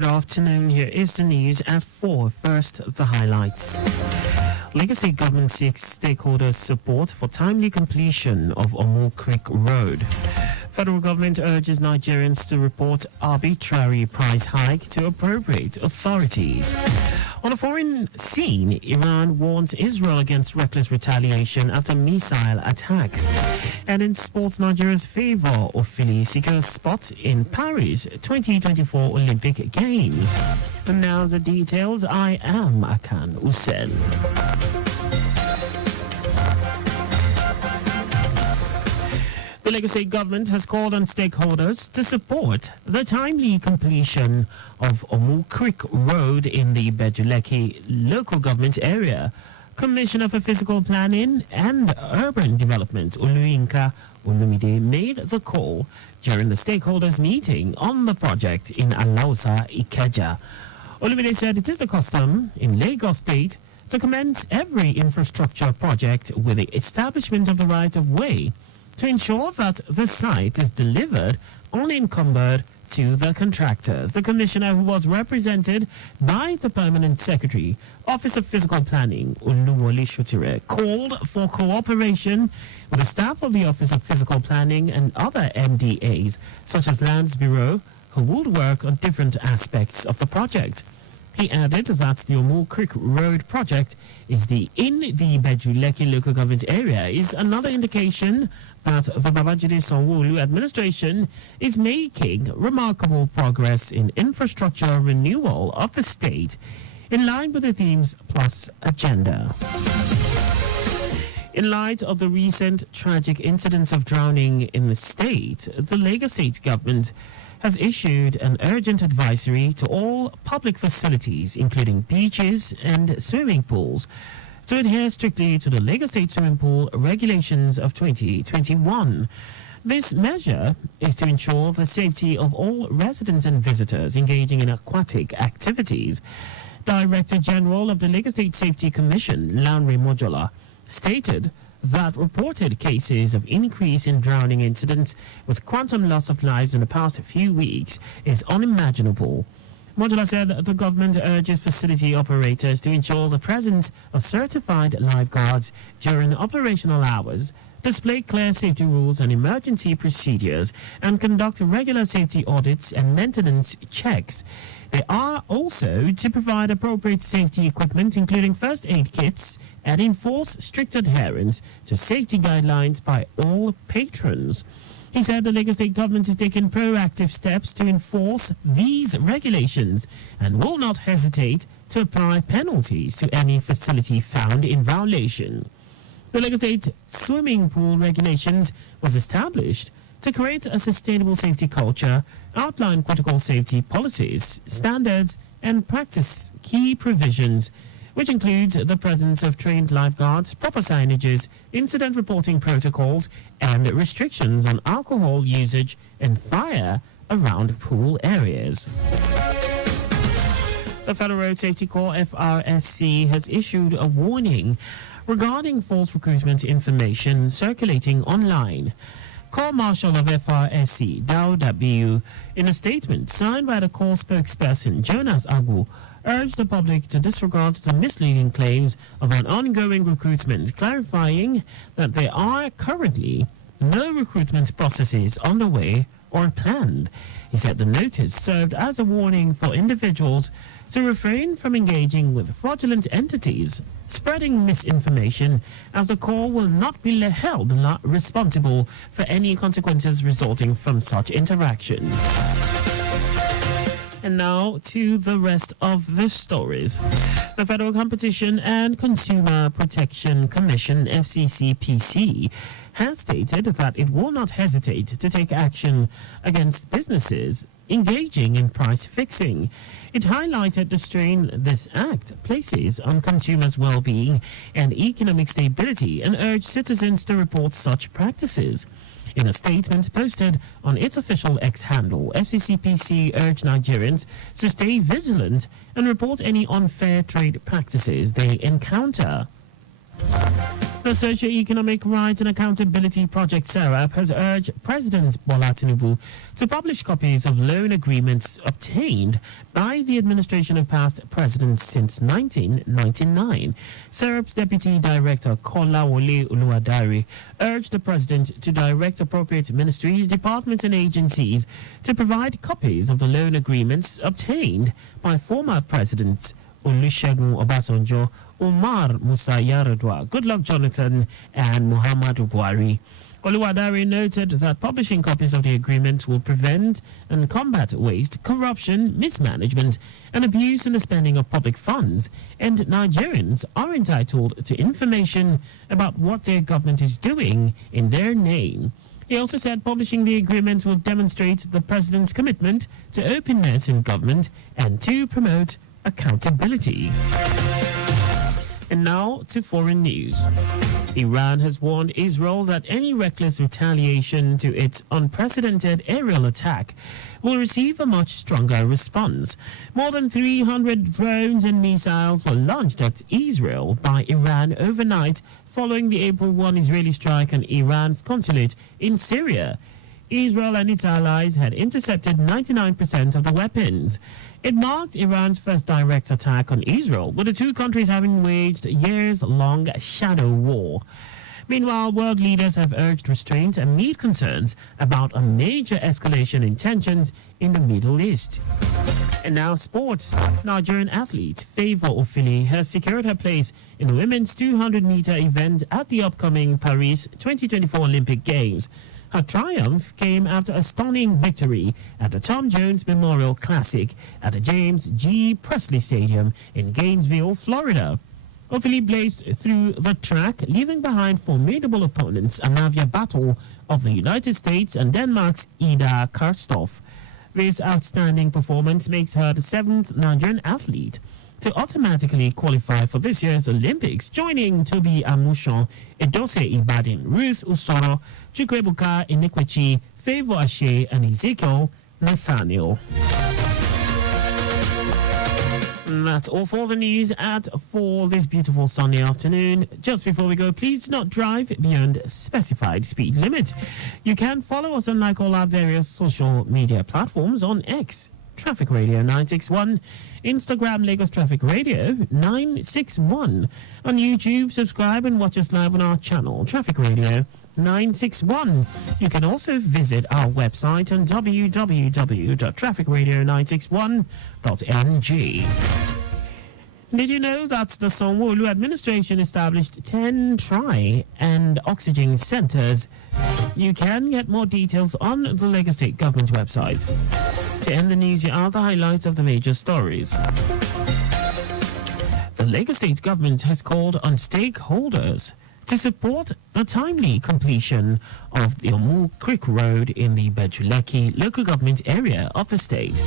Good afternoon. Here is the news at 4. First, the highlights. Lagos State government seeks stakeholders' support for timely completion of Omo Creek Road. Federal government urges Nigerians to report arbitrary price hike to appropriate authorities. On a foreign scene, Iran warns Israel against reckless retaliation after missile attacks. And in sports, Nigeria's favour Ofili secures spot in Paris 2024 Olympic Games. And now the details. I am Akan Usen. The Lagos State government has called on stakeholders to support the timely completion of Omo Creek Road in the Bejuleke local government area. Commissioner for Physical Planning and Urban Development, Oluyinka Olumide, made the call during the stakeholders meeting on the project in Alausa, Ikeja. Olumide said it is the custom in Lagos State to commence every infrastructure project with the establishment of the right-of-way to ensure that the site is delivered unencumbered to the contractors. The commissioner, who was represented by the Permanent Secretary, Office of Physical Planning, Oluwole Shotire, called for cooperation with the staff of the Office of Physical Planning and other MDAs, such as Lands Bureau, who would work on different aspects of the project. He added that the Omo Creek Road project in the Bejuleke local government area is another indication that the Babajide Sanwo-Olu administration is making remarkable progress in infrastructure renewal of the state in line with the Themes Plus agenda. In light of the recent tragic incidents of drowning in the state, the Lagos State government has issued an urgent advisory to all public facilities, including beaches and swimming pools, to adhere strictly to the Lagos State Swimming Pool Regulations of 2021. This measure is to ensure the safety of all residents and visitors engaging in aquatic activities. Director General of the Lagos State Safety Commission, Lanre Mojola, stated that reported cases of increase in drowning incidents with quantum loss of lives in the past few weeks is unimaginable. Mojola said the government urges facility operators to ensure the presence of certified lifeguards during operational hours, display clear safety rules and emergency procedures, and conduct regular safety audits and maintenance checks. They are also to provide appropriate safety equipment, including first aid kits, and enforce strict adherence to safety guidelines by all patrons. He said the Lagos State government is taking proactive steps to enforce these regulations and will not hesitate to apply penalties to any facility found in violation. The Lagos State Swimming Pool Regulations was established to create a sustainable safety culture, outline critical safety policies, standards, and practice key provisions, which includes the presence of trained lifeguards, proper signages, incident reporting protocols, and restrictions on alcohol usage and fire around pool areas. The Federal Road Safety Corps, FRSC, has issued a warning regarding false recruitment information circulating online. Corps Marshal of FRSC, Daud Abiyu, in a statement signed by the Corps spokesperson Jonas Agu, urged the public to disregard the misleading claims of an ongoing recruitment, clarifying that there are currently no recruitment processes underway or planned. He said the notice served as a warning for individuals to refrain from engaging with fraudulent entities spreading misinformation, as the Corps will not be held responsible for any consequences resulting from such interactions. And now to the rest of the stories. The Federal Competition and Consumer Protection Commission, FCCPC, has stated that it will not hesitate to take action against businesses engaging in price fixing. It highlighted the strain this act places on consumers' well-being and economic stability and urged citizens to report such practices. In a statement posted on its official X handle, FCCPC urged Nigerians to stay vigilant and report any unfair trade practices they encounter. The Socio-Economic Rights and Accountability Project SERAP has urged President Bola Tinubu to publish copies of loan agreements obtained by the administration of past presidents since 1999. SERAP's Deputy Director Kolawole Uluwadari urged the President to direct appropriate ministries, departments and agencies to provide copies of the loan agreements obtained by former presidents Olusegun Obasanjo, Umar Musa Yar'Adua, Goodluck Jonathan, and Muhammadu Buhari. Oluwadari noted that publishing copies of the agreement will prevent and combat waste, corruption, mismanagement, and abuse in the spending of public funds, and Nigerians are entitled to information about what their government is doing in their name. He also said publishing the agreement will demonstrate the president's commitment to openness in government and to promote accountability. And now to foreign news. Iran has warned Israel that any reckless retaliation to its unprecedented aerial attack will receive a much stronger response. More than 300 drones and missiles were launched at Israel by Iran overnight following the April 1 Israeli strike on Iran's consulate in Syria. Israel and its allies had intercepted 99% of the weapons. It marked Iran's first direct attack on Israel, with the two countries having waged years-long shadow war. Meanwhile, world leaders have urged restraint amid concerns about a major escalation in tensions in the Middle East. And now sports. Nigerian athlete Favour Ofili has secured her place in the women's 200-meter event at the upcoming Paris 2024 Olympic Games. Her triumph came after a stunning victory at the Tom Jones Memorial Classic at the James G. Presley Stadium in Gainesville, Florida. Ofili blazed through the track, leaving behind formidable opponents Anavia Battle of the United States and Denmark's Ida Karstoff. This outstanding performance makes her the seventh Nigerian athlete to automatically qualify for this year's Olympics, joining Tobi Amusan, Edose Ibadan, Ruth Usoro, Chukwuebuka Inikwechi, Favour Ashe, and Ezekiel Nathaniel. And that's all for the news for this beautiful sunny afternoon. Just before we go, please do not drive beyond specified speed limit. You can follow us on like all our various social media platforms on X, Traffic Radio 961, Instagram Lagos Traffic Radio 961. On YouTube, subscribe and watch us live on our channel, Traffic Radio 961. You can also visit our website on www.trafficradio961.ng. Did you know that the Sanwo-Olu administration established 10 TRI and oxygen centers? You can get more details on the Lagos State Government website. To end the news, here are the highlights of the major stories. The Lagos State Government has called on stakeholders to support the timely completion of the Omu Creek Road in the Bejuleki local government area of the state.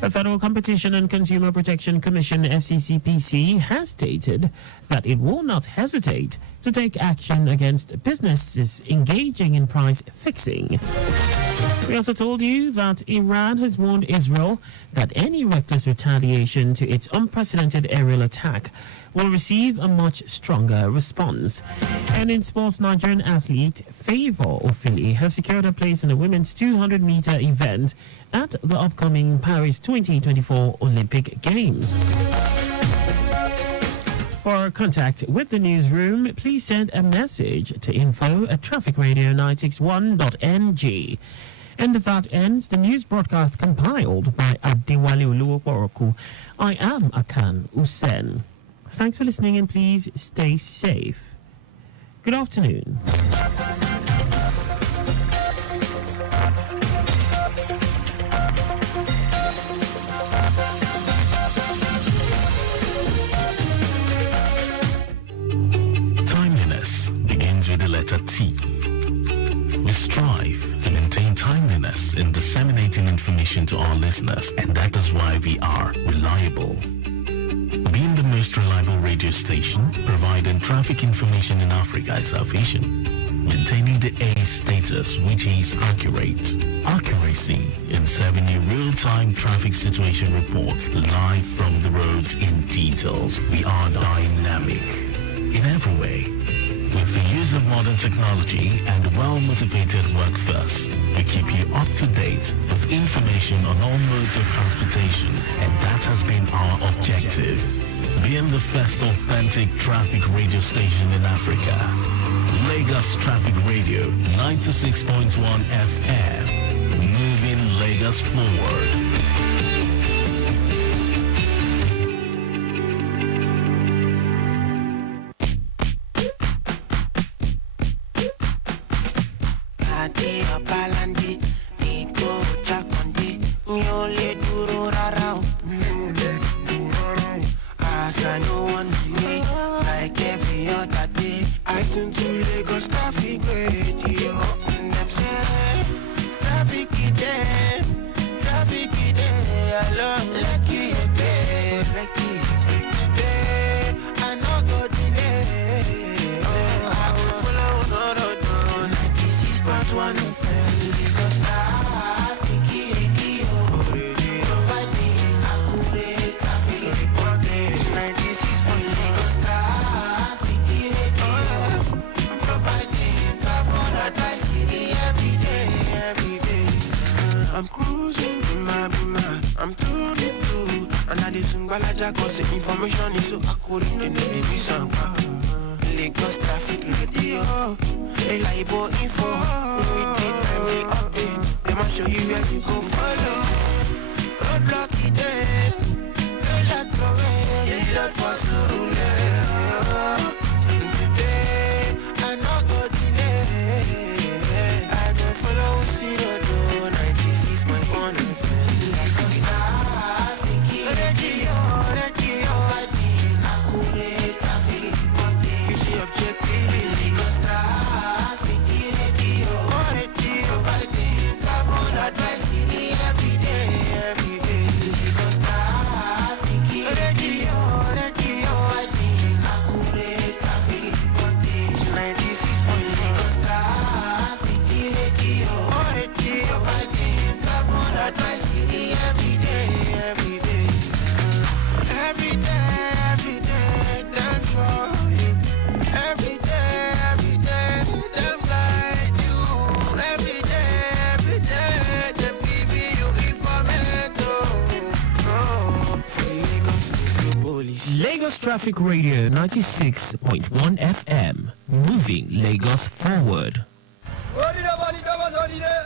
The Federal Competition and Consumer Protection Commission, FCCPC, has stated that it will not hesitate to take action against businesses engaging in price fixing. We also told you that Iran has warned Israel that any reckless retaliation to its unprecedented aerial attack will receive a much stronger response. And in sports, Nigerian athlete Favour Ofili has secured a place in the women's 200-meter event at the upcoming Paris 2024 Olympic Games. For contact with the newsroom, please send a message to info@trafficradio961.ng. And that ends the news broadcast compiled by Adewale Oluwoporoku. I am Akan Usen. Thanks for listening and please stay safe. Good afternoon. Timeliness begins with the letter T. We strive to maintain timeliness in disseminating information to our listeners, and that is why we are reliable. Being the most reliable radio station, providing traffic information in Africa is our vision. Maintaining the A status, which is accurate. Accuracy in serving you real-time traffic situation reports live from the roads in details. We are dynamic in every way. We With the use of modern technology and well-motivated workforce, we keep you up to date with information on all modes of transportation, and that has been our objective. Being the first authentic traffic radio station in Africa, Lagos Traffic Radio 96.1 FM, moving Lagos forward. I'm cruising in my beamer, I'm tuning through, and I did some balaja cause the information is so accurate in the baby song. Lagos Traffic Radio, reliable info, with the timely update, they must show you where you go follow. Roadblock it there, they like the way, they look for Surule. Today, I know go delay, I don't follow Ciro. Lagos Traffic Radio 96.1 FM, moving Lagos forward.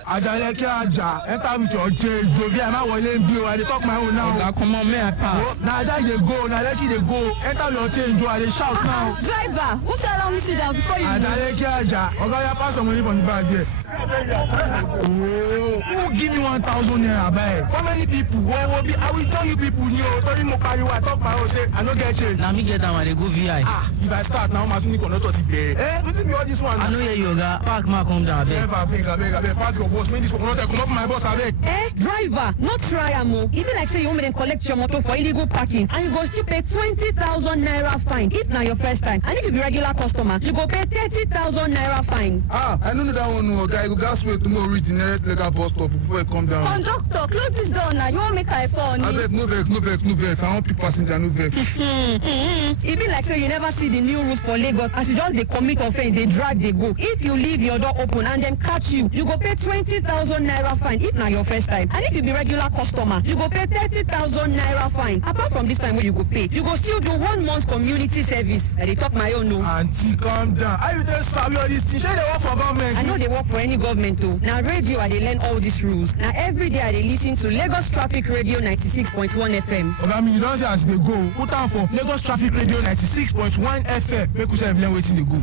Ajaleke Aja, enter with your change. Jovi, I'm not willing to I talk my own now. Come on, may I pass? Now that they go, now let you go. Enter your change, I they shout now. Driver, won't you allow me sit down before you Ajaleke Aja, okay, pass some money from the bag there. Oh, who give me 1,000 naira back? For many people, I will tell you people, you know, I talk my own, say, I don't get change. Now me get down and they go VI. If I start now, my phone cannot touch it. What's it all this one? I know you yoga. Park my come down. Beg, park your boss. Make this one not come off my boss, I beg. Driver, not try amo. Even like say you want me to collect your motor for illegal parking, and you go still pay 20,000 naira fine if now your first time. And if you be regular customer, you go pay 30,000 naira fine. I don't know that one, no guy. You gas wait to reach the nearest legal bus stop before you come down. Conductor, close this door now. You won't make a phone. I beg, no vex. I want people passenger, no vex. It be like say you never see the new rules for Lagos. As you just they commit offense, they drive, they go. If you leave your door open and them catch you, you go pay 20,000 naira fine if now your first time. And if you be regular customer, you go pay 30,000 naira fine. Apart from this time where you go pay, you go still do 1 month community service. I talk my own no. Auntie, calm down. Are you just savvy all this thing? They work for government. I know they work for any government too. Now radio, I they learn all these rules. Now every day I they listen to Lagos Traffic Radio 96.1 FM. Okay, I mean you don't say as they go. Put down for Lagos Traffic Radio 96.1 FM. Make us learn waiting they go.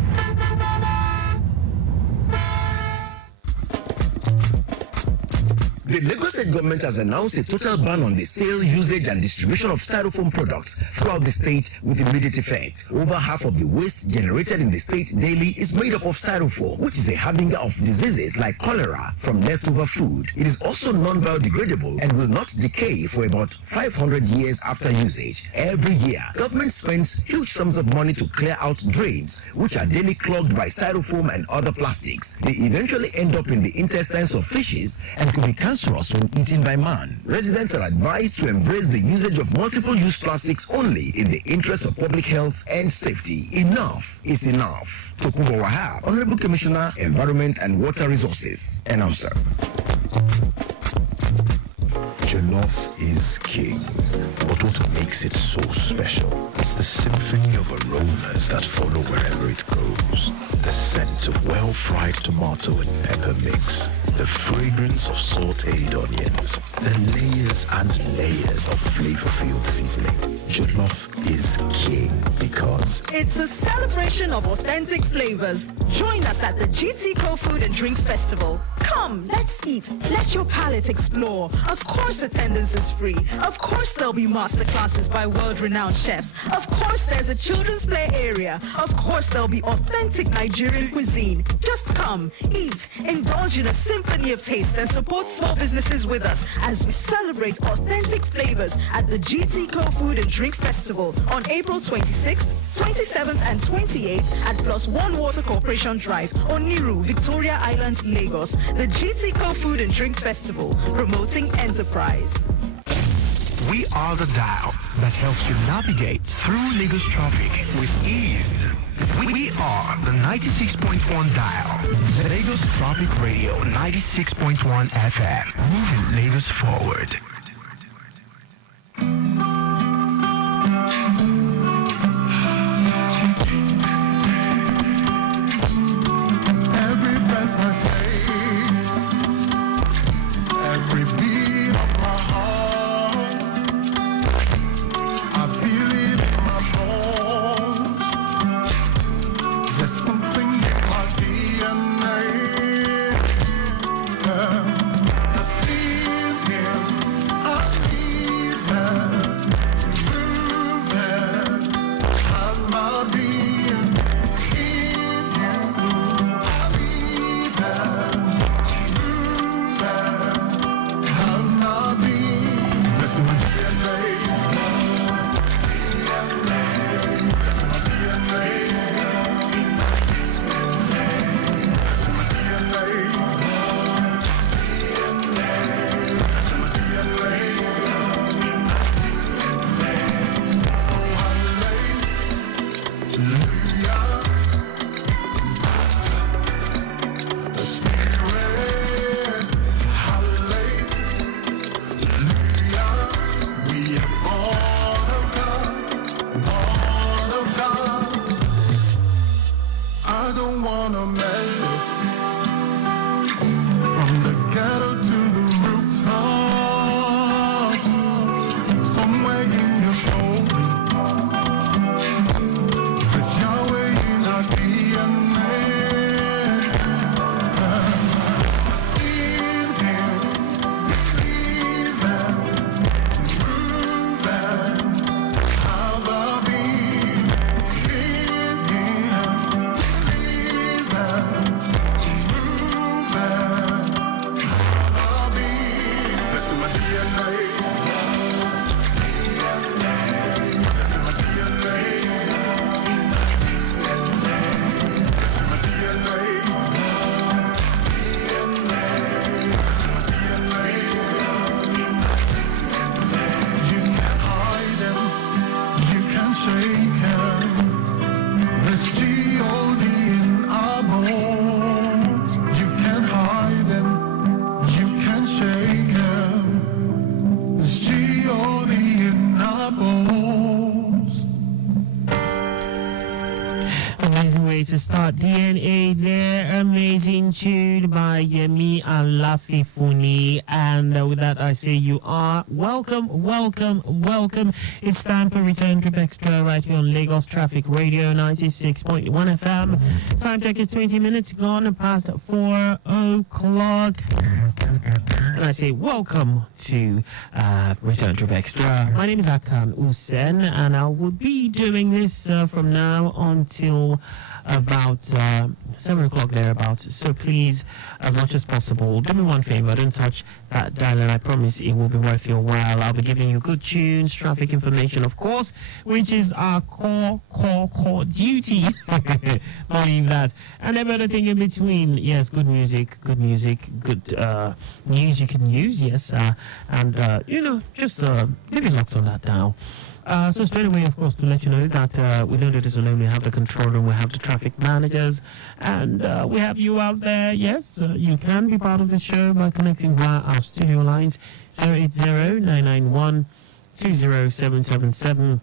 The Lagos State government has announced a total ban on the sale, usage and distribution of styrofoam products throughout the state with immediate effect. Over half of the waste generated in the state daily is made up of styrofoam, which is a harbinger of diseases like cholera from leftover food. It is also non-biodegradable and will not decay for about 500 years after usage. Every year, government spends huge sums of money to clear out drains, which are daily clogged by styrofoam and other plastics. They eventually end up in the intestines of fishes and could be cancerous dangerous when eaten by man. Residents are advised to embrace the usage of multiple-use plastics only in the interest of public health and safety. Enough is enough. Tokunbo Wahab, Honorable Commissioner, Environment and Water Resources. Announcer. Jollof is king, but what makes it so special is the symphony of aromas that follow wherever it goes. The scent of well-fried tomato and pepper mix, the fragrance of sautéed onions, the layers and layers of flavor-filled seasoning. Jollof is king because it's a celebration of authentic flavors. Join us at the GTCO Food and Drink Festival. Come, let's eat. Let your palate explore. Of course, attendance is free. Of course, there'll be masterclasses by world-renowned chefs. Of course, there's a children's play area. Of course, there'll be authentic Nigerian cuisine. Just come, eat, indulge in a symphony of taste, and support small businesses with us as we celebrate authentic flavors at the GTCO Food and Drink Festival on April 26th, 27th, and 28th at Plus One Water Corporation Drive, Oniru, Victoria Island, Lagos. The GTCO Food and Drink Festival, promoting enterprise. We are the dial that helps you navigate through Lagos traffic with ease. We are the 96.1 dial. Lagos Traffic Radio 96.1 FM. Moving Lagos forward. Every breath I take, every beat of my heart, I feel it in my bones. There's something in my DNA that's in here. I leave it, move it, have my being in you. I leave it, move it, have my being. That's in my DNA. That's in my DNA. I don't wanna make it from the ghetto to the rooftops. Somewhere in your story, there's Yahweh in our DNA. Just in Him, believe it, move it, have our being in Him. Believe it, move it, have our being. That's in my DNA. That's in my DNA. That's in my DNA. You can't hide Him, you can't shake Him. There's G.O.D. in our bones. You can't hide Him, you can't shake Him. There's G.O.D. in our bones. Amazing way to start DNA there. Amazing tune by Yemi Alafifuni. And with that, I say you are welcome. It's time for Return Trip Extra right here on Lagos Traffic Radio 96.1 FM. Time check is 20 minutes gone past 4 o'clock. And I say welcome to Return Trip Extra. My name is Akan Usen, and I will be doing this from now until about 7 o'clock thereabouts. So please, as much as possible, do me one favor, don't touch that dial, and I promise it will be worth your while. I'll be giving you good tunes, traffic information, of course, which is our core duty. Believe that. And every other thing in between. Yes, good music, good news you can use, yes. And just leave it locked on that now. So straight away, of course, to let you know that we don't do this alone. We have the control room, we have the traffic managers, and we have you out there. Yes, you can be part of the show by connecting via our studio lines 080-991-20777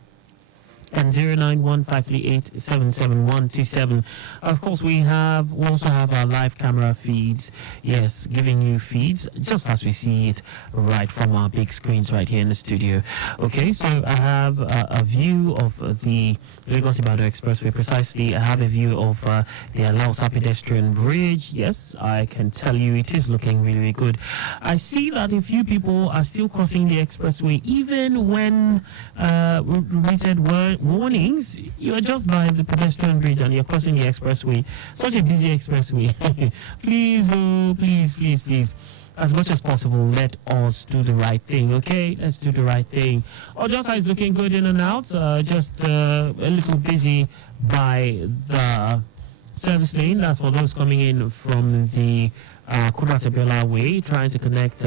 and 091-538-77127. Of course, we also have our live camera feeds. Yes, giving you feeds just as we see it right from our big screens right here in the studio. Okay, so I have a view of the Lagos Ibadan Expressway. Precisely, I have a view of the Alausa pedestrian bridge. Yes, I can tell you it is looking really, really good. I see that a few people are still crossing the expressway even when rated warnings. You are just by the pedestrian bridge and you're crossing the expressway. Such a busy expressway. Please, oh, please, as much as possible, let us do the right thing, okay? Let's do the right thing. Ojota is looking good in and out, just a little busy by the service lane. That's for those coming in from the Kuratebela way, trying to connect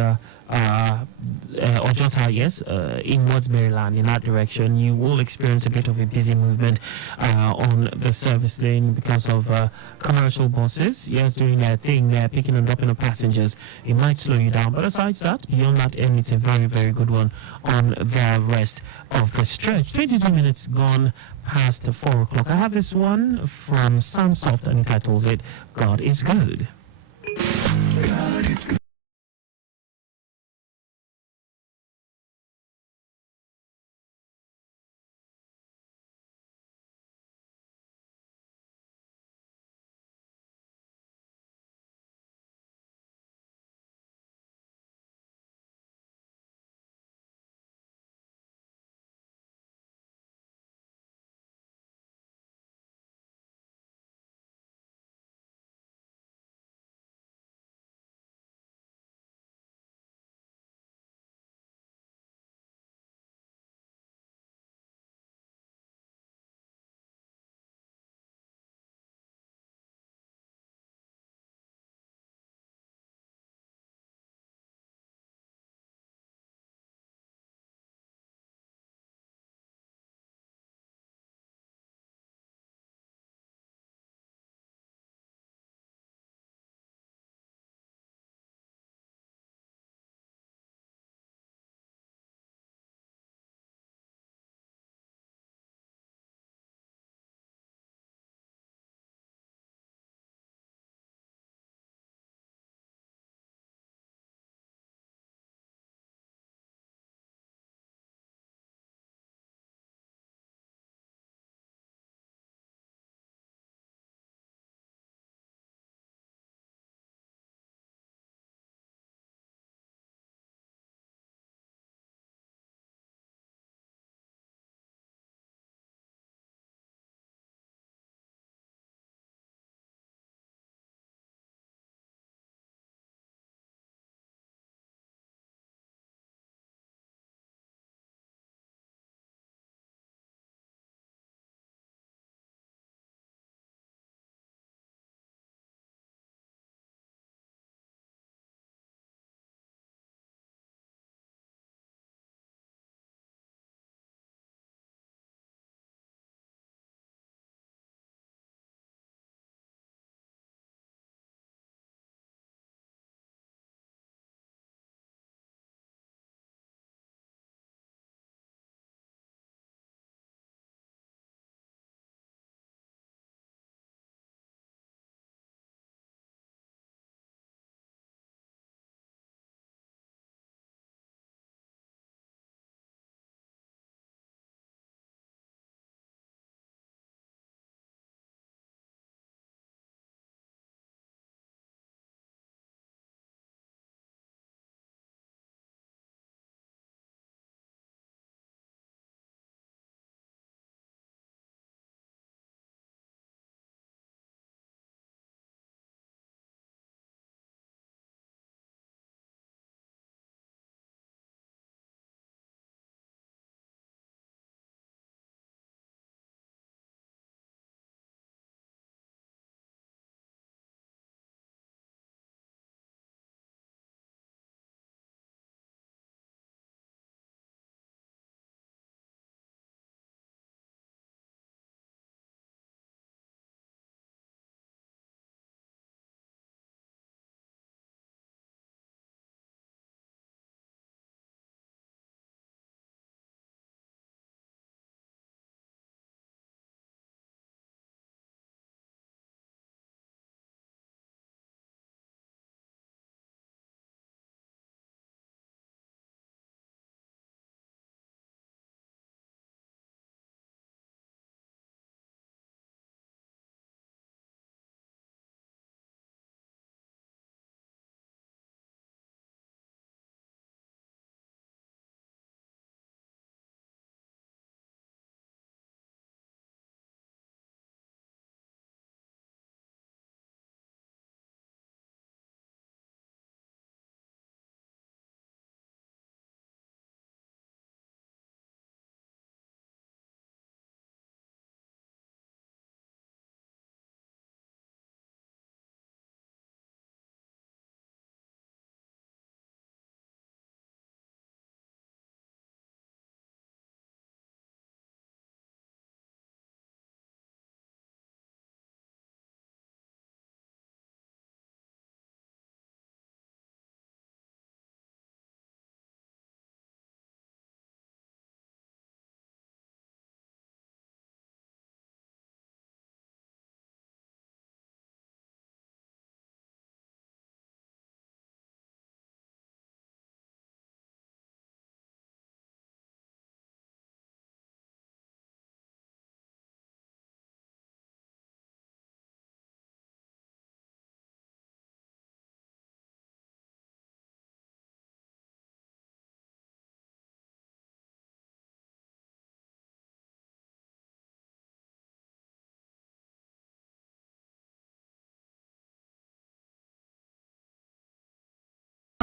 Ojota, yes, inwards Maryland in that direction. You will experience a bit of a busy movement on the service lane because of commercial buses, yes, doing their thing. They're picking and dropping of passengers. It might slow you down, but besides that, beyond that end, it's a very, very good one on the rest of the stretch. 22 minutes gone past 4 o'clock. I have this one from Sunsoft and it titles it God is Good. God is good.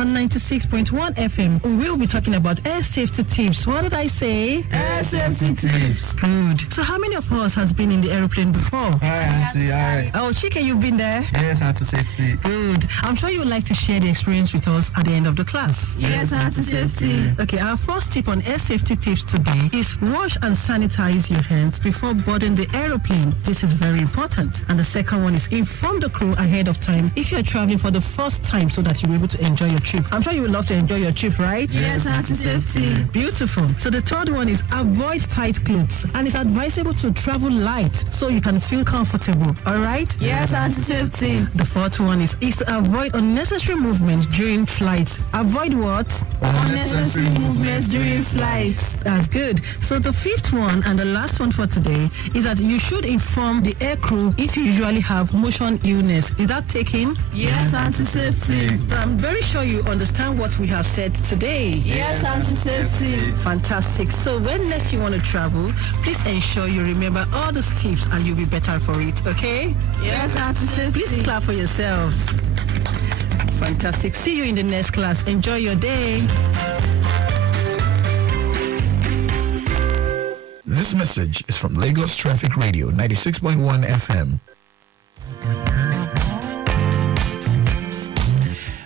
on 96.1 FM. We will be talking about air safety tips. What did I say? Air safety tips. Good. So how many of us has been in the aeroplane before? Hi, Auntie. Hi. Oh, Chike, you've been there? Yes, Auntie Safety. Good. I'm sure you would like to share the experience with us at the end of the class. Yes, Auntie Safety. Okay, our first tip on air safety tips today is wash and sanitize your hands before boarding the aeroplane. This is very important. And the second one is inform the crew ahead of time if you're traveling for the first time so that you'll be able to enjoy your trip. I'm sure you would love to enjoy your trip, right? Yes, Auntie Safety. Beautiful. So the third one is avoid tight clothes, and it's advisable to travel light so you can feel comfortable. All right? Yes, Auntie Safety. The fourth one is to avoid unnecessary movement during flights. Avoid what? Unnecessary movements during flights. That's good. So the fifth one and the last one for today is that you should inform the air crew if you usually have motion illness. Is that taken? Yes, Auntie Safety. So I'm very sure you understand what we have said today. Yes, Auntie Safety. Fantastic. So when next you want to travel, please ensure you remember all those tips and you'll be better for it, okay? Yes, Auntie Safety. Please clap for yourselves. Fantastic. See you in the next class. Enjoy your day. This message is from Lagos Traffic Radio 96.1 FM.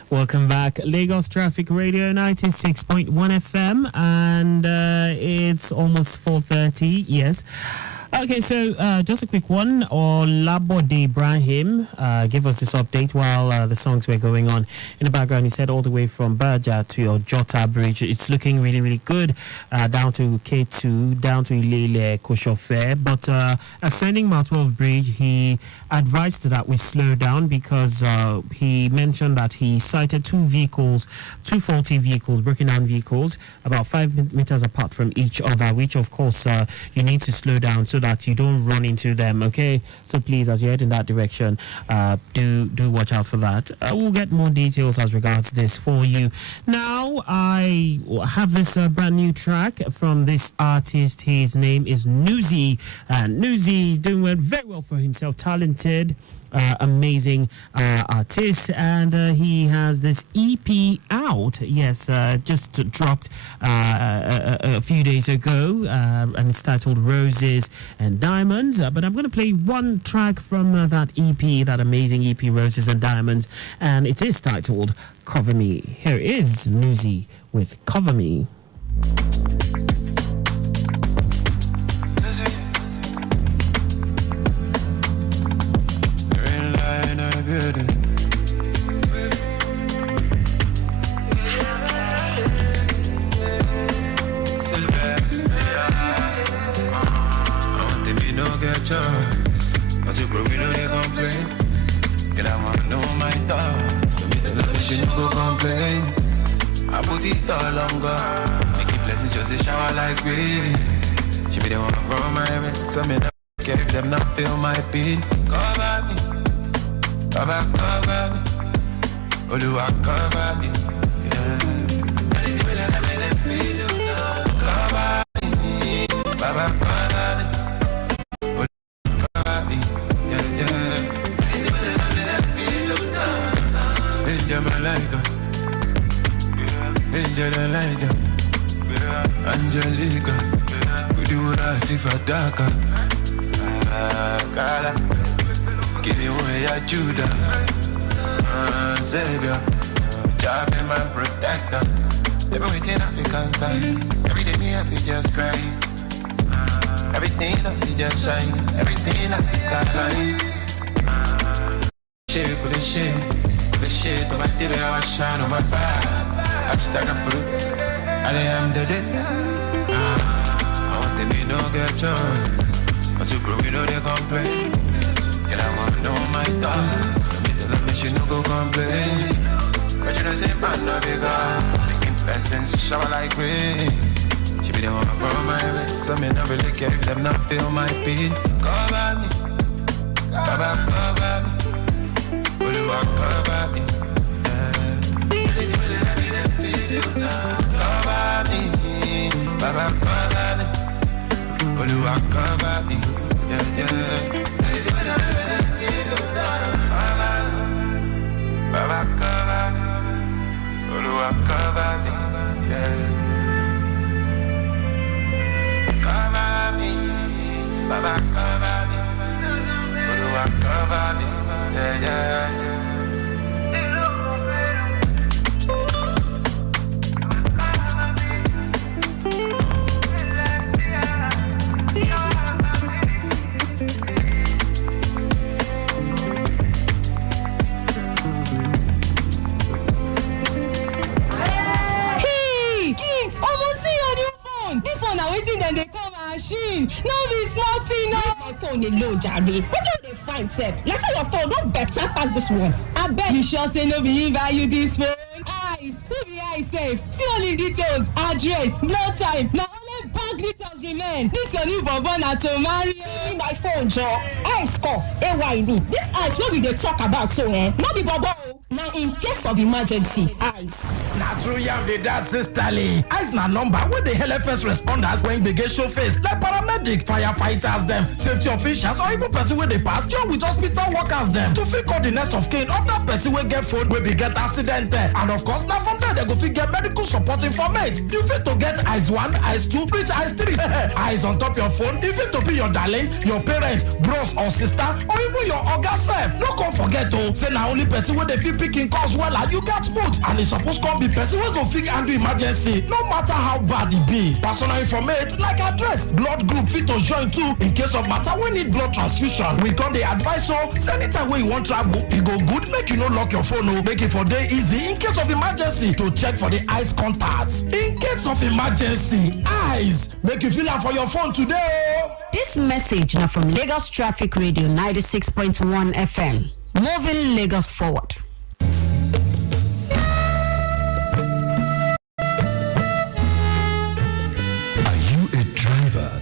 Welcome back, Lagos Traffic Radio 96.1 FM, and it's almost 4:30. Yes. Okay, so just a quick one. Olabode Ibrahim gave us this update while the songs were going on in the background. He said all the way from Baja to your Jota Bridge, it's looking really, really good. Down to K2, down to Ilele Koshofe. But ascending Mount 12 Bridge, he advised that we slow down because he mentioned that he cited two faulty vehicles, broken down vehicles, about 5 meters apart from each other, which of course you need to slow down so that you don't run into them, okay? So please, as you head in that direction, do watch out for that. We'll get more details as regards this for you. Now, I have this brand new track from this artist. His name is Nuzi. Nuzi doing very well for himself, talented, amazing artist, and he has this EP out. Yes, just dropped a few days ago, and it's titled Roses and Diamonds. But I'm going to play one track from that EP, that amazing EP, Roses and Diamonds, and it is titled Cover Me. Here is Nuzi with Cover Me. I put it all on God. Make it blessings just a shower like rain. She be the one from my head. So me not care if them not feel my pain. Cover me, cover me. Oluwa cover me, yeah. Anything that I made them feel you now. Cover me, Baba cover me. Oluwa cover me, yeah, yeah. Anything that I made them feel you now. Angel Malaika, Angel Elijah, Angelica, Kudurati Fadaka, Kala, give me away a Judah, Savior, Jah be my protector. Everything I feel concern, every day me I feel just cry, everything I feel just shine, everything I feel that line. Shake with the shit, on my TV I shine on my back. I stack up for it, and I am the dead. I want them to no get choice. But you broke, you know they complain. And I want to know my thoughts. Tell me the love, she no go complain. But you know, say, man, no bigger. Making blessings shower like rain. She be the one from my way. So me not really care if them not feel my pain. Cover me, cover me. Oluwa cover me. Cover me, Baba cover me, Oluwa cover me, yeah, yeah. Baba cover me, Oluwa cover me. Yeah, yeah, yeah. This one now waiting then they come machine. No be small thing, no. My phone they low, Jerry. What do they find, sir? Let's say your phone don't better pass this one. I bet you sure say no be value this phone. Eyes, who be eyes safe? See only details, address, blow time. Now only bank details remain. This your new bourbon na to marry. My phone, Joe. Eyes score. AYD. This eyes what we they talk about so no be bourbon. Now in case of emergency, eyes. Na true yam dey that sister Lee. Eyes na number wey dey help first responders when gbege show face like paramedic, firefighters dem, safety officials or even person wey dey pass join with hospital workers dem to fit call the next of kin of that person wey get phone wey be get accident and of course na from there dem go fit get medical support informate. You fit to get eyes 1, eyes 2, reach eyes 3. Eyes on top your phone, e fit to be your darling, your parent, bros or sister or even your oga sef. No come forget o say na only person wey dey fit picking calls wella you get both and e suppose come be person wey go fit handle emergency no matter how bad e be. Personal information like address, blood group fit to join too in case of matter wey need blood transfusion. We come dey advise so anytime wey you wan travel e go good make you no lock your phone o, make e for dey easy in case of emergency to check for the eyes contacts. In case of emergency, eyes make you feel am for your phone today. This message now from Lagos Traffic Radio 96.1 FM. Moving Lagos forward.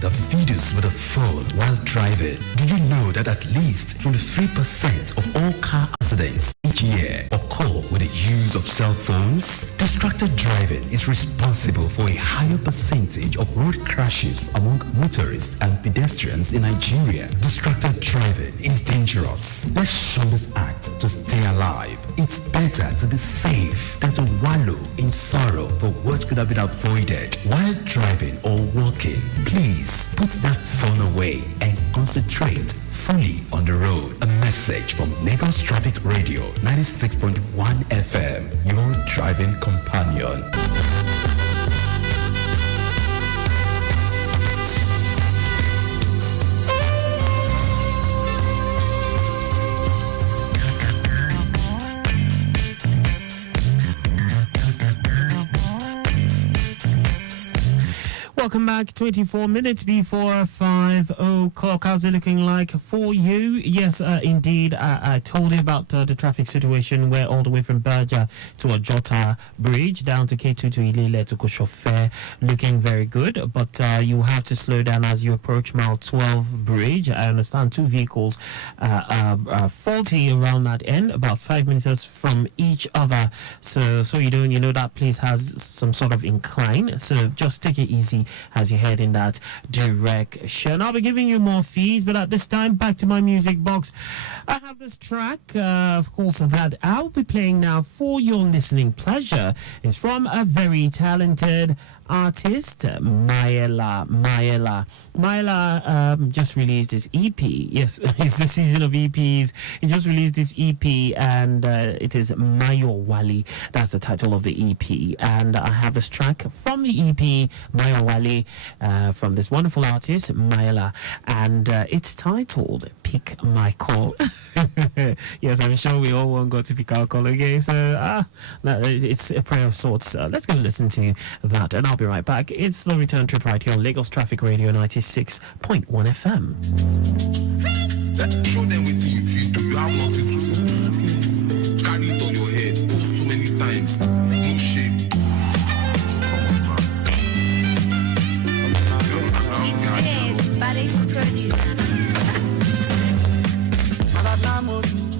That feeds with a phone while driving. Do you know that at least 23% of all car accidents each year occur with the use of cell phones? Distracted driving is responsible for a higher percentage of road crashes among motorists and pedestrians in Nigeria. Distracted driving is dangerous. Let's shun this act to stay alive. It's better to be safe than to wallow in sorrow for what could have been avoided while driving or walking. Please put that phone away and concentrate fully on the road. A message from Lagos Traffic Radio 96.1 FM, your driving companion. Welcome back. 24 minutes before 5 o'clock. How's it looking like for you? Yes, indeed. I told you about the traffic situation where all the way from Berger to Ojota Bridge down to K2 to Ilele to Koshofe looking very good. But you have to slow down as you approach Mile 12 Bridge. I understand 2 vehicles are faulty around that end, about 5 meters from each other. So you know that place has some sort of incline. So just take it easy as you head in that direction. I'll be giving you more feeds, but at this time, back to my music box. I have this track, of course, that I'll be playing now for your listening pleasure. It's from a very talented artist, Maela just released his EP. Yes, it's the season of EPs. He just released this EP and it is Mayo Wali. That's the title of the EP. And I have this track from the EP, Mayo Wali, from this wonderful artist, Maela. And it's titled Pick My Call. Yes, I'm sure we all want God to pick our call, okay? So it's a prayer of sorts. Let's go listen to that and I'll be right back. It's the return trip right here on Lagos Traffic Radio 96.1 FM. Show them with you if you do. You have nothing to lose. Carry it on your head so many times. No shame.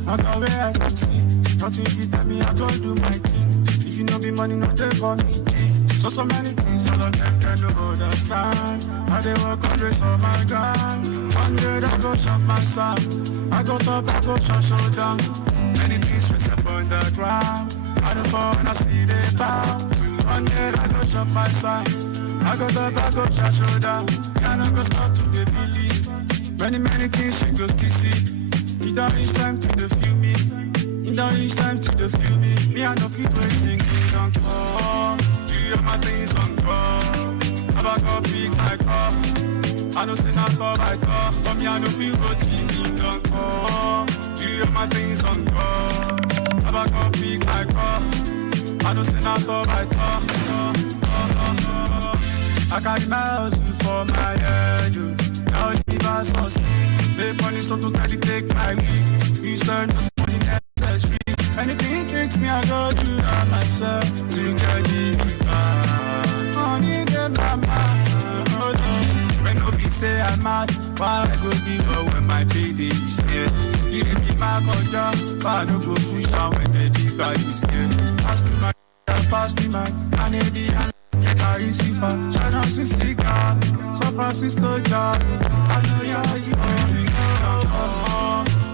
I go where I can see. Nothing fit tell me I go do my thing. If you know me money, not there for me. So many things, all of them can do understand. I they work on this for my gun. One day I go shop my son. I go top, I go show down. Many things we step on the ground. I don't wanna see the bounce. One day I go shop my son. I go top, I go show down. Can I go start to believe? Many things she goes to see. It don't reach time to the feel me. It don't reach time to the feel me. Me I no feel waiting. Don't come. Do you my things on call? Never go pick my car. I know say not talk by talk, but me I no feel waiting. Don't come. Do you my things on call? Never go pick my car. I know say not talk by talk. I carry my hustle for my head. Now leave us on speed. Play money so to steady take my week. You start to see necessary. Anything it takes me, I go do that myself. To get the money get my mind. Oh no. When nobody say I'm mad, why I go give up when my payday is here? Give me my culture, why I no go push down when the big guy is here? Pass me my, I need the I see for China, Sicily, San Francisco, job. I know you're easy.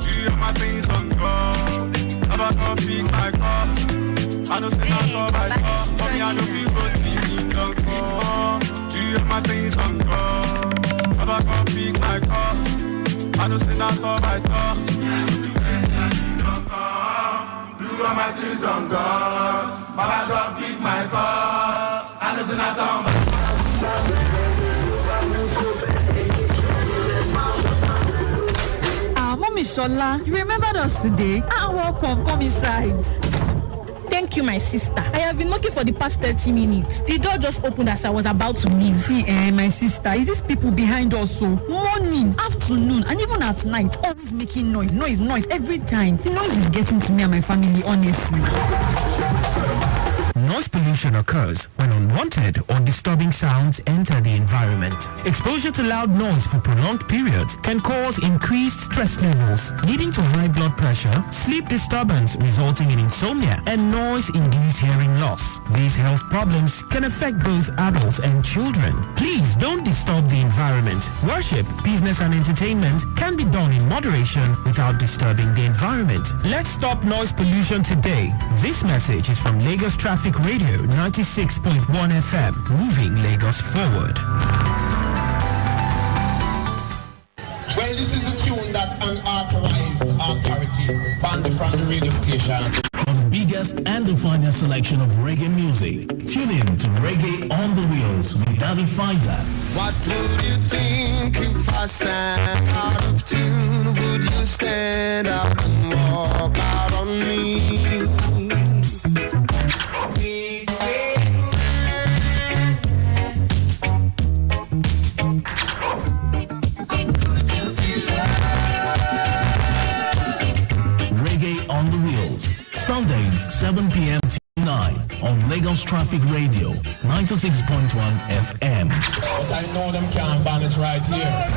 Do you my things on God? Never go pick my car. I know say not go by car, but me I know feel good in don't call. Do you my things on God? Never go pick my car. I know say not go by car. Do all my things on God. Baba go pick my car. I know say not go by Mommy Shola, you remembered us today? Welcome, come inside. Thank you, my sister. I have been looking for the past 30 minutes. The door just opened as I was about to leave. See, my sister, is this people behind us so? Morning, afternoon, and even at night, always making noise, every time. The noise is getting to me and my family, honestly. Noise pollution occurs when unwanted or disturbing sounds enter the environment. Exposure to loud noise for prolonged periods can cause increased stress levels, leading to high blood pressure, sleep disturbance resulting in insomnia, and noise-induced hearing loss. These health problems can affect both adults and children. Please don't disturb the environment. Worship, business, and entertainment can be done in moderation without disturbing the environment. Let's stop noise pollution today. This message is from Lagos Traffic Radio 96.1 FM, moving Lagos forward. Well, this is the tune that unauthorized authority banned from the radio station. For the biggest and the finest selection of reggae music, tune in to Reggae on the Wheels with Daddy Pfizer. What would you think if I sang out of tune? Would you stand up and walk out on me? Sundays, 7 p.m. to 9 on Lagos Traffic Radio, 96.1 FM. But I know them can't ban it right here.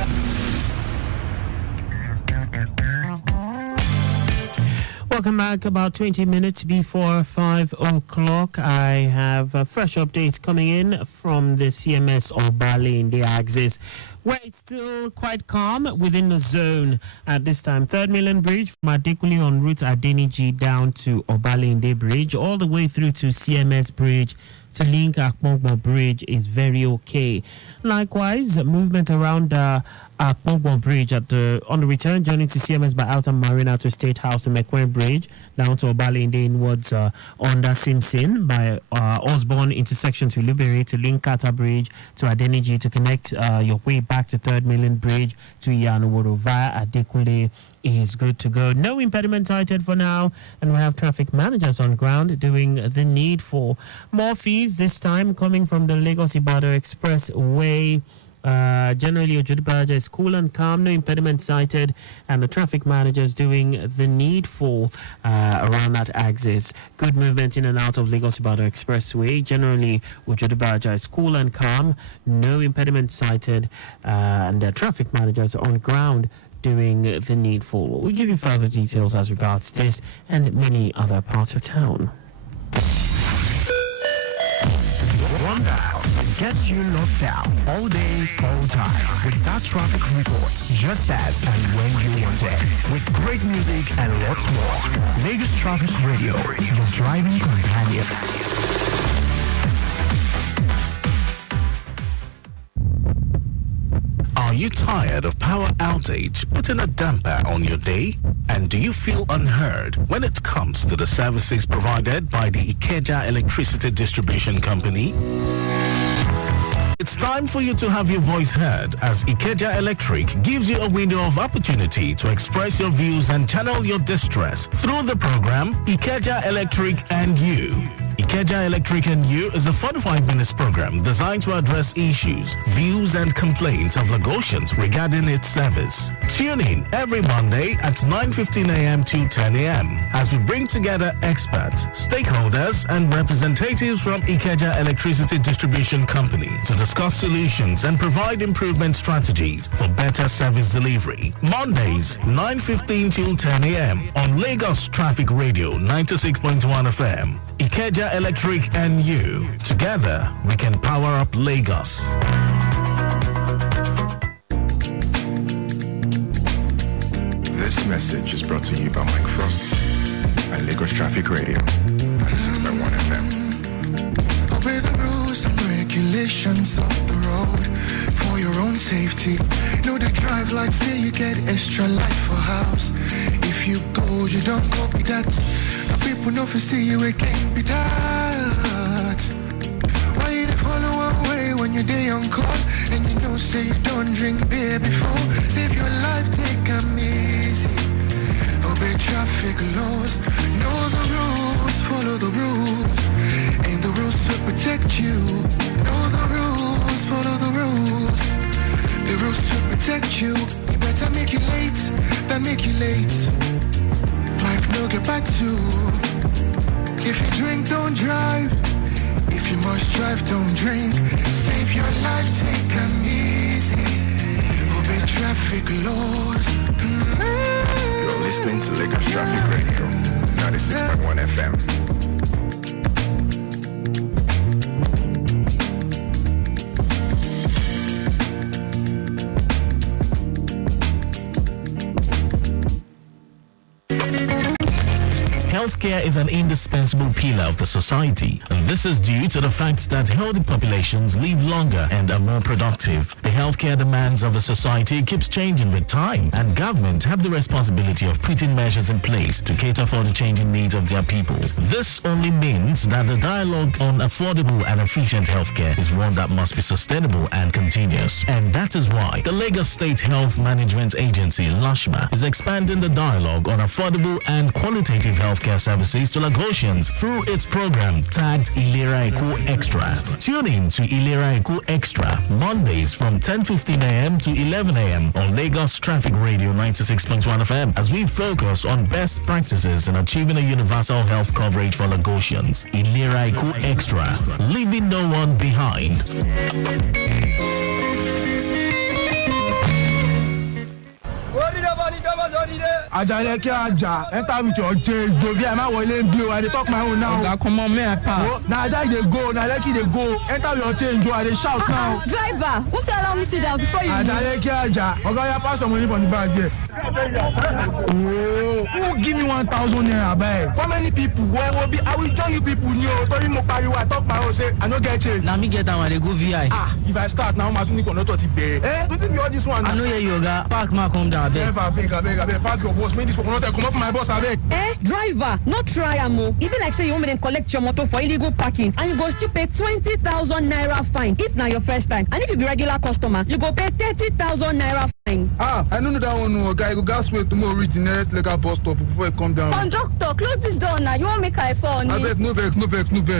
Welcome back. About 20 minutes before 5 o'clock, I have fresh updates coming in from the CMS Obale in the axis, where it's still quite calm within the zone at this time. 3rd Mainland Bridge from Adekule on route Adeniji down to Obalende Bridge, all the way through to CMS Bridge to link Akpogbo Bridge is very okay. Likewise, movement around Akpogbo Bridge on the return journey to CMS by Alton Marina to State House to Mekwen Bridge down to Obalende inwards under Simpson by Osborne intersection to Liberty to link Kata Bridge to Adeniji to connect your way back to 3rd Mainland Bridge to Iyanoworo via Adekule is good to go. No impediment cited for now, and we have traffic managers on ground doing the needful. More fees this time coming from the Lagos-Ibadan Expressway. Generally, Ojudibaraja is cool and calm, no impediment cited, and the traffic managers doing the needful around that axis. Good movement in and out of Lagos-Ibadan Expressway. Generally, Ojudibaraja is cool and calm, no impediment cited, and the traffic managers are on ground doing the needful. We'll give you further details as regards this and many other parts of town. One dial gets you locked down all day, all time with that traffic report, just as and when you want it, with great music and lots more. Lagos Traffic Radio, your driving companion. Are you you tired of power outage putting a damper on your day? And do you feel unheard when it comes to the services provided by the Ikeja Electricity Distribution Company? It's time for you to have your voice heard as Ikeja Electric gives you a window of opportunity to express your views and channel your distress through the program Ikeja Electric and You. Ikeja Electric and You is a 45-minute program designed to address issues, views and complaints of Lagosians regarding its service. Tune in every Monday at 9:15 a.m. to 10 a.m. as we bring together experts, stakeholders and representatives from Ikeja Electricity Distribution Company to discuss solutions and provide improvement strategies for better service delivery. Mondays, 9:15 till 10 a.m. on Lagos Traffic Radio 96.1 FM. Ikeja Electric and You. Together, we can power up Lagos. This message is brought to you by Mike Frost and Lagos Traffic Radio 96.1 FM. Obey the rules and regulations of the road for your own safety. Know the drive like say you get extra life for house. If you go, you don't go with that. The people know for see you again be that. Why you follow one way when you're day on call and you know say you don't drink beer before? Save your life, take 'em easy. Obey traffic laws. Know the rules, follow the rules. And the rules will protect you. Know the rules, follow the rules. The rules will protect you. You better make you late than make you late. Life no get back to. If you drink, don't drive. If you must drive, don't drink. Save your life, take 'em easy. Obey traffic laws. You're listening to Lagos Traffic Radio 96.1 FM. Healthcare is an indispensable pillar of the society, and this is due to the fact that healthy populations live longer and are more productive. The healthcare demands of the society keeps changing with time, and government have the responsibility of putting measures in place to cater for the changing needs of their people. This only means that the dialogue on affordable and efficient healthcare is one that must be sustainable and continuous. And that is why the Lagos State Health Management Agency, LASHMA, is expanding the dialogue on affordable and qualitative healthcare services to Lagosians through its program tagged Ilera Eko Extra. Tune in to Ilera Eko Extra Mondays from 10:15 a.m. to 11 a.m. on Lagos Traffic Radio 96.1 FM as we focus on best practices in achieving a universal health coverage for Lagosians. Ilera Eko Extra, leaving no one behind. Ajale ki aja, enter with your change. Jovi, I'm not willing to I dey talk my own now. Oga, come on, may I pass? Now Aja dey go, now Leki dey go. Enter with your change, I dey shout now. Driver, won't you allow me sit down before you Ajale ki aja, Oga, you pass some money from the bag here. Oh, who give me 1,000 naira bag? For many people, where will be? I will join you people new. Tori mo pariwo, I talk my own say I no get change. Now me get that one, they go VI. If I start now, my tunic on not to pay. Don't be all this one. I know you Oga. Park ma come down. Driver, beg, park your boss. Make this one not come off my boss, abeg. Driver, not try amo. Even like say you want me to collect your motor for illegal parking, and you go still pay 20,000 naira fine if na your first time. And if you be regular customer, you go pay 30,000 naira fine. I don't know that one, no, guy. You gas wait tomorrow reach the nearest legal bus stop before you come down. Conductor, close this door now. You won't make I fall. I beg, no vex.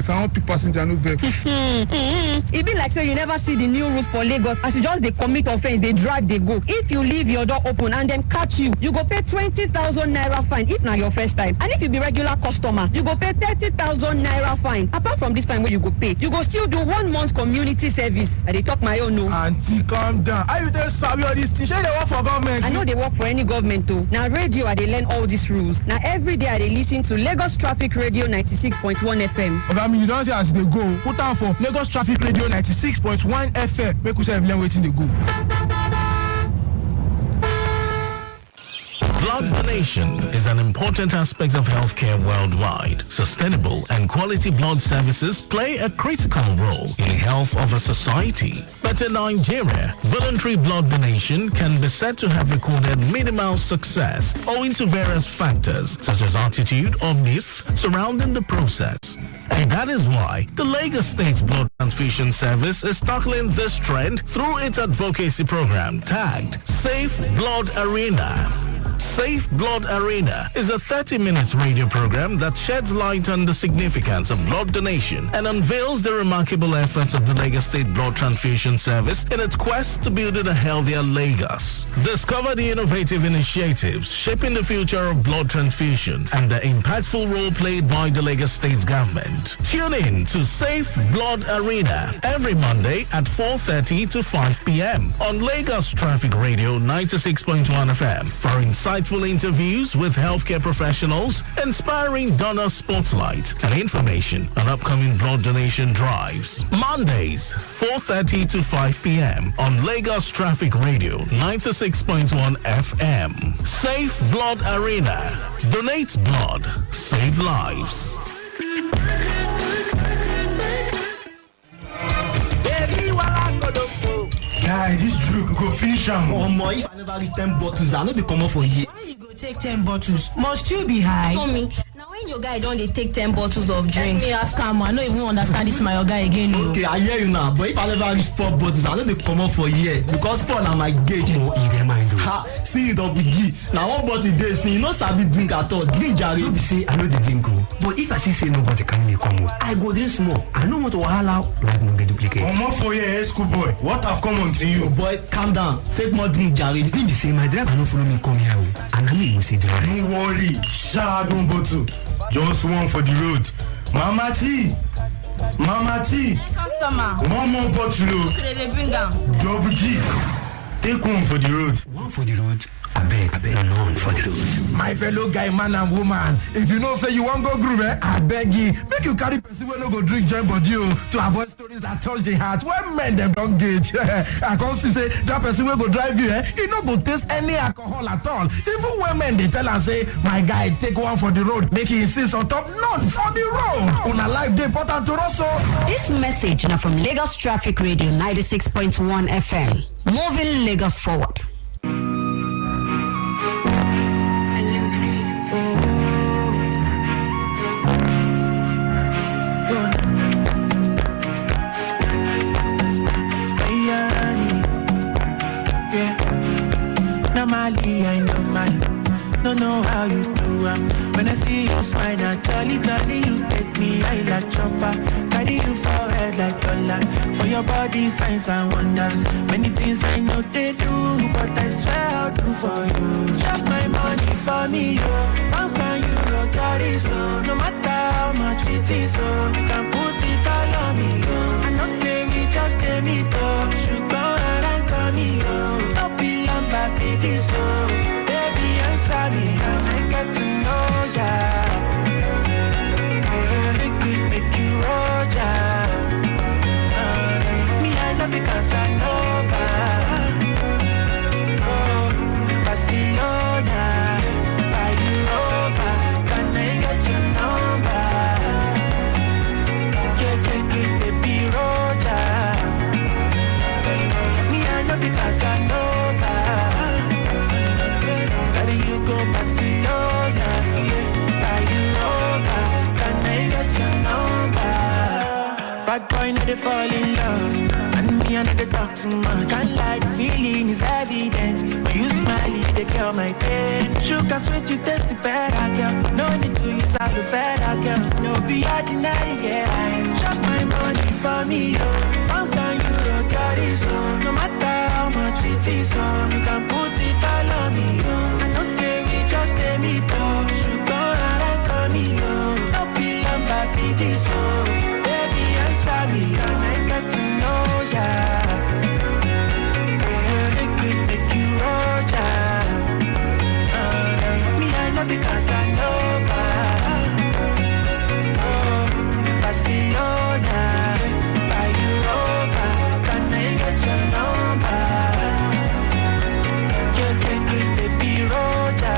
I want people passenger, no vex. It be like say you never see the new rules for Lagos. As you just they commit offense, they drive, they go. If you leave your door open and them catch you, you go pay 20,000 naira fine if na your first time. And if you be regular customer, you go pay 30,000 naira fine. Apart from this fine where you go pay, you go still do 1 month community service. I dey talk my own no. Auntie, calm down. Are you there sabi all these things? They work for government. I know they work for any government too. Now radio I dey learn all these rules. Now every day I dey listen to Lagos Traffic Radio 96.1 FM. Oga, me you don't say as they go. Put down for Lagos Traffic Radio 96.1 FM. Make we say learn waiting they go. Plug the donation is an important aspect of healthcare worldwide. Sustainable and quality blood services play a critical role in the health of a society. But in Nigeria, voluntary blood donation can be said to have recorded minimal success owing to various factors such as attitude or myth surrounding the process. And that is why the Lagos State Blood Transfusion Service is tackling this trend through its advocacy program tagged Safe Blood Arena. Safe Blood Arena is a 30-minute radio program that sheds light on the significance of blood donation and unveils the remarkable efforts of the Lagos State Blood Transfusion Service in its quest to build a healthier Lagos. Discover the innovative initiatives shaping the future of blood transfusion and the impactful role played by the Lagos State government. Tune in to Safe Blood Arena every Monday at 4:30 to 5 p.m. on Lagos Traffic Radio 96.1 FM for insightful interviews with healthcare professionals, inspiring donor spotlight, and information on upcoming blood donation drives. Mondays, 4:30 to 5 p.m. on Lagos Traffic Radio 96.1 FM. Safe Blood Arena. Donate blood. Save lives. Guy, this drink go finish am. Omo, if I never reach 10 bottles, I know they come up for you. Why you go take 10 bottles? Must you be high? Tommy, now when your guy don't they take 10 bottles of drink? Let me ask him, I don't even understand this my guy again. Okay, I hear you now, but if I never reach 4 bottles, I know they come up for you because 4 are my gauge. Oh, you get mind though. Ha, see it up with G. Now one bottle day, see, you know sabi drink at all. Drink Jerry. You be say I know the drink go, but if I see say nobody can me come, I go drink small. I know what to allow. Life no get duplicate. Come on for your school boy. What have come on to you? Oh boy, calm down. Take more drink, Jerry. If you say my driver no follow me come here, and I mean you see drive. Don't worry, shadow bottle. Just one for the road. Mama T. Customer. One more bottle. Okay, they bring them. Double G. Take one for the road. One for the road. I beg, none for the road. My fellow guy, man and woman, if you know say you won't go groove, I beg you, make you carry person when no go drink join body to avoid stories that touch the heart. When men them don't gauge, I can't see say that person will go drive you, you no go taste any alcohol at all. Even when men they tell and say, my guy, take one for the road, make you insist on top, none for the road. On a life day important to also. This message now from Lagos Traffic Radio 96.1 FM, moving Lagos forward. Normally, I don't know how you do it. When I see you smile, I jolly, you take me high like chopper. Carry you forward like dollar. For your body, signs and wonders. Many things I know they do, but I swear I'll do for you. Chop my money for me, yo. Pounds and euro, carry so. No matter how much it is, so you can put it all on me, yo. I know say we just a meet, oh. Should go around, call me, yo. Don't be long, baby, this, oh. Baby, answer me, I got to know ya. Make you roll ya. Me, I know because I know Barcelona, buy you over. Can I get your number? Yeah, baby, roll ya. Me, I know because I know you go Barcelona, yeah, buy you over. Can I get your number? Bad boy, now they fall in love, and me and they talk too much. Can't lie, the feeling is evident. When you smile, they kill my pain. Sugar sweet, you taste the better, girl. No need to use all the better, girl. No be ordinary, yeah. Chop my money for me, yo. Pounds and euro, carry so. No matter how much it is, so you can put it all on me, yo. Just let me go, should go around, call me, yo. Don't be long, baby, this, oh. Baby, answer me, and I got to know ya. Make you roll ya. Me, I know because I know Barcelona, buy you over. Can I get your number? Yeah, baby, roll ya.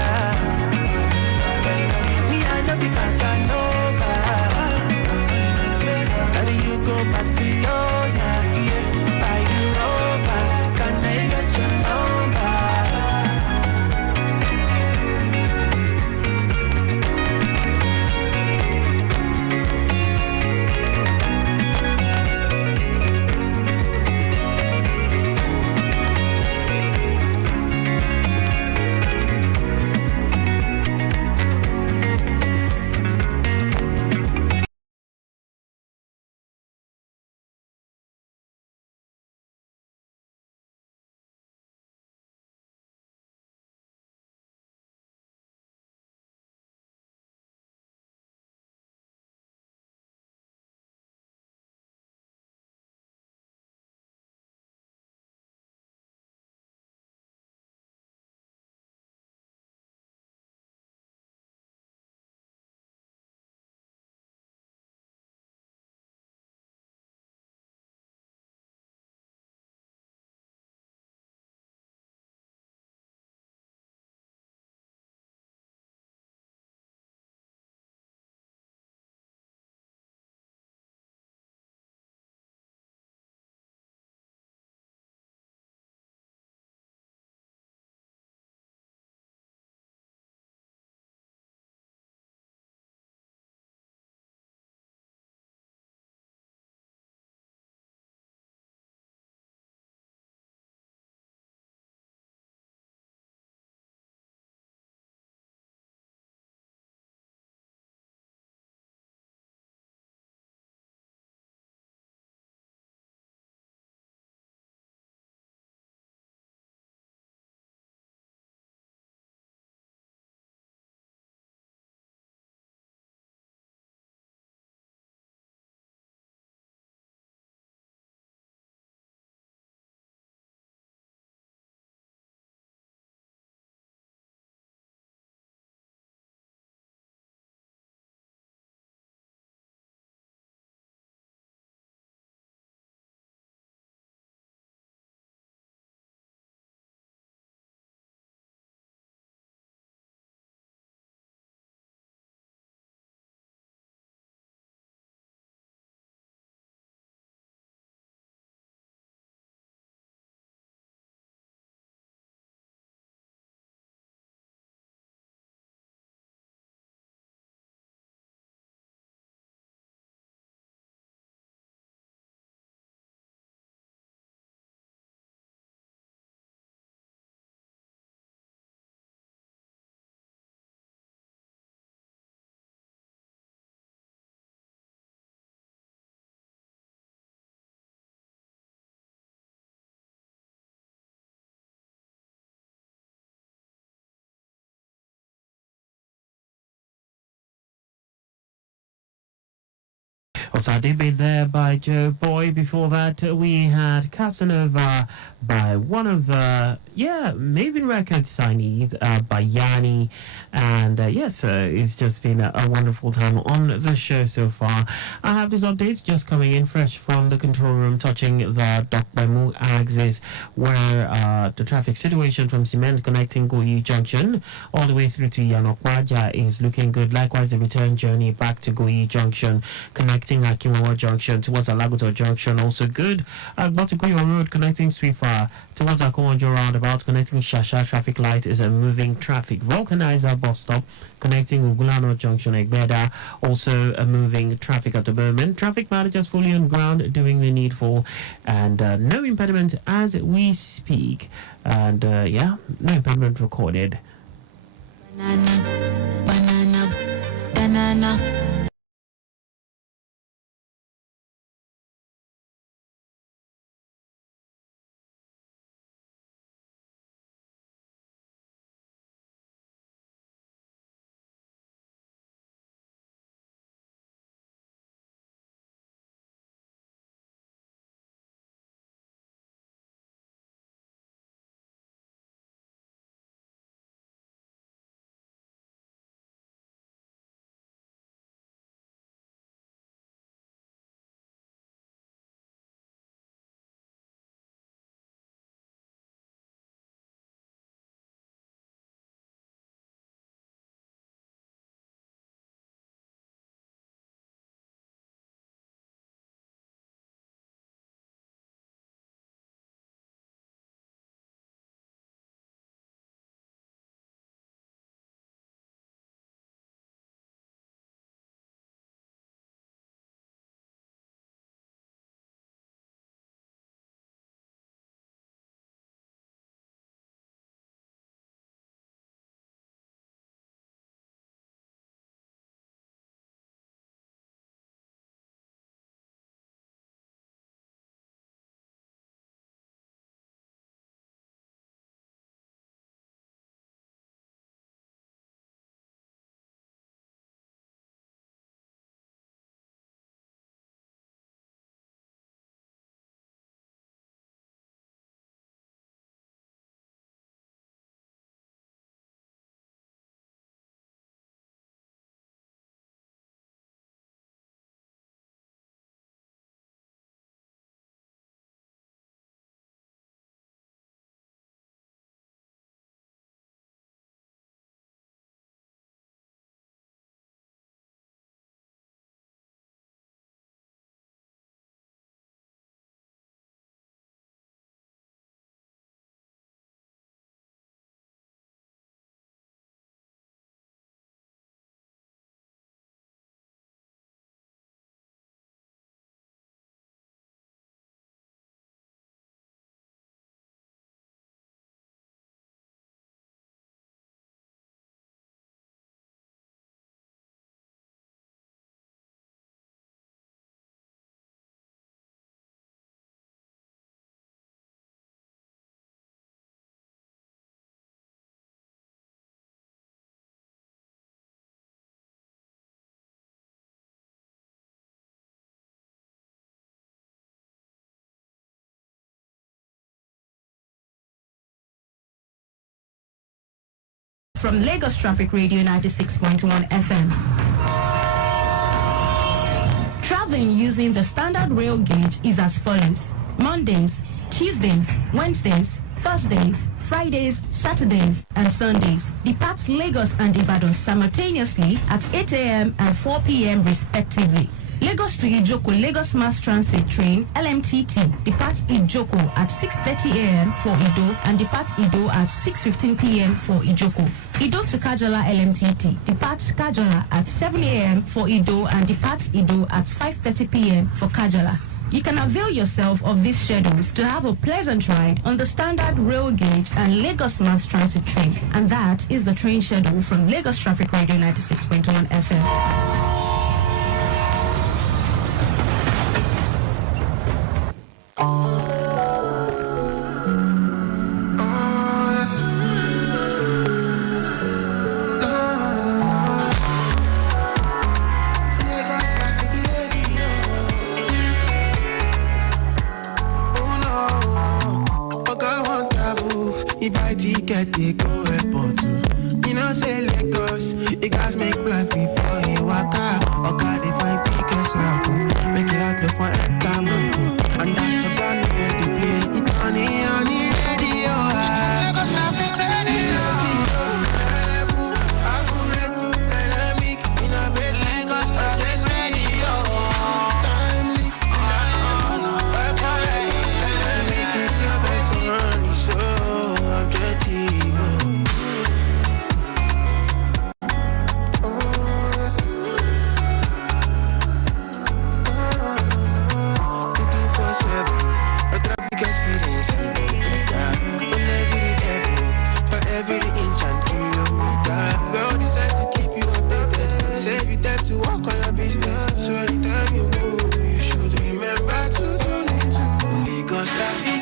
was Adibe there by Joe Boy. Before that, we had Casanova by one of Maven Records signees by Yanni. And yes, it's just been a wonderful time on the show so far. I have these updates just coming in fresh from the control room touching the Dokbemu axis, where the traffic situation from Cement connecting Goyi Junction all the way through to Yanokwaja is looking good. Likewise, the return journey back to Goyi Junction connecting Akiwawa Junction towards Alagoto Junction also good. Agbotigoyo Road connecting Swifa towards Akonjo roundabout connecting Shasha traffic light is a moving traffic. Vulcanizer bus stop connecting Ugulano Junction Egbeda also a moving traffic at the moment. Traffic managers fully on ground doing the needful and no impediment as we speak. And no impediment recorded. Banana. From Lagos Traffic Radio 96.1 FM. Traveling using the standard rail gauge is as follows. Mondays, Tuesdays, Wednesdays, Thursdays, Fridays, Saturdays, and Sundays. Depart Lagos and Ibadan simultaneously at 8 a.m. and 4 p.m. respectively. Lagos to Ijoko Lagos Mass Transit Train LMTT departs Ijoko at 6:30 a.m. for Ido and departs Ido at 6:15 p.m. for Ijoko. Ido to Kajola LMTT departs Kajola at 7 a.m. for Ido and departs Ido at 5:30 p.m. for Kajola. You can avail yourself of these schedules to have a pleasant ride on the standard rail gauge and Lagos Mass Transit train. And that is the train schedule from Lagos Traffic Radio 96.1 FM. they go airport too. You know, say Lagos, you guys make plans before you walk out. Okay, they find Pick Xtra, make it out for enter mountain. And that's a gun when they play. You know, on the radio. Lagos traffic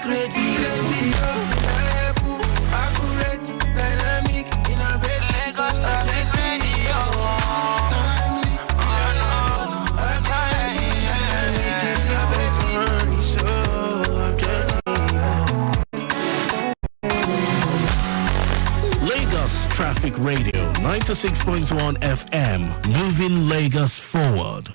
radio. Accurate, dynamic, innovative. Lagos traffic radio. Timely, accurate, dynamic, so objective. Lagos Traffic Radio 96.1 FM, moving Lagos forward.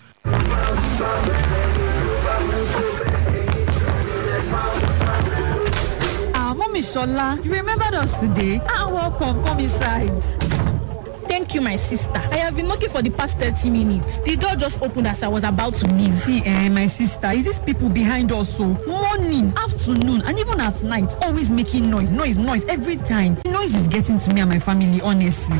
Mommy Shola, you remembered us today? Welcome, come inside. Thank you, my sister. I have been looking for the past 30 minutes. The door just opened as I was about to leave. See, my sister, is these people behind us so? Morning, afternoon, and even at night, always making noise every time. The noise is getting to me and my family, honestly.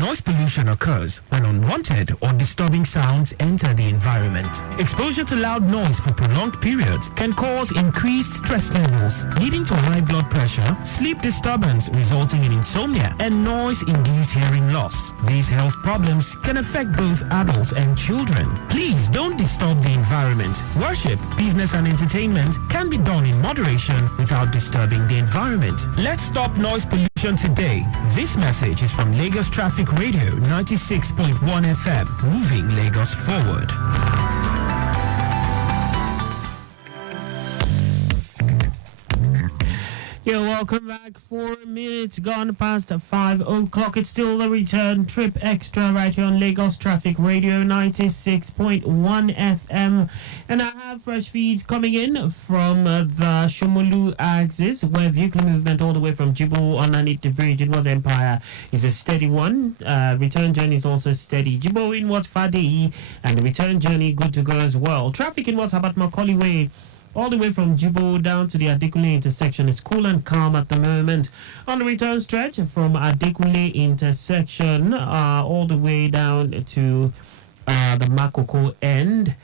Noise pollution occurs when unwanted or disturbing sounds enter the environment. Exposure to loud noise for prolonged periods can cause increased stress levels, leading to high blood pressure, sleep disturbance resulting in insomnia, and noise-induced hearing loss. These health problems can affect both adults and children. Please don't disturb the environment. Worship, business, and entertainment can be done in moderation without disturbing the environment. Let's stop noise pollution today. This message is from Lagos Traffic Radio 96.1 FM, moving Lagos forward. You're welcome back. 4 minutes gone past 5 o'clock. It's still the return trip extra right here on Lagos Traffic Radio 96.1 FM. And I have fresh feeds coming in from the Shomolu axis, where vehicle movement all the way from Jibo underneath the bridge in What's Empire is a steady one. Return journey is also steady. Jibo in What's Fadei, and the return journey good to go as well. Traffic in What's Habat Macaulay Way, all the way from Jibo down to the Adekule intersection is cool and calm at the moment. On the return stretch from Adekule intersection all the way down to the Makoko end,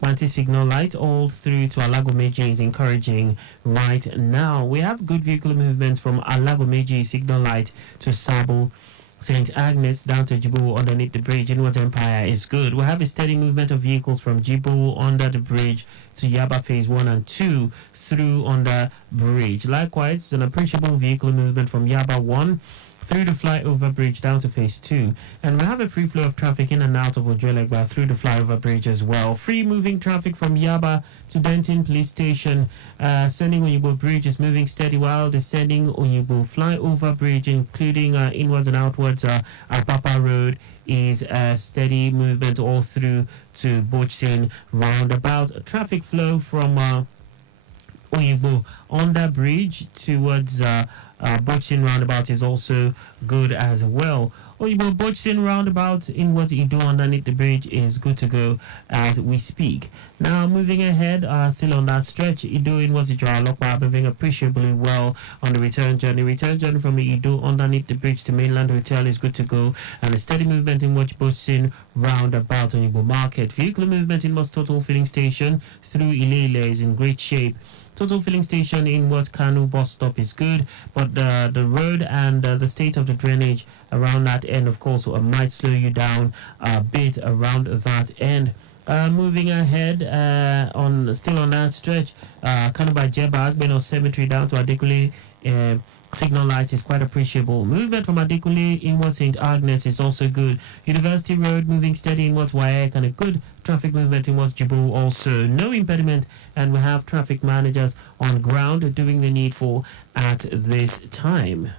Quanti signal light all through to Alagomeji is encouraging right now. We have good vehicle movement from Alagomeji signal light to Sabo St. Agnes down to Jibo underneath the bridge in What Empire is good. We have a steady movement of vehicles from Jibo under the bridge to Yaba Phase 1 and 2 through under bridge. Likewise, an appreciable vehicle movement from Yaba 1 through the flyover bridge down to Phase 2. And we have a free flow of traffic in and out of Ojuelegba through the flyover bridge as well. Free moving traffic from Yaba to Denton Police Station. Sending Onyibo Bridge is moving steady, while descending Onyibo flyover bridge, including inwards and outwards Apapa Road, is a steady movement all through to Bochsin roundabout. Traffic flow from Onyibo under bridge towards Bochsin roundabout is also good as well. Oyibo Bochsin roundabout in what you do underneath the bridge is good to go as we speak. Now moving ahead, still on that stretch, Ido in Wazijara moving appreciably well on the return journey. Return journey from Ido underneath the bridge to Mainland Hotel is good to go, and a steady movement in Watch Bochsin roundabout on Ibo Market. Vehicle movement in Most Total Filling Station through Ilele is in great shape. Total filling station in what Kanu bus stop is good, but the road and the state of the drainage around that end, of course, might slow you down a bit around that end. Moving ahead, still on that stretch, Kanu by Jeba, Agbeno Cemetery down to Adekule Signal light is quite appreciable. Movement from Adekunle inward St. Agnes is also good. University Road moving steady inwards Waec, and a good traffic movement inwards Jibu also. No impediment, and we have traffic managers on ground doing the needful at this time.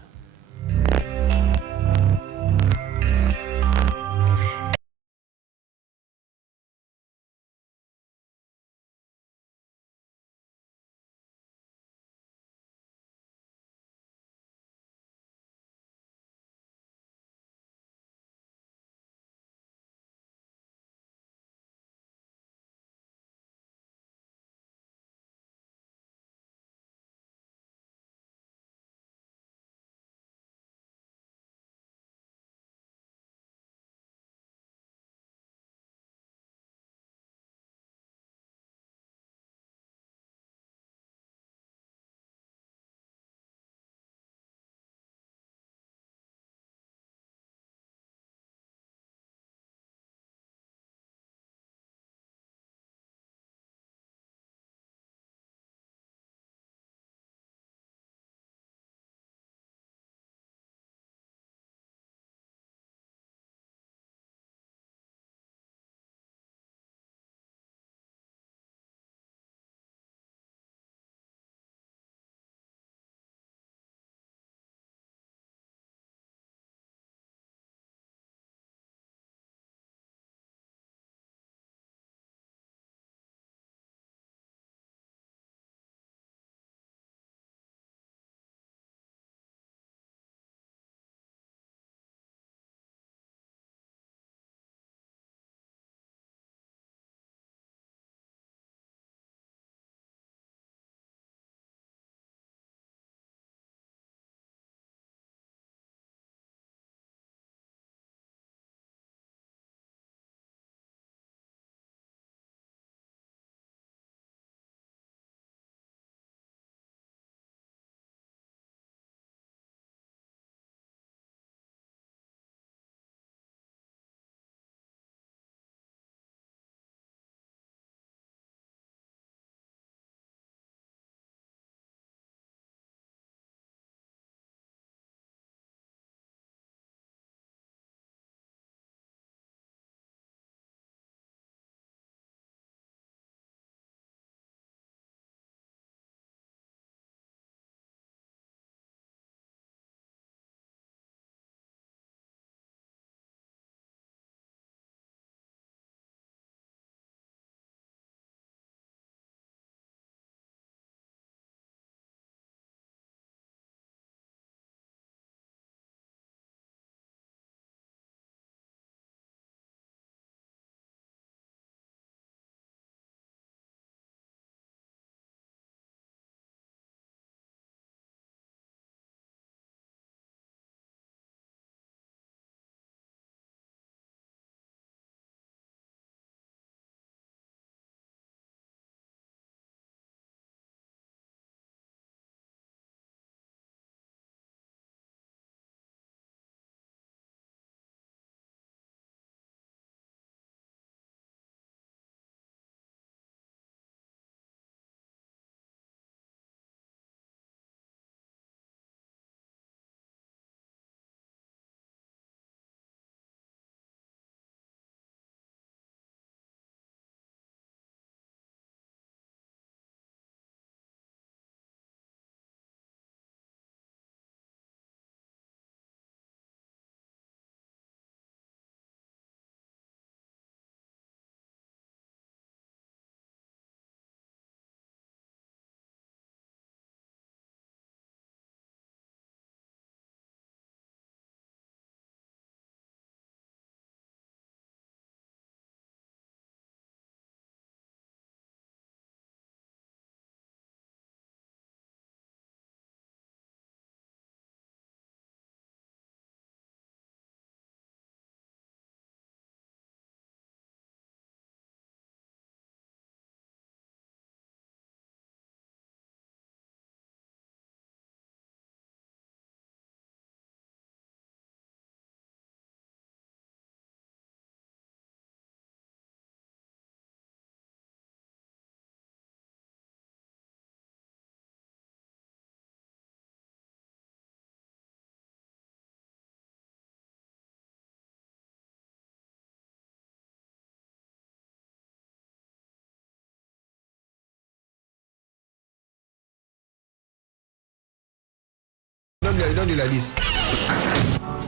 don't do like this.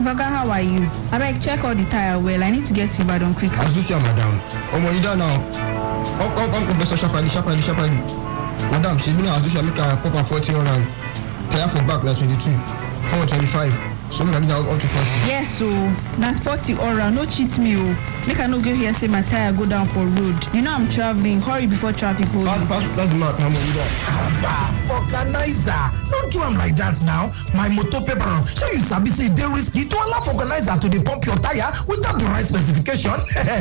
Gaga, how are you? I beg, check all the tire well. I need to get to Ibadan quickly. Azusia, madam. You down now? Come, Professor Shapali. Madam, she's been Azusia, make her pop and 40 around. Tire for back, now 22. 425. So make her get up to 40. Yes, so not 40 around. No cheat me, oh. Make I no go here say my tire go down for road. You know I'm traveling. Hurry before traffic holds. That's the mark. How much you got? Organizer, don't do am like that now. My motor paper, so you sabi say dey risky to allow organizer to dey pump your tire without the right specification.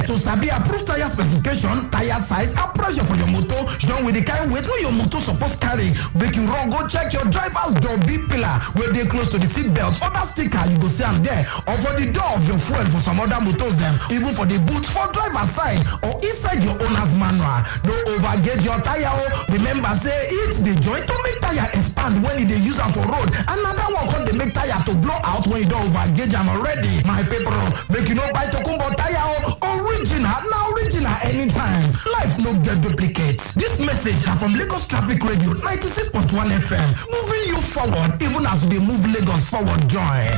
So sabi approve tire specification, tire size, and pressure for your motor. Join with the kind weight wey your motor suppose carry. Make you run go check your driver's door big pillar wey dey close to the seat belt. For that sticker you go see am there, or for the door of your fuel for some other motors dem, even for the boot for driver's side or inside your owner's manual. No overgauge your tire. Remember say it's the joint to make tire expand when you dey use am for road. Another one called the make tire to blow out when you don overgauge am already. My paper, make you no buy Tokumbo tire. Original, now original anytime. Life no get duplicates. This message na from Lagos Traffic Radio 96.1 FM. Moving you forward even as we move Lagos forward. Joy.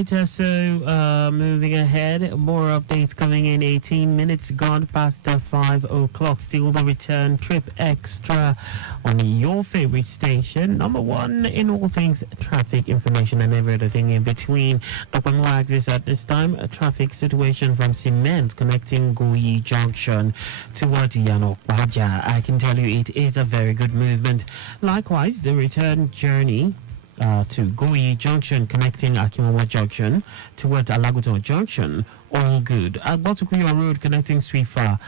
right, so moving ahead, more updates coming in. 18 minutes gone past the 5 o'clock. Still the return trip extra on your favorite station. Number one in all things traffic information and everything in between. Dr. Axis at this time, a traffic situation from Cement connecting Goyi Junction towards Yanokbaja. I can tell you it is a very good movement. Likewise, the return journey to Goyi Junction connecting Akimawa Junction towards Alagoto Junction, all good. At Botukuyo Road connecting Swifa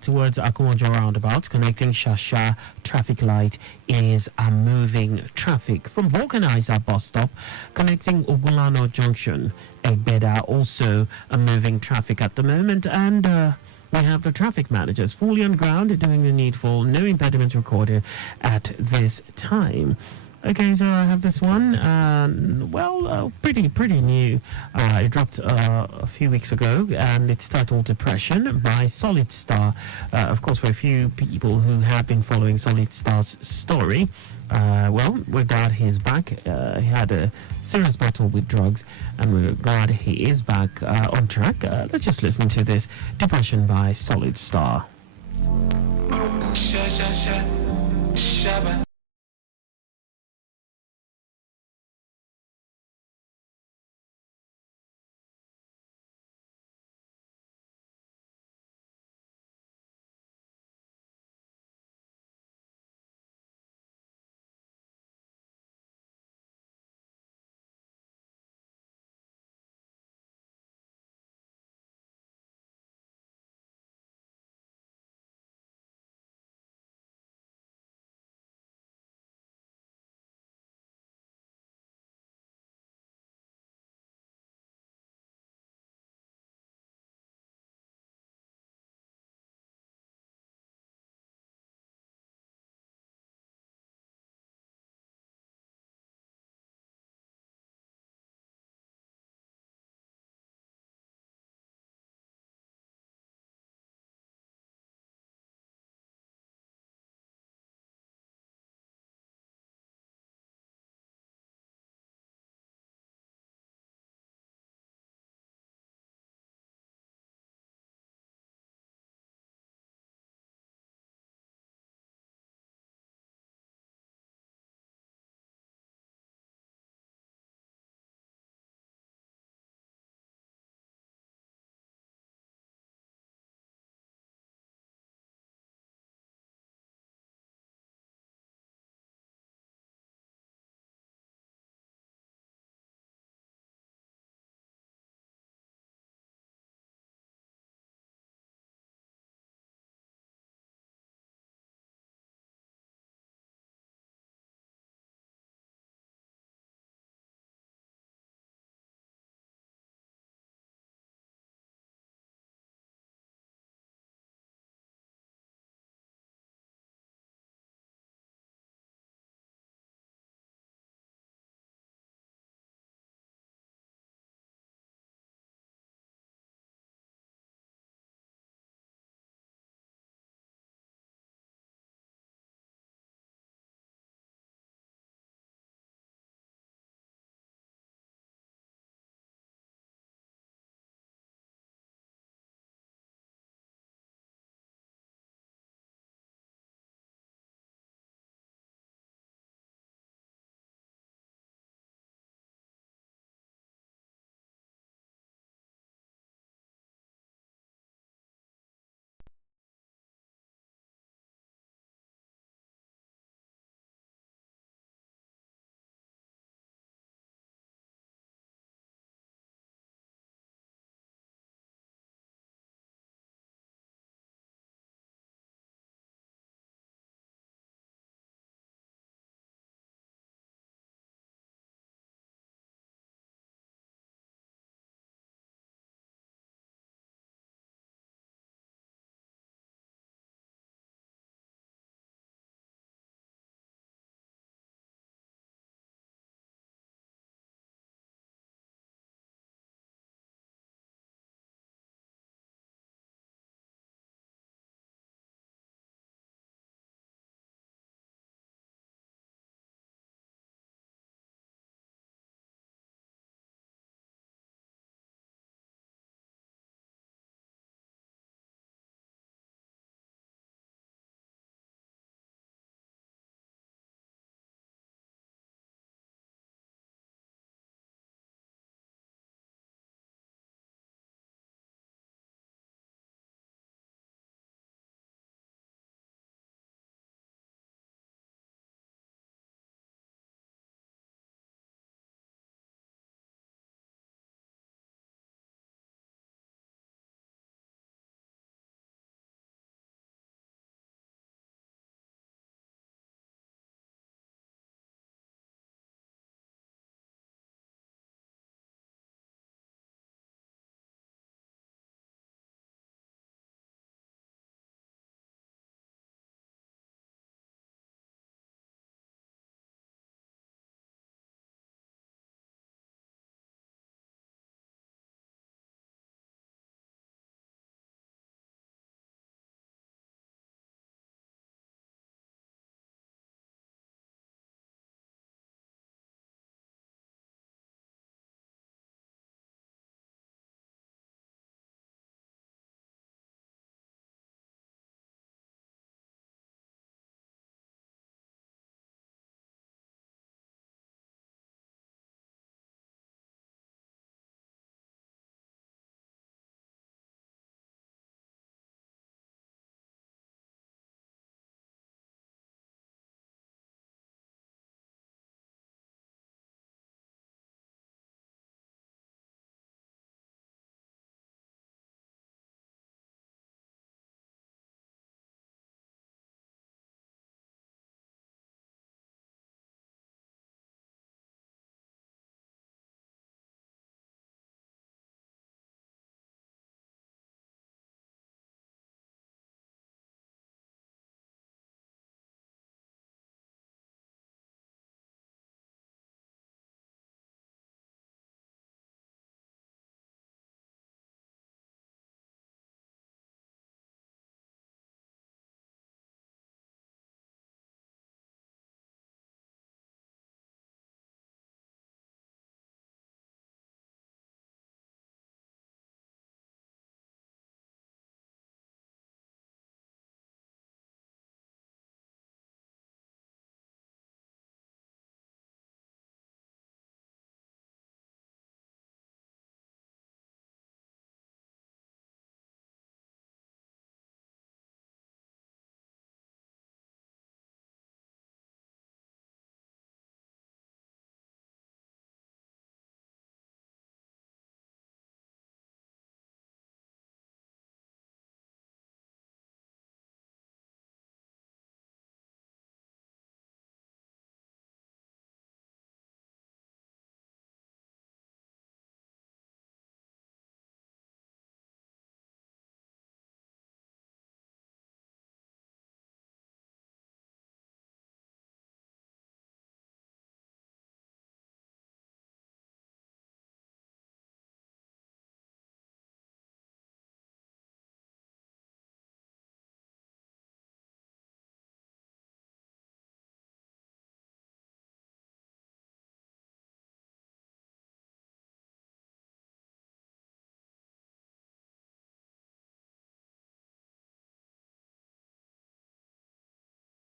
towards Akumojo Roundabout connecting Shasha traffic light is a moving traffic. From Vulcanizer bus stop connecting Ogulano Junction, Egbeda, also a moving traffic at the moment. And we have the traffic managers fully on ground doing the needful, no impediments recorded at this time. Okay, so I have this one. Pretty new. It dropped a few weeks ago, and it's titled "Depression" by Solid Star. Of course, for a few people who have been following Solid Star's story, we're glad he's back. He had a serious battle with drugs, and we're glad he is back on track. Let's just listen to this "Depression" by Solid Star.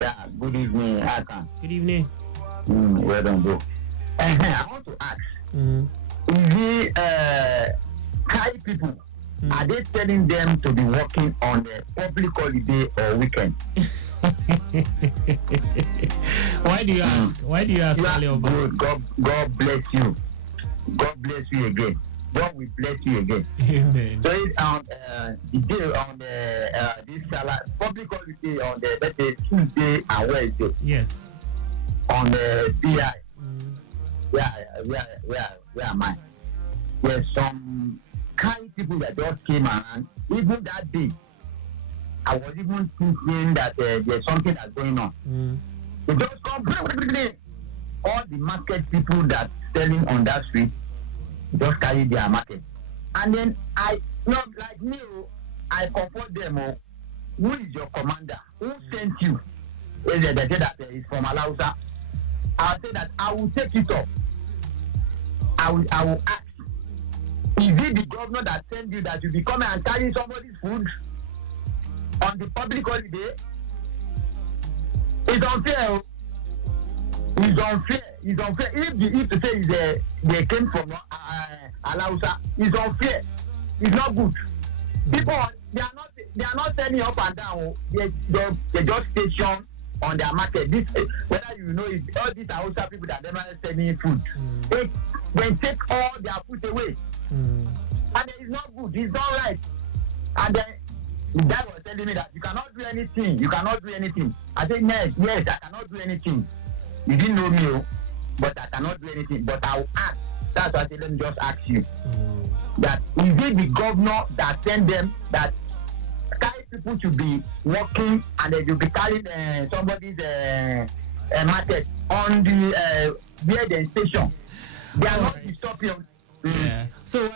Yeah, good evening, Akan. Good evening. Well done, bro. I want to ask, is the Kai people, are they telling them to be working on a public holiday or weekend? Why do you ask? Why do you ask? Good. God bless you. God bless you again. God will bless you again. Amen. So it's on the day on the this public holiday on the let's say Tuesday and Wednesday. Yes. On the PI. Yeah, man. There's some kind people that just came around. Even that day, I was even thinking that there's something that's going on. They just come, all the market people that selling on that street just carry their market. And then I, not like me, I comfort them. Who is your commander? Who sent you? They say that it's from Alausa. I'll say that I will take it up. I will ask. Is it the governor that sent you that you be coming and carry somebody's food on the public holiday? It's unfair. It's unfair. It's unfair. If to say they came from Alausa, it's unfair. It's not good. People they are not selling up and down. They just station on their market. This whether you know it, all these Hausa people that never selling food. They take all their food away. And it's not good, it's not right. And then the guy was telling me that you cannot do anything. I said, yes, I cannot do anything. You didn't know me, but I cannot do anything. But I will ask. That's why I said, let me just ask you. That is it the governor that sent them that people should be working and they will be carrying somebody's market on the where the station. They are not disturbing. Yeah. So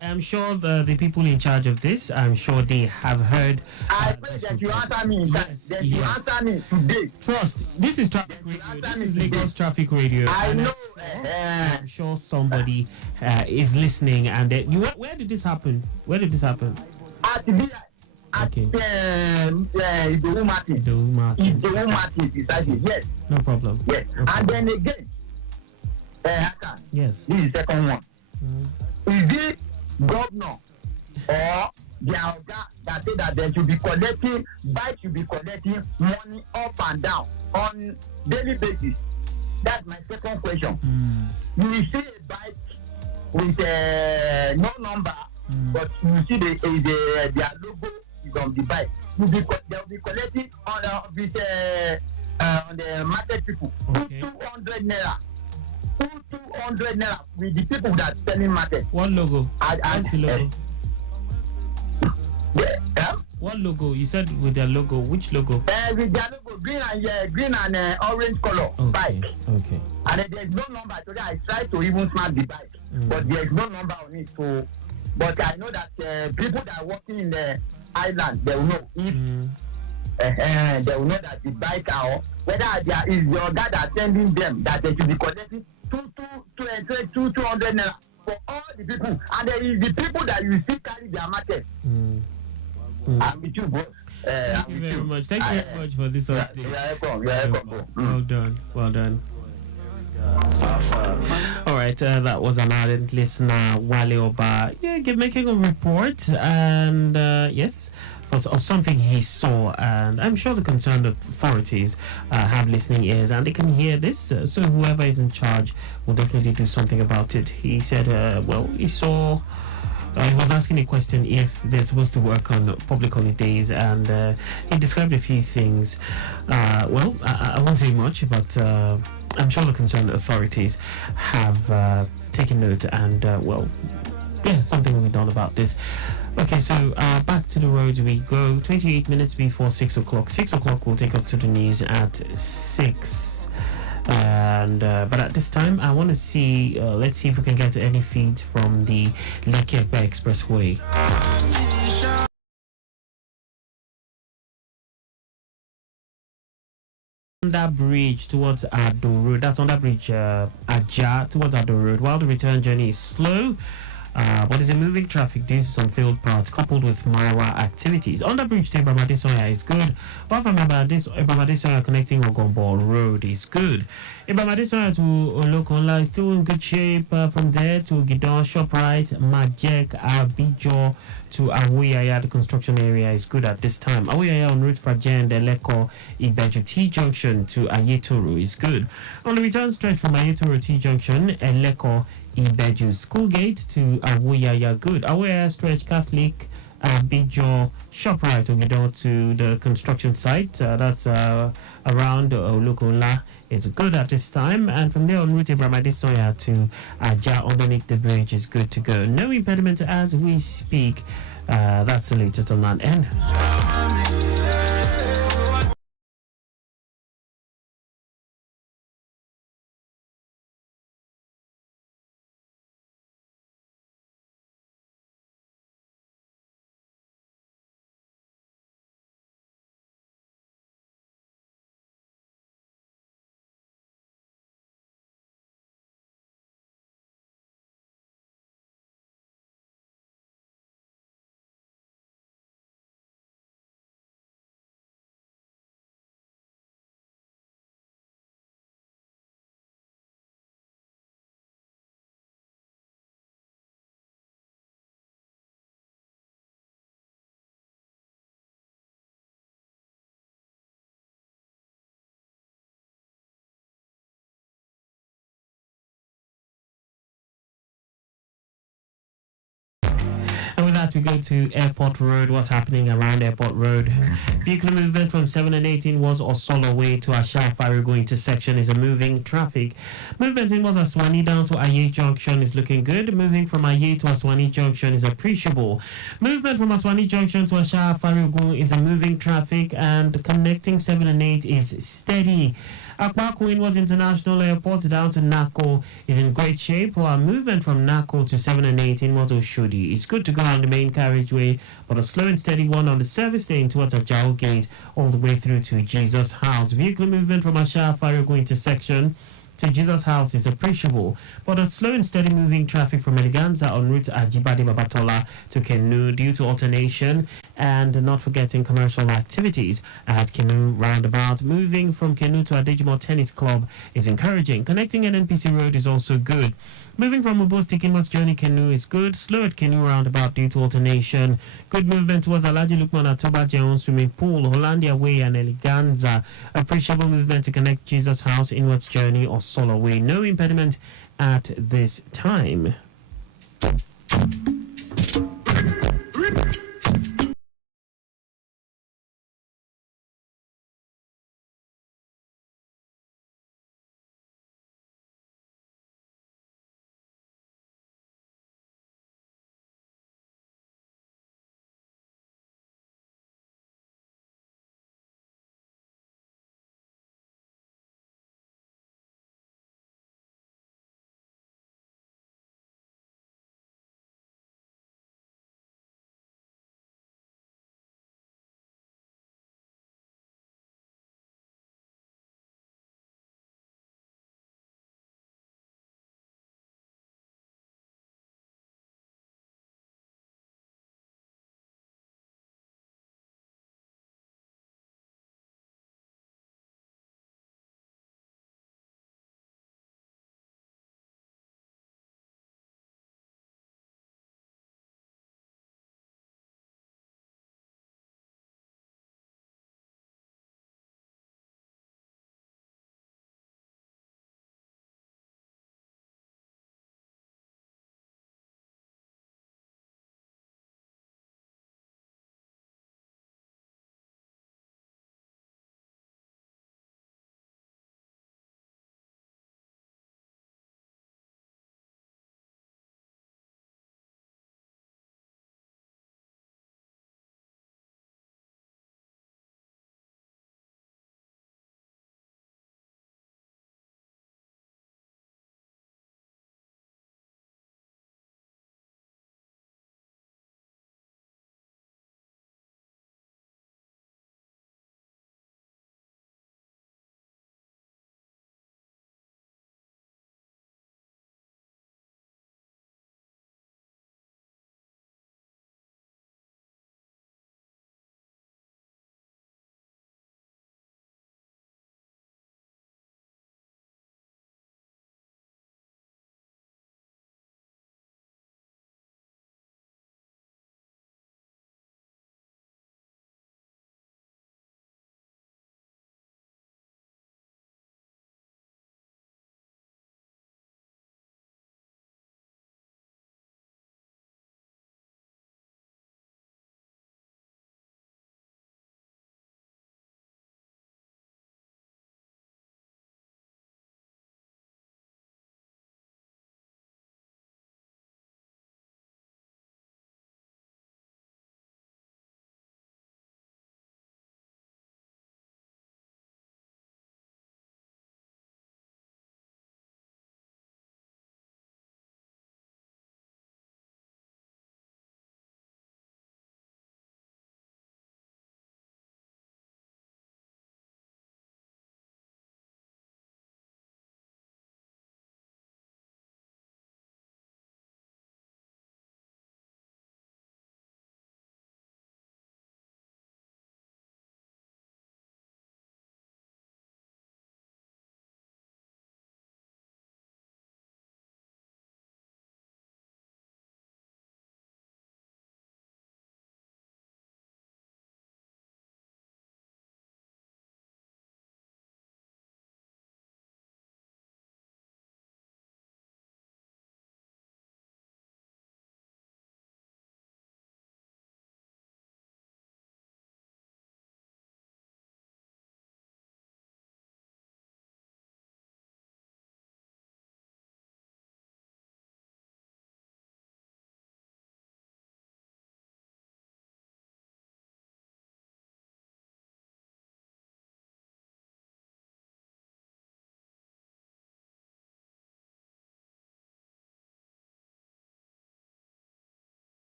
I'm sure the people in charge of this, I'm sure they have heard. I pray that you answer me. You answer me today. Trust. This is traffic radio. This is Lagos Traffic Radio. I know. I'm sure somebody is listening. And where did this happen? At the Idowu Market. Yes. No problem. Yes. No problem. And then again. Yes. This is the second one. Is it governor or the Oga that say that they should be collecting money up and down on daily basis? That's my second question. You will see a bike with no number, but you see their logo is on the bike. They will be collecting on the market people. Okay. 200 naira. 200 naira with the people that selling market. What logo? What's the logo? What logo? You said with their logo. Which logo? With their logo, green and orange color bike. Okay. And there is no number. Today I tried to even smart the bike, but there is no number on it. So, but I know that people that are working in the island, they will know if they will know that the bike are whether there is your guy that sending them that they should be collecting 200 naira for all the people, and there is the people that you see carry their market. I'm with you, boss. Thank you very much. Thank you very much for this update. You're welcome. Well done. All right, that was an ardent listener, Wale Oba. Yeah, making a report, and yes, of something he saw, and I'm sure the concerned authorities have listening ears and they can hear this. So whoever is in charge will definitely do something about it. He said, he saw. He was asking a question if they're supposed to work on public holidays, and he described a few things. I won't say much, but I'm sure the concerned authorities have taken note, and something will be done about this. Okay, so back to the roads we go. 28 minutes before 6 o'clock. 6 o'clock will take us to the news at 6. And but at this time, I want to see. Let's see if we can get any feed from the Lekki-Epe Expressway. Under bridge towards Ado Road. That's under bridge Aja towards Ado Road. While the return journey is slow. What is a moving traffic due to some field parts coupled with Marawa activities. Underbridge to Ibamadesoya is good. While from Ibamadesoya connecting Ogombo Road is good. Ibamadesoya to Olokonla is still in good shape. From there to Gidon, Shoprite, Majek, Abijo to Awuyaya, the construction area is good at this time. Awuyaya on route Frajen, Deleko, Ibeju T Junction to Ayetoro is good. On the return stretch from Ayetoro T Junction, Eleko, Ibeju Schoolgate to Awuyaya good. Awuyaya stretch Catholic, Abijo, Shoprite, Ogidon to the construction site. That's around Olukola. It's good at this time, and from there on route Ibrahim to Aja underneath the bridge is good to go. No impediment as we speak. That's the latest on that end. And with that, we go to Airport Road. What's happening around Airport Road? Vehicle movement from 7 and 18 was Osolo Way to Asha Farigo intersection is a moving traffic. Movement in was Aswani down to Aye Junction is looking good. Moving from Aye to Aswani Junction is appreciable. Movement from Aswani Junction to Asha Farigo is a moving traffic, and connecting 7 and 8 is steady. Akbaku Inwards International Airport down to Nako is in great shape, while movement from Nako to 7 and 8 in Moto Shudi is good to go on the main carriageway, but a slow and steady one on the service lane towards Ajao Gate all the way through to Jesus House. Vehicle movement from Asha Farigo intersection to Jesus House is appreciable, but a slow and steady moving traffic from Eleganza on route Ajibade Babatola to Kenu due to alternation and not forgetting commercial activities at Kenu roundabout. Moving from Kenu to Adejimo Tennis Club is encouraging. Connecting NNPC Road is also good. Moving from Ubos to Kinwas Journey Kenu is good. Slow at Kenu roundabout due to alternation. Good movement towards Alaji Lukman Atoba Jeon Swimming Pool, Hollandia Way and Eleganza. Appreciable movement to connect Jesus House, Inwards Journey or Solo Way. No impediment at this time.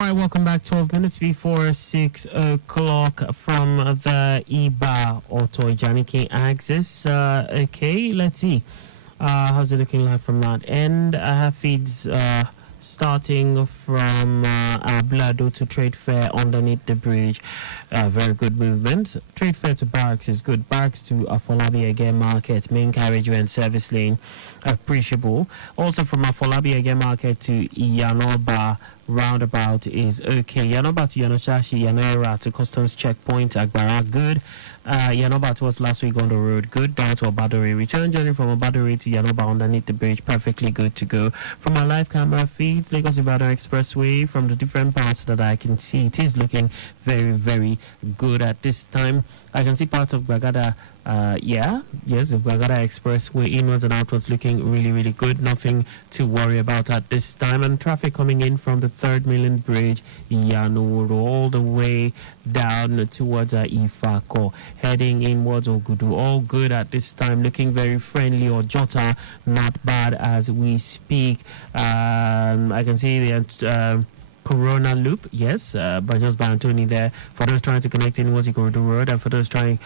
All right, welcome back. 12 minutes before 6 o'clock from the IBA Auto Janiki axis. Okay, let's see. How's it looking like from that end? I have feeds starting from Blado to Trade Fair underneath the bridge. Very good movement. Trade Fair to Barracks is good. Barracks to Afolabi again Market, main carriageway and service lane, appreciable. Also from Afolabi again Market to Yanoba roundabout is okay. Yanoba to Yanoshashi, Yanaira to Customs Checkpoint, Agbara, good. Yanoba was last week on the road, good. Down to Obadore. Return journey from Obadore to Yanoba underneath the bridge, perfectly good to go. From my live camera feeds, Lagos Ibadan Expressway, from the different parts that I can see, it is looking very, very good at this time. I can see parts of Bagada. The Bagada Expressway inwards and outwards looking really, really good. Nothing to worry about at this time. And traffic coming in from the 3rd Mainland Bridge, Yanuru, all the way down towards Ifako, heading inwards Ogudu. All good at this time. Looking very friendly. Or Jota, not bad as we speak. I can see the Corona Loop, yes, but just by Anthony there. For those trying to connect in the Corridor Road, and for those trying,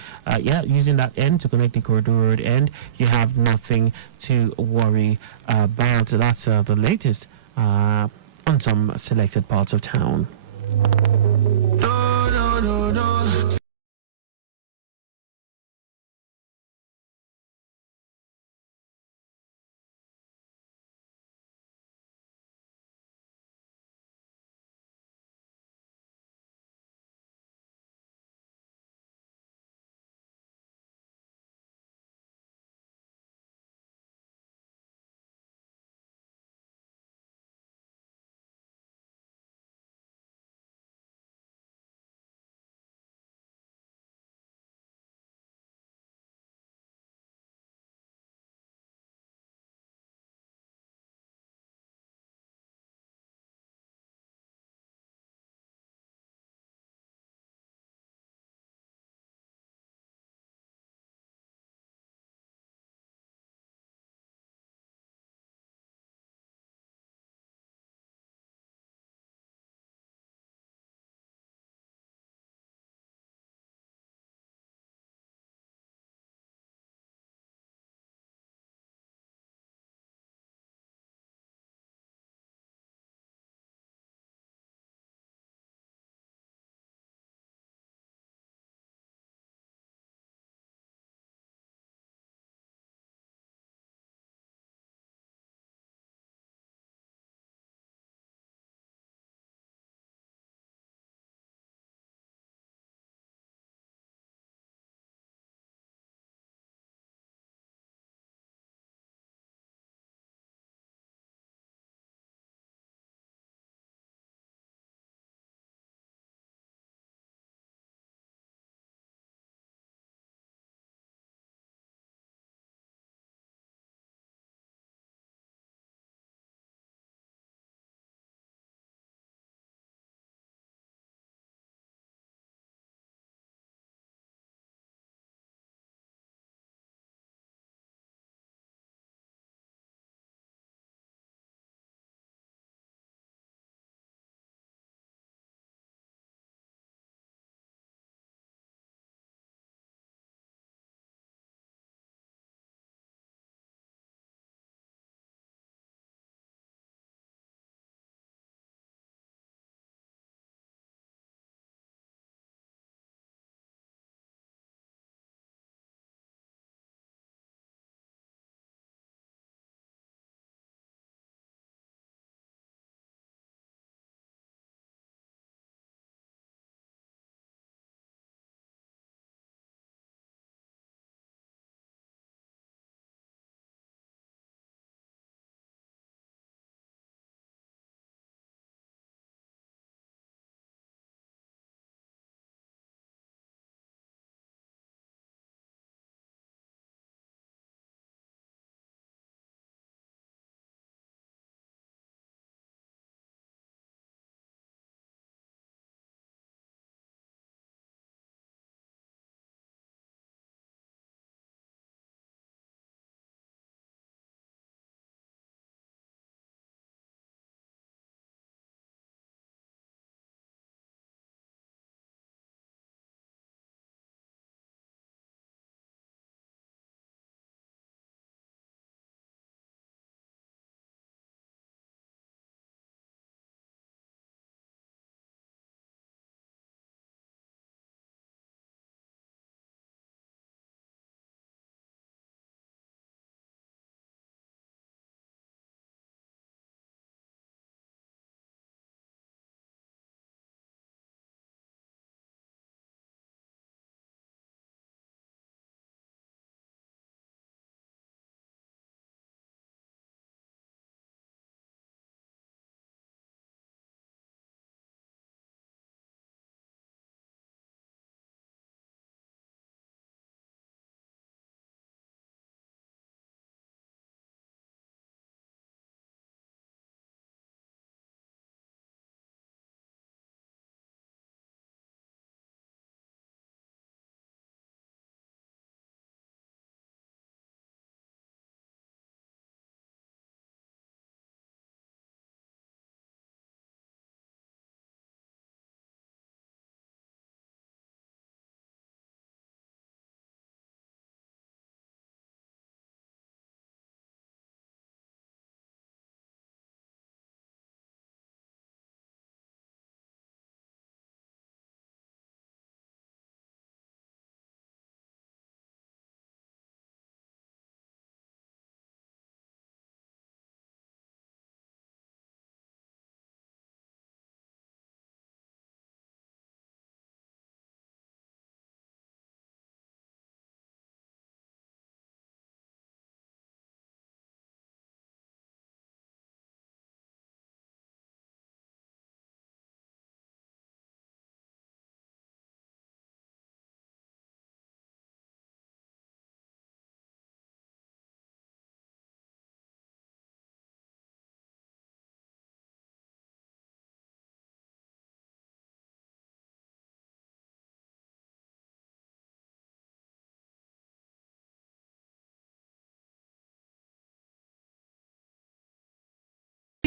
using that end to connect the Corridor Road end, you have nothing to worry about. That's the latest on some selected parts of town.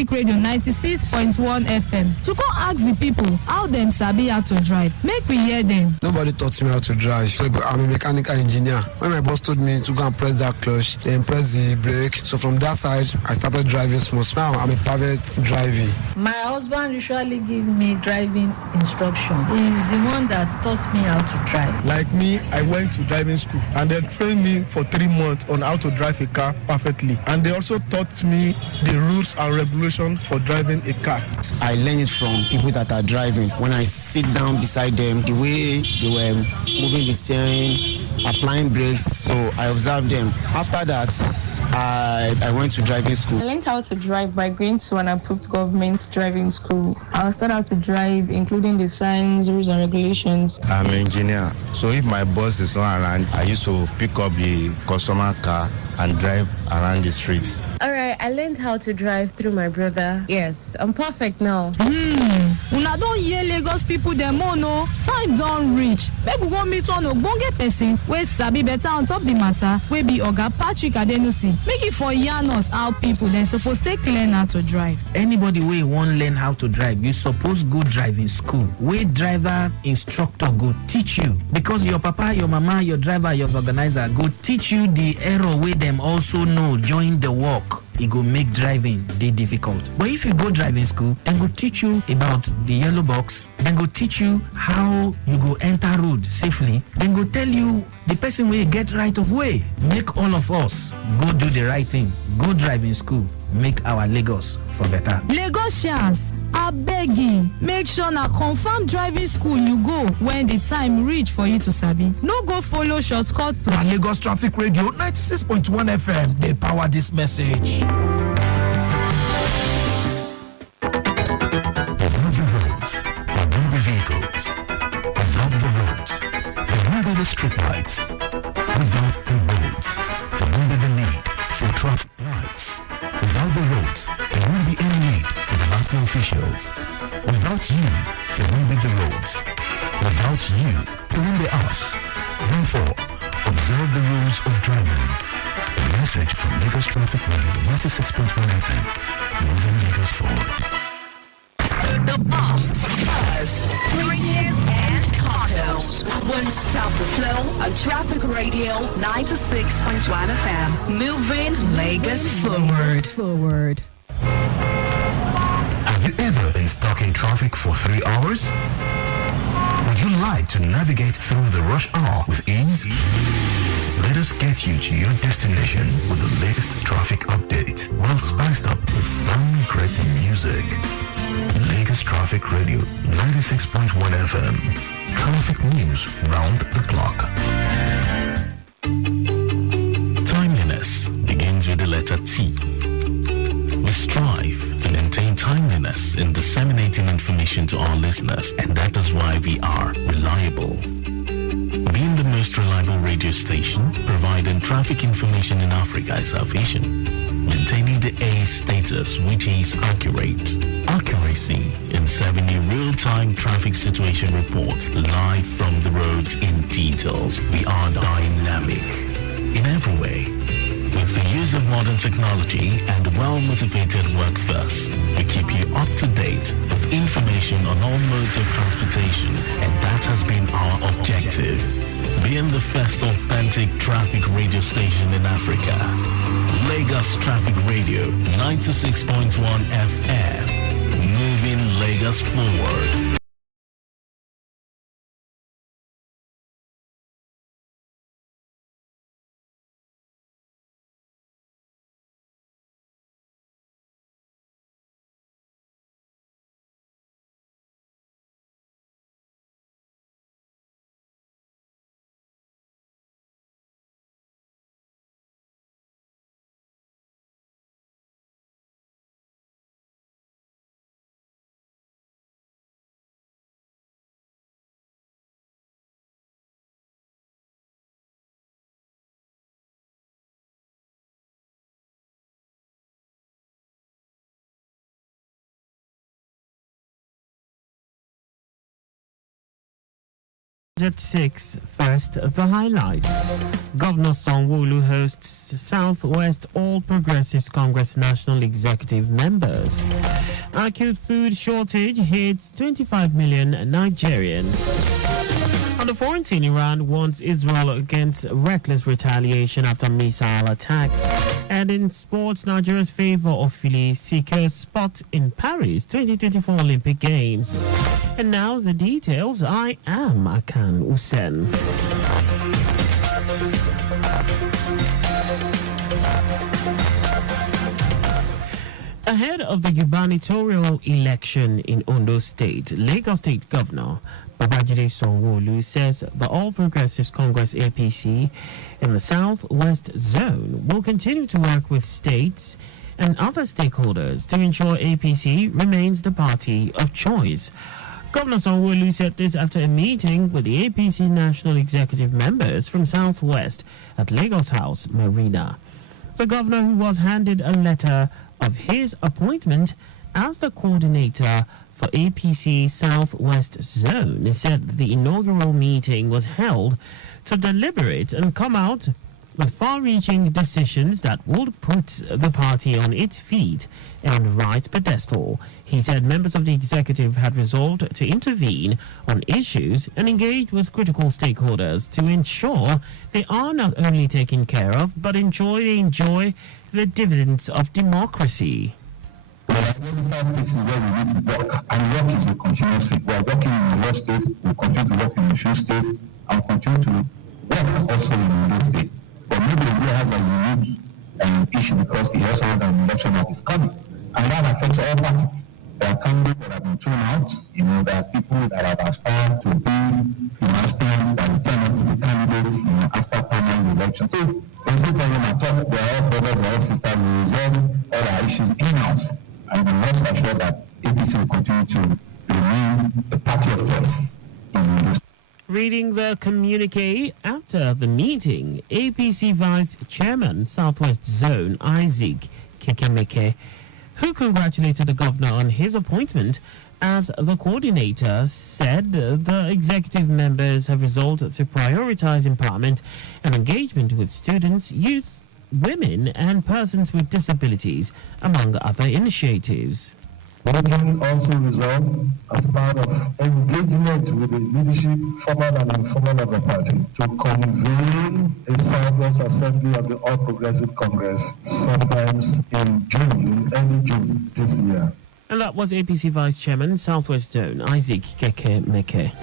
Traffic Radio 96.1 FM to go ask the people how them sabi how to drive. Make we hear them. Nobody taught me how to drive. So I'm a mechanical engineer. When my boss told me to go and press that clutch, then press the brake. So from that side, I started driving smooth. Now I'm a private driving. My husband usually give me driving instruction. He's the one that taught me how to drive. Like me, I went to driving school and they trained me for 3 months on how to drive a car perfectly. And they also taught me the rules and regulations for driving a car. I learned it from people that are driving. When I sit down beside them, the way they were moving the steering, applying brakes, so I observed them. After that, I went to driving school. I learned how to drive by going to an approved government driving school. I was taught how to drive, including the signs, rules, and regulations. I'm an engineer, so if my boss is not around, I used to pick up the customer car and drive around the streets. All right, I learned how to drive through my brother. Yes, I'm perfect now. Una don hear Lagos people dem own o. Time don reach. Make we go meet one ogbonge person wey sabi better on top the matter, wey be Oga Patrick Adenusi. Make it for yarn us how people dem suppose take learn how to drive. Anybody wey wan learn how to drive, you suppose go driving school. Wey driver instructor go teach you, because your papa, your mama, your driver, your organizer go teach you the error wey dem also know join the work. It go make driving dey difficult. But if you go driving school, dem go teach you about the yellow box. Dem go teach you how you go enter road safely. Dem go tell you the person wey get right of way. Make all of us go do the right thing. Go driving school. Make our Lagos for better. Lagosians, abeg, make sure na confirm driving school you go when the time reach for you to sabi. No go follow shortcut. Na Lagos Traffic Radio 96.1 FM dey power this message. Without the roads, there won't be vehicles. Without the roads, there won't be the streetlights. Without the roads, there won't be the need for traffic lights. Without the roads, there won't be any need for the national officials. Without you, there won't be the roads. Without you, there won't be us. Therefore, observe the rules of driving. A message from Lagos Traffic Radio 96.1 FM, moving Lagos forward. The bombs, screeches, and cartels won't stop the flow of Traffic Radio 96.1 FM. Moving Lagos forward. Have you ever been stuck in traffic for 3 hours? Would you like to navigate through the rush hour with ease? Let us get you to your destination with the latest traffic update, well spiced up with some great music. Lagos Traffic Radio 96.1 FM. Traffic news round the clock. Timeliness begins with the letter T. We strive to maintain timeliness in disseminating information to our listeners, and that is why we are reliable. Being the most reliable radio station, providing traffic information in Africa is our vision. Maintaining the A status, which is accurate. Accuracy in serving you real-time traffic situation reports live from the roads in details. We are dynamic in every way. With the use of modern technology and well-motivated workforce, we keep you up to date with information on all modes of transportation, and that has been our objective. Being the first authentic traffic radio station in Africa. Lagos Traffic Radio 96.1 FM. Moving Lagos forward. At 6, first, the highlights. Governor Sanwo-Olu hosts Southwest All Progressives Congress National Executive members. Acute food shortage hits 25 million Nigerians. On the foreign scene, Iran warns Israel against reckless retaliation after missile attacks. And in sports, Nigeria's favor of Philly secures spot in Paris 2024 Olympic Games. And now the details. I am Akan Usen. Ahead of the gubernatorial election in Ondo State, Lagos State Governor Babajide Sanwo-Olu says the All Progressives Congress APC in the Southwest Zone will continue to work with states and other stakeholders to ensure APC remains the party of choice. Governor Sanwo-Olu said this after a meeting with the APC National Executive members from Southwest at Lagos House Marina. The governor, who was handed a letter of his appointment as the coordinator for APC Southwest Zone, said the inaugural meeting was held to deliberate and come out with far-reaching decisions that would put the party on its feet and right pedestal. He said members of the executive had resolved to intervene on issues and engage with critical stakeholders to ensure they are not only taken care of, but enjoy the dividends of democracy. We have identified places where we need to work, and work is a continuous thing. We are working in the West State, we continue to work in the Osun State, and we continue to work also in Ondo State. But maybe Ondo has a unique issue because he also has an election that is coming, and that affects all parties. There are candidates that have been thrown out. There are people that have aspired to be aspirants that turn out to be candidates after primary election. So there's no problem at all. They are all brothers, they are all sisters. We resolve all our issues in-house, and we rest assured that APC will continue to remain the party of choice in Ondo. Reading the communique after the meeting, APC Vice Chairman Southwest Zone Isaac Kekemeke, who congratulated the governor on his appointment as the coordinator, said the executive members have resolved to prioritize empowerment and engagement with students, youth, women, and persons with disabilities, among other initiatives. We can also resolve, as part of engagement with the leadership, formal and informal of the party, to convene a Southwest Assembly of the All Progressive Congress sometimes in June, early June this year. And that was APC Vice Chairman Southwest Zone Isaac Kekemeke.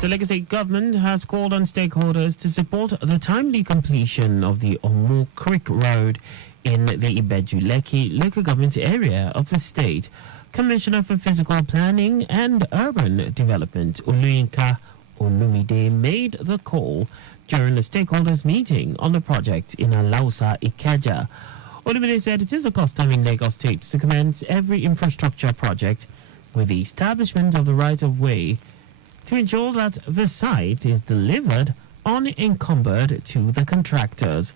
The Lagos State government has called on stakeholders to support the timely completion of the Omu Creek Road in the Ibeju-Lekki local government area of the state. Commissioner for Physical Planning and Urban Development, Oluyinka Olumide, made the call during the stakeholders meeting on the project in Alausa, Ikeja. Olumide said it is a custom in Lagos State to commence every infrastructure project with the establishment of the right-of-way to ensure that the site is delivered unencumbered to the contractors.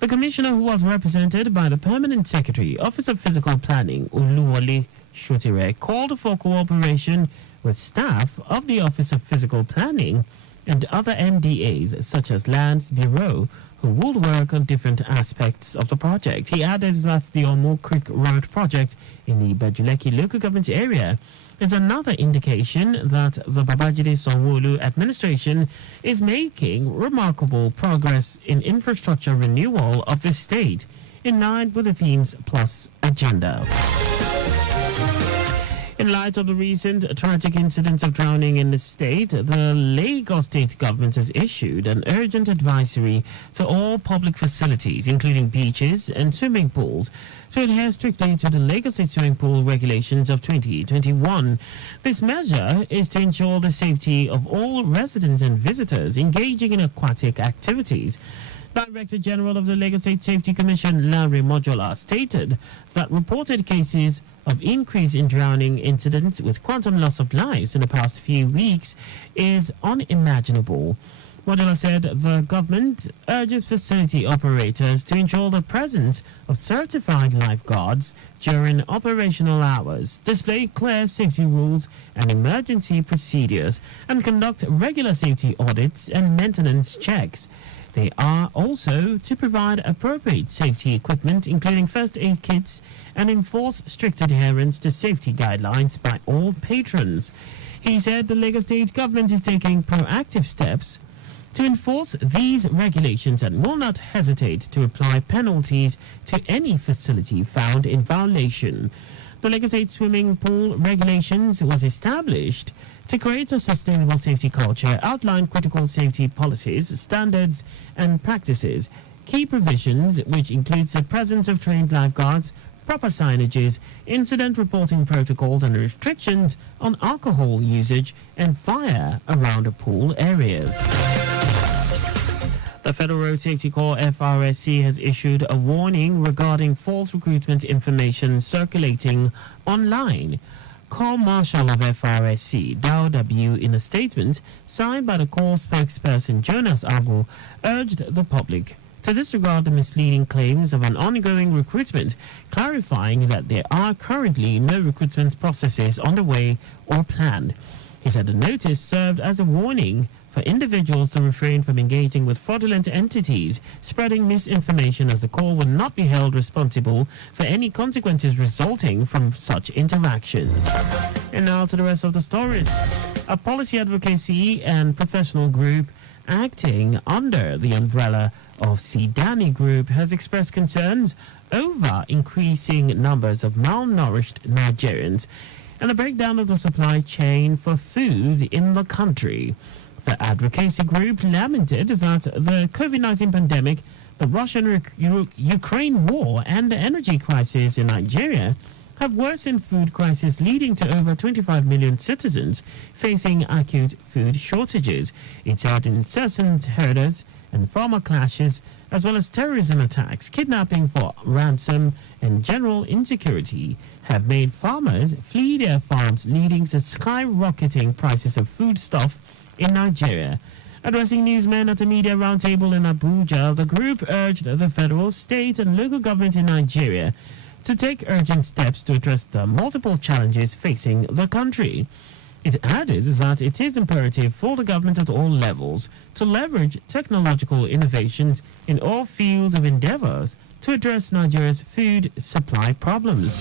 The commissioner, who was represented by the Permanent Secretary, Office of Physical Planning, Oluwole Shotire, called for cooperation with staff of the Office of Physical Planning and other MDAs, such as Lands Bureau, who will work on different aspects of the project. He added that the Omo Creek Road project in the Ibeju-Lekki local government area is another indication that the Babajide Sanwo-Olu administration is making remarkable progress in infrastructure renewal of the state, in line with the Themes Plus agenda. In light of the recent tragic incidents of drowning in the state, the Lagos State government has issued an urgent advisory to all public facilities, including beaches and swimming pools, to adhere strictly to the Lagos State Swimming Pool Regulations of 2021. This measure is to ensure the safety of all residents and visitors engaging in aquatic activities. Director General of the Lagos State Safety Commission, Larry Mojola, stated that reported cases of increase in drowning incidents with quantum loss of lives in the past few weeks is unimaginable. Modula said the government urges facility operators to ensure the presence of certified lifeguards during operational hours, display clear safety rules and emergency procedures, and conduct regular safety audits and maintenance checks. They are also to provide appropriate safety equipment, including first aid kits, and enforce strict adherence to safety guidelines by all patrons. He said the Lagos State government is taking proactive steps to enforce these regulations and will not hesitate to apply penalties to any facility found in violation. The Lagos State swimming pool regulations was established to create a sustainable safety culture, outline critical safety policies, standards, and practices. Key provisions, which includes the presence of trained lifeguards, proper signages, incident reporting protocols, and restrictions on alcohol usage and fire around the pool areas. The Federal Road Safety Corps FRSC has issued a warning regarding false recruitment information circulating online. Corps Marshal of FRSC, Dow W, in a statement signed by the Corps spokesperson Jonas Agu, urged the public to disregard the misleading claims of an ongoing recruitment, clarifying that there are currently no recruitment processes underway or planned. He said the notice served as a warning for individuals to refrain from engaging with fraudulent entities, spreading misinformation, as the Corps would not be held responsible for any consequences resulting from such interactions. And now to the rest of the stories. A policy advocacy and professional group acting under the umbrella of Sidani Group has expressed concerns over increasing numbers of malnourished Nigerians and a breakdown of the supply chain for food in the country. The advocacy group lamented that the COVID-19 pandemic, the Russian-Ukraine war, and the energy crisis in Nigeria have worsened food crisis, leading to over 25 million citizens facing acute food shortages. It said incessant herders and farmer clashes, as well as terrorism attacks, kidnapping for ransom, and general insecurity have made farmers flee their farms, leading to skyrocketing prices of foodstuff in Nigeria. Addressing newsmen at a media roundtable in Abuja, the group urged the federal, state, and local government in Nigeria to take urgent steps to address the multiple challenges facing the country. It added that it is imperative for the government at all levels to leverage technological innovations in all fields of endeavors to address Nigeria's food supply problems.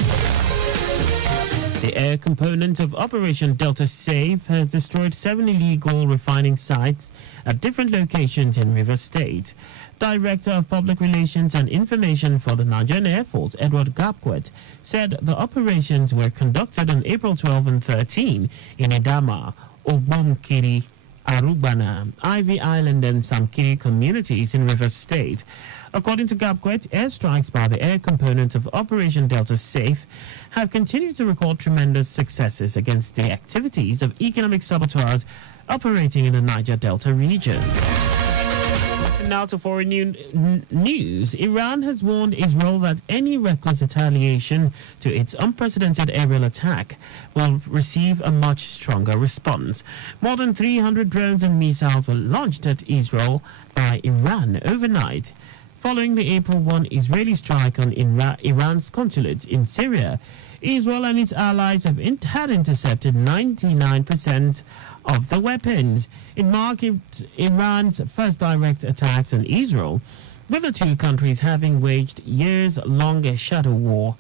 The air component of Operation Delta Safe has destroyed 7 illegal refining sites at different locations in Rivers State. Director of Public Relations and Information for the Nigerian Air Force, Edward Gapquet, said the operations were conducted on April 12 and 13 in Idama, Obomkiri, Arubana, Ivy Island, and Samkiri communities in Rivers State. According to Gapquet, airstrikes by the air component of Operation Delta Safe have continued to record tremendous successes against the activities of economic saboteurs operating in the Niger Delta region. And now to foreign news. Iran has warned Israel that any reckless retaliation to its unprecedented aerial attack will receive a much stronger response. More than 300 drones and missiles were launched at Israel by Iran overnight, following the April 1 Israeli strike on Iran's consulate in Syria. Israel and its allies had intercepted 99% of the weapons. It marked Iran's first direct attacks on Israel, with the two countries having waged years-long shadow war.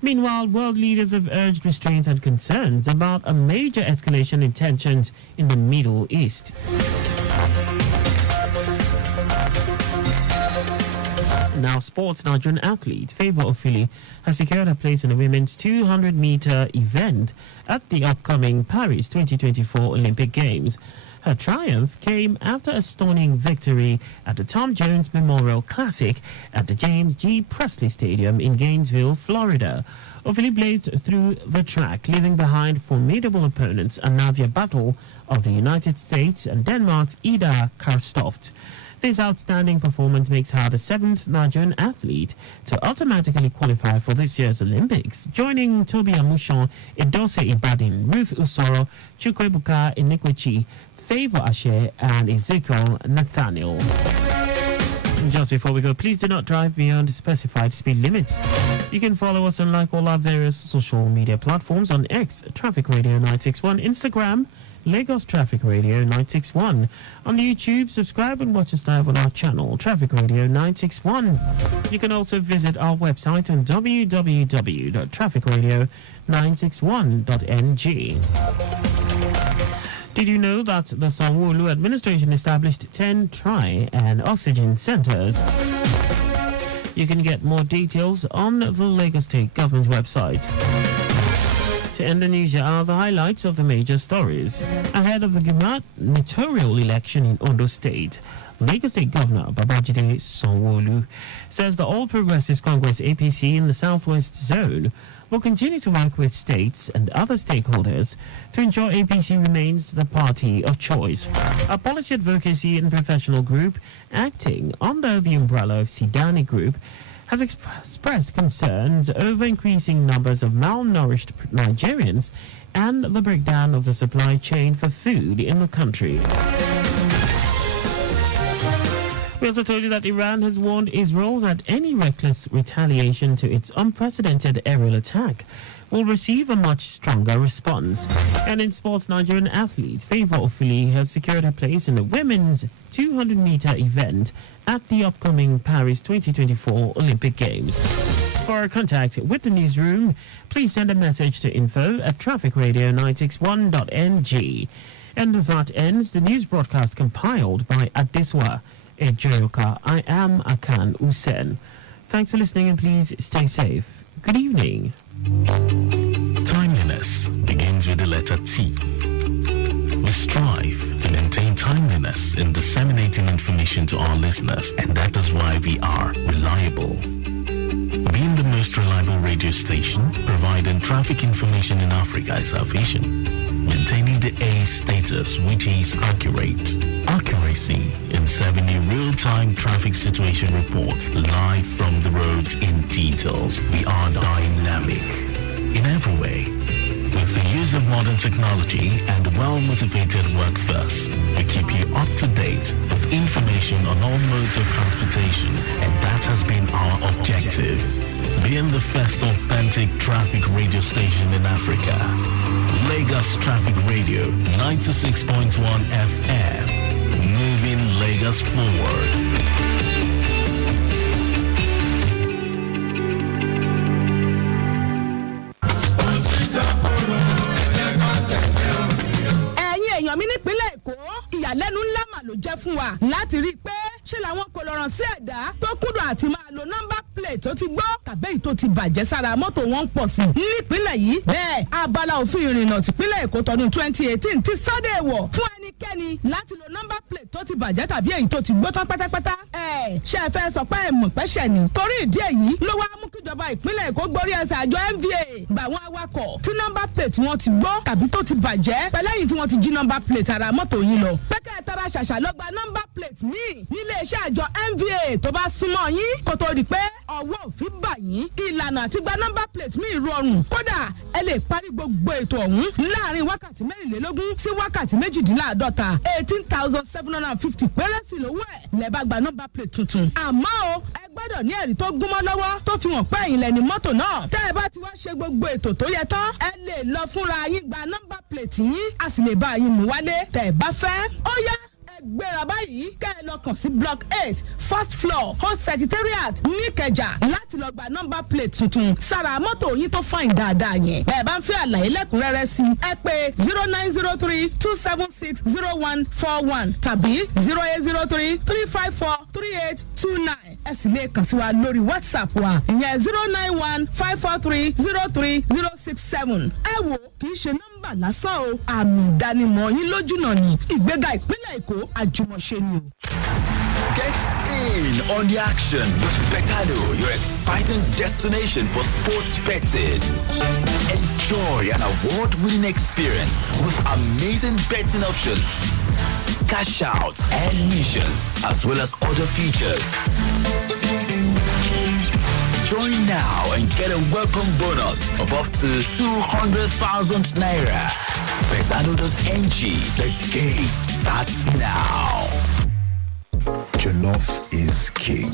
Meanwhile, world leaders have urged restraint and concerns about a major escalation in tensions in the Middle East. Now, sports. Nigerian athlete Favour Ofili has secured a place in the women's 200-meter event at the upcoming Paris 2024 Olympic Games. Her triumph came after a stunning victory at the Tom Jones Memorial Classic at the James G. Presley Stadium in Gainesville, Florida. Ofili blazed through the track, leaving behind formidable opponents Anavia Battle of the United States and Denmark's Ida Karstoft. This outstanding performance makes her the 7th Nigerian athlete to automatically qualify for this year's Olympics, joining Toby Amushon, Edose Ibadin, Ruth Usoro, Chukwuebuka Enekwechi, Favor Ashe, and Ezekiel Nathaniel. Just before we go, please do not drive beyond the specified speed limit. You can follow us on like all our various social media platforms on X, Traffic Radio 961, Instagram, Lagos Traffic Radio 961. On YouTube, subscribe and watch us live on our channel, Traffic Radio 961. You can also visit our website on www.trafficradio961.ng. Did you know that the Sanwo-Olu administration established 10 TRI and oxygen centers? You can get more details on the Lagos State Government website. To end the news, here are the highlights of the major stories. Ahead of the gubernatorial election in Ondo State, Lagos State Governor Babajide Sanwo-Olu says the All Progressives Congress APC in the Southwest Zone will continue to work with states and other stakeholders to ensure APC remains the party of choice. A policy advocacy and professional group acting under the umbrella of Sidani Group has expressed concerns over increasing numbers of malnourished Nigerians and the breakdown of the supply chain for food in the country. We also told you that Iran has warned Israel that any reckless retaliation to its unprecedented aerial attack will receive a much stronger response. And in sports, Nigerian athlete Favor Ofili has secured her place in the women's 200-meter event at the upcoming Paris 2024 Olympic Games. For contact with the newsroom, please send a message to info@trafficradio961.ng. And that ends the news broadcast compiled by Adeswa Ejoyoka. I am Akan Usen. Thanks for listening and please stay safe. Good evening. Timeliness begins with the letter T. We strive to maintain timeliness in disseminating information to our listeners, and that is why we are reliable. Being the most reliable radio station providing traffic information in Africa is our vision. Maintaining the A status, which is accurate. Accuracy in serving you real-time traffic situation reports live from the roads in details. We are dynamic in every way. With the use of modern technology and well-motivated workforce, we keep you up to date with information on all modes of transportation, and that has been our objective. Being the first authentic traffic radio station in Africa. Lagos Traffic Radio 96.1 FM, moving Lagos forward. ìyàlẹ́nu ńlá mà ló jẹ́ fún wa láti rí i pé ṣé làwọn kò lọ́rọ̀ sí ẹ̀dá tó kúndùn àti máa lo nọ́mbà plate tó ti gbọ́ tàbí èyí tó ti bàjẹ́ sára mọ́tò wọn ń pọ̀ sí i nípínlẹ̀ yìí bẹ́ẹ̀ abala òfin ìrìnnà tìpínlẹ̀ Èkó tọdún 2018 ti sọ́dẹ̀ èèwọ̀ fún ẹnikẹ́ni láti lo nọ́mbà plate tó ti bàjẹ́ tàbí èyí tó ti gbó tán pátápátá ṣé ẹ fẹ́ sọ pé ẹ mọ̀ pẹ́ṣẹ̀ ni torí ìdí èyí ló wá mú kíjọba ìpínlẹ̀ Èkó gbórí ẹsẹ̀ àjọ MVA gbà wọn awakọ̀ tí nọ́mbà plate wọn ti gbó tàbí tó ti bàjẹ́ pẹ̀lẹ́yìn tí wọ́n ti jí nọ́mbà plate ara mọ́tò yín lọ pẹ́kẹ́ tara ṣàṣà ló gba nọ́mbà plate míì nílé iṣẹ́ àjọ MVA tó bá súnmọ́ yín kó tó di pé ọwọ́ òfin bà yín ìlànà àti gba nọ́mbà plate míì rọrùn kódà ẹ lè parí gbogbo ètò ọ̀hún láàrin wákàtí mẹ́rìnlélógún sí wákàtí méjìdínláàdọ́ta 18,750 péré sí lówó ẹ̀ lẹ́ bá gba nọ́mbà plate tuntun àmọ́ o ẹ gbọ́dọ̀ ní ẹ̀rí tó gúnmọ́ lọ́wọ́ tó fi hàn pé ẹ̀yin lẹ́ni mọ́tò náà tẹ́ ẹ bá ti wá ṣe gbogbo ètò tó yẹ tán ẹ lè lọ fúnra yín gba nọ́mbà plate yín a sì lè bá yín mú wálé tẹ́ ẹ bá fẹ́ ó yá gbéra báyìí kẹ́ ẹ lọ kàn sí block 8 first floor host secretariat níkẹjà láti lọ gba nọ́mbà plate tuntun sára mọ́tò yín tó fàìn dáadáa yẹn bẹ́ẹ̀ bá ń fẹ́ àlàyé lẹ́kùnrẹ́rẹ́ sí ẹ pé 0903-276-0141 tàbí 0803-354-3829 ẹ sì lè kàn sí wa lórí WhatsApp wa ìyẹn 091-543-03067 ẹ wò kì í ṣe nọ́mbà lásán o àmì ìdánimọ̀ yín lójúnà ní ìgbéga ìpínlẹ̀ Èkó àjùmọ̀ṣe ni o. Get in on the action with Betano, your exciting destination for sports betting. Enjoy an award-winning experience with amazing betting options, cash outs and missions, as well as other features. Join now and get a welcome bonus of up to 200,000 naira. Betano.ng. The game starts now. Jollof is king,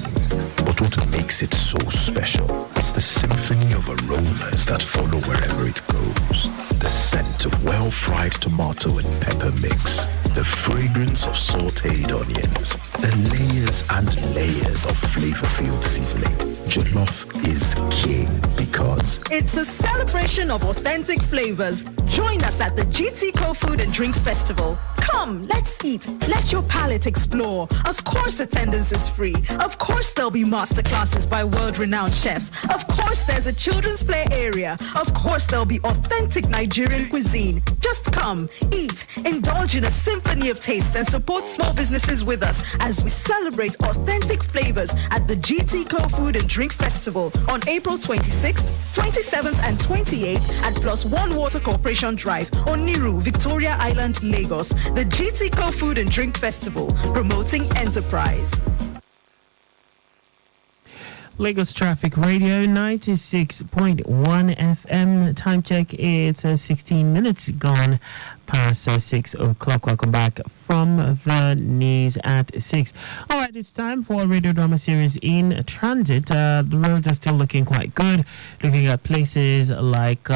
but what makes it so special? It's the symphony of aromas that follow wherever it goes. The scent of well-fried tomato and pepper mix, the fragrance of sautéed onions, the layers and layers of flavor-filled seasoning. Jollof is king because it's a celebration of authentic flavors. Join us at the GT Food and Drink Festival. Come, let's eat. Let your palate explore. Of course, attendance is free. Of course, there'll be masterclasses by world-renowned chefs. Of course, there's a children's play area. Of course, there'll be authentic Nigerian cuisine. Just come, eat, indulge in a symphony of tastes, and support small businesses with us as we celebrate authentic flavors at the GT Food and Drink Festival on April 26th, 27th, and 28th at Plus One Water Corporation Drive, Oniru, Victoria Island, Lagos. The GT Food and Drink Festival, promoting enterprise. Lagos Traffic Radio 96.1 FM. Time check, it's 16 minutes gone past 6 o'clock. Welcome back from the news at 6. All right, it's time for a radio drama series in transit. The roads are still looking quite good. Looking at places like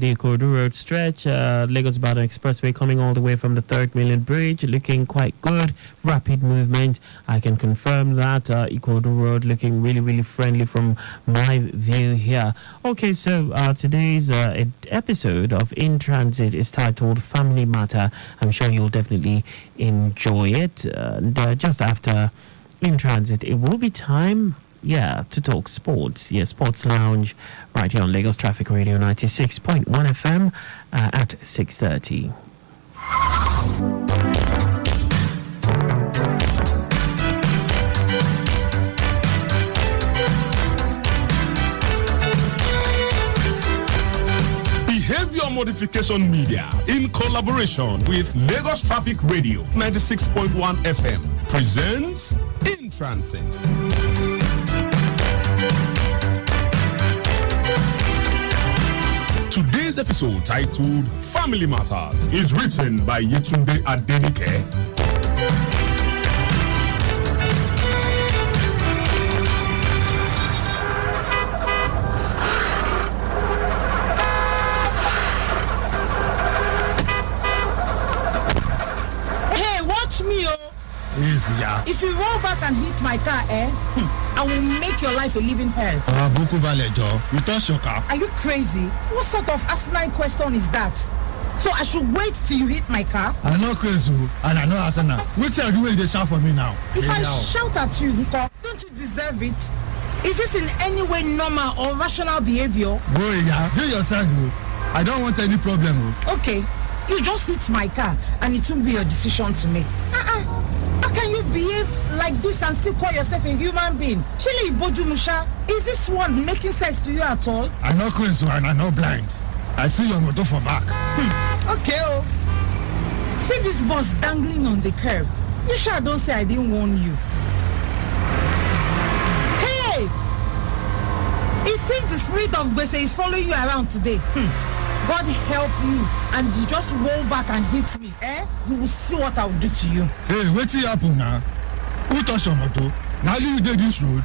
the Ikorodu Road stretch, Lagos-Ibadan Expressway coming all the way from the 3rd Mainland Bridge, looking quite good. Rapid movement. I can confirm that. Ikorodu Road looking really, really friendly from my view here. Okay, so today's episode of In Transit is titled Family Matter. I'm sure you'll definitely enjoy it. And just after In Transit, it will be time, to talk sports. Sports Lounge right here on Lagos Traffic Radio 96.1 FM at 6:30. Behavior Modification Media, in collaboration with Lagos Traffic Radio 96.1 FM, presents In Transit. Today's episode, titled Family Matter, is written by Yetunde Adenike. Hey, watch me, oh. Easy, yeah. If you roll back and hit my car, I will make your life a living hell. Buku Valejo, you touch your car. Are you crazy? What sort of asinine question is that? So I should wait till you hit my car? I'm not crazy, and I know Asana. Wait till you they shout for me now. If I shout at you, don't you deserve it? Is this in any way normal or rational behavior? Boy, yeah, do yourself, I don't want any problem. Okay, you just hit my car, and it won't be your decision to make. How can you behave like this and still call yourself a human being? Shile Iboju Musha, is this one making sense to you at all? I'm not crazy and I'm not blind. I see your motor for back. Okay, oh. See this bus dangling on the curb. You sure don't say I didn't warn you. Hey! It seems the spirit of Gbese is following you around today. God help you, and you just roll back and hit me, You will see what I will do to you. Hey, what's happen now? Who touched your motor? Now you did this road.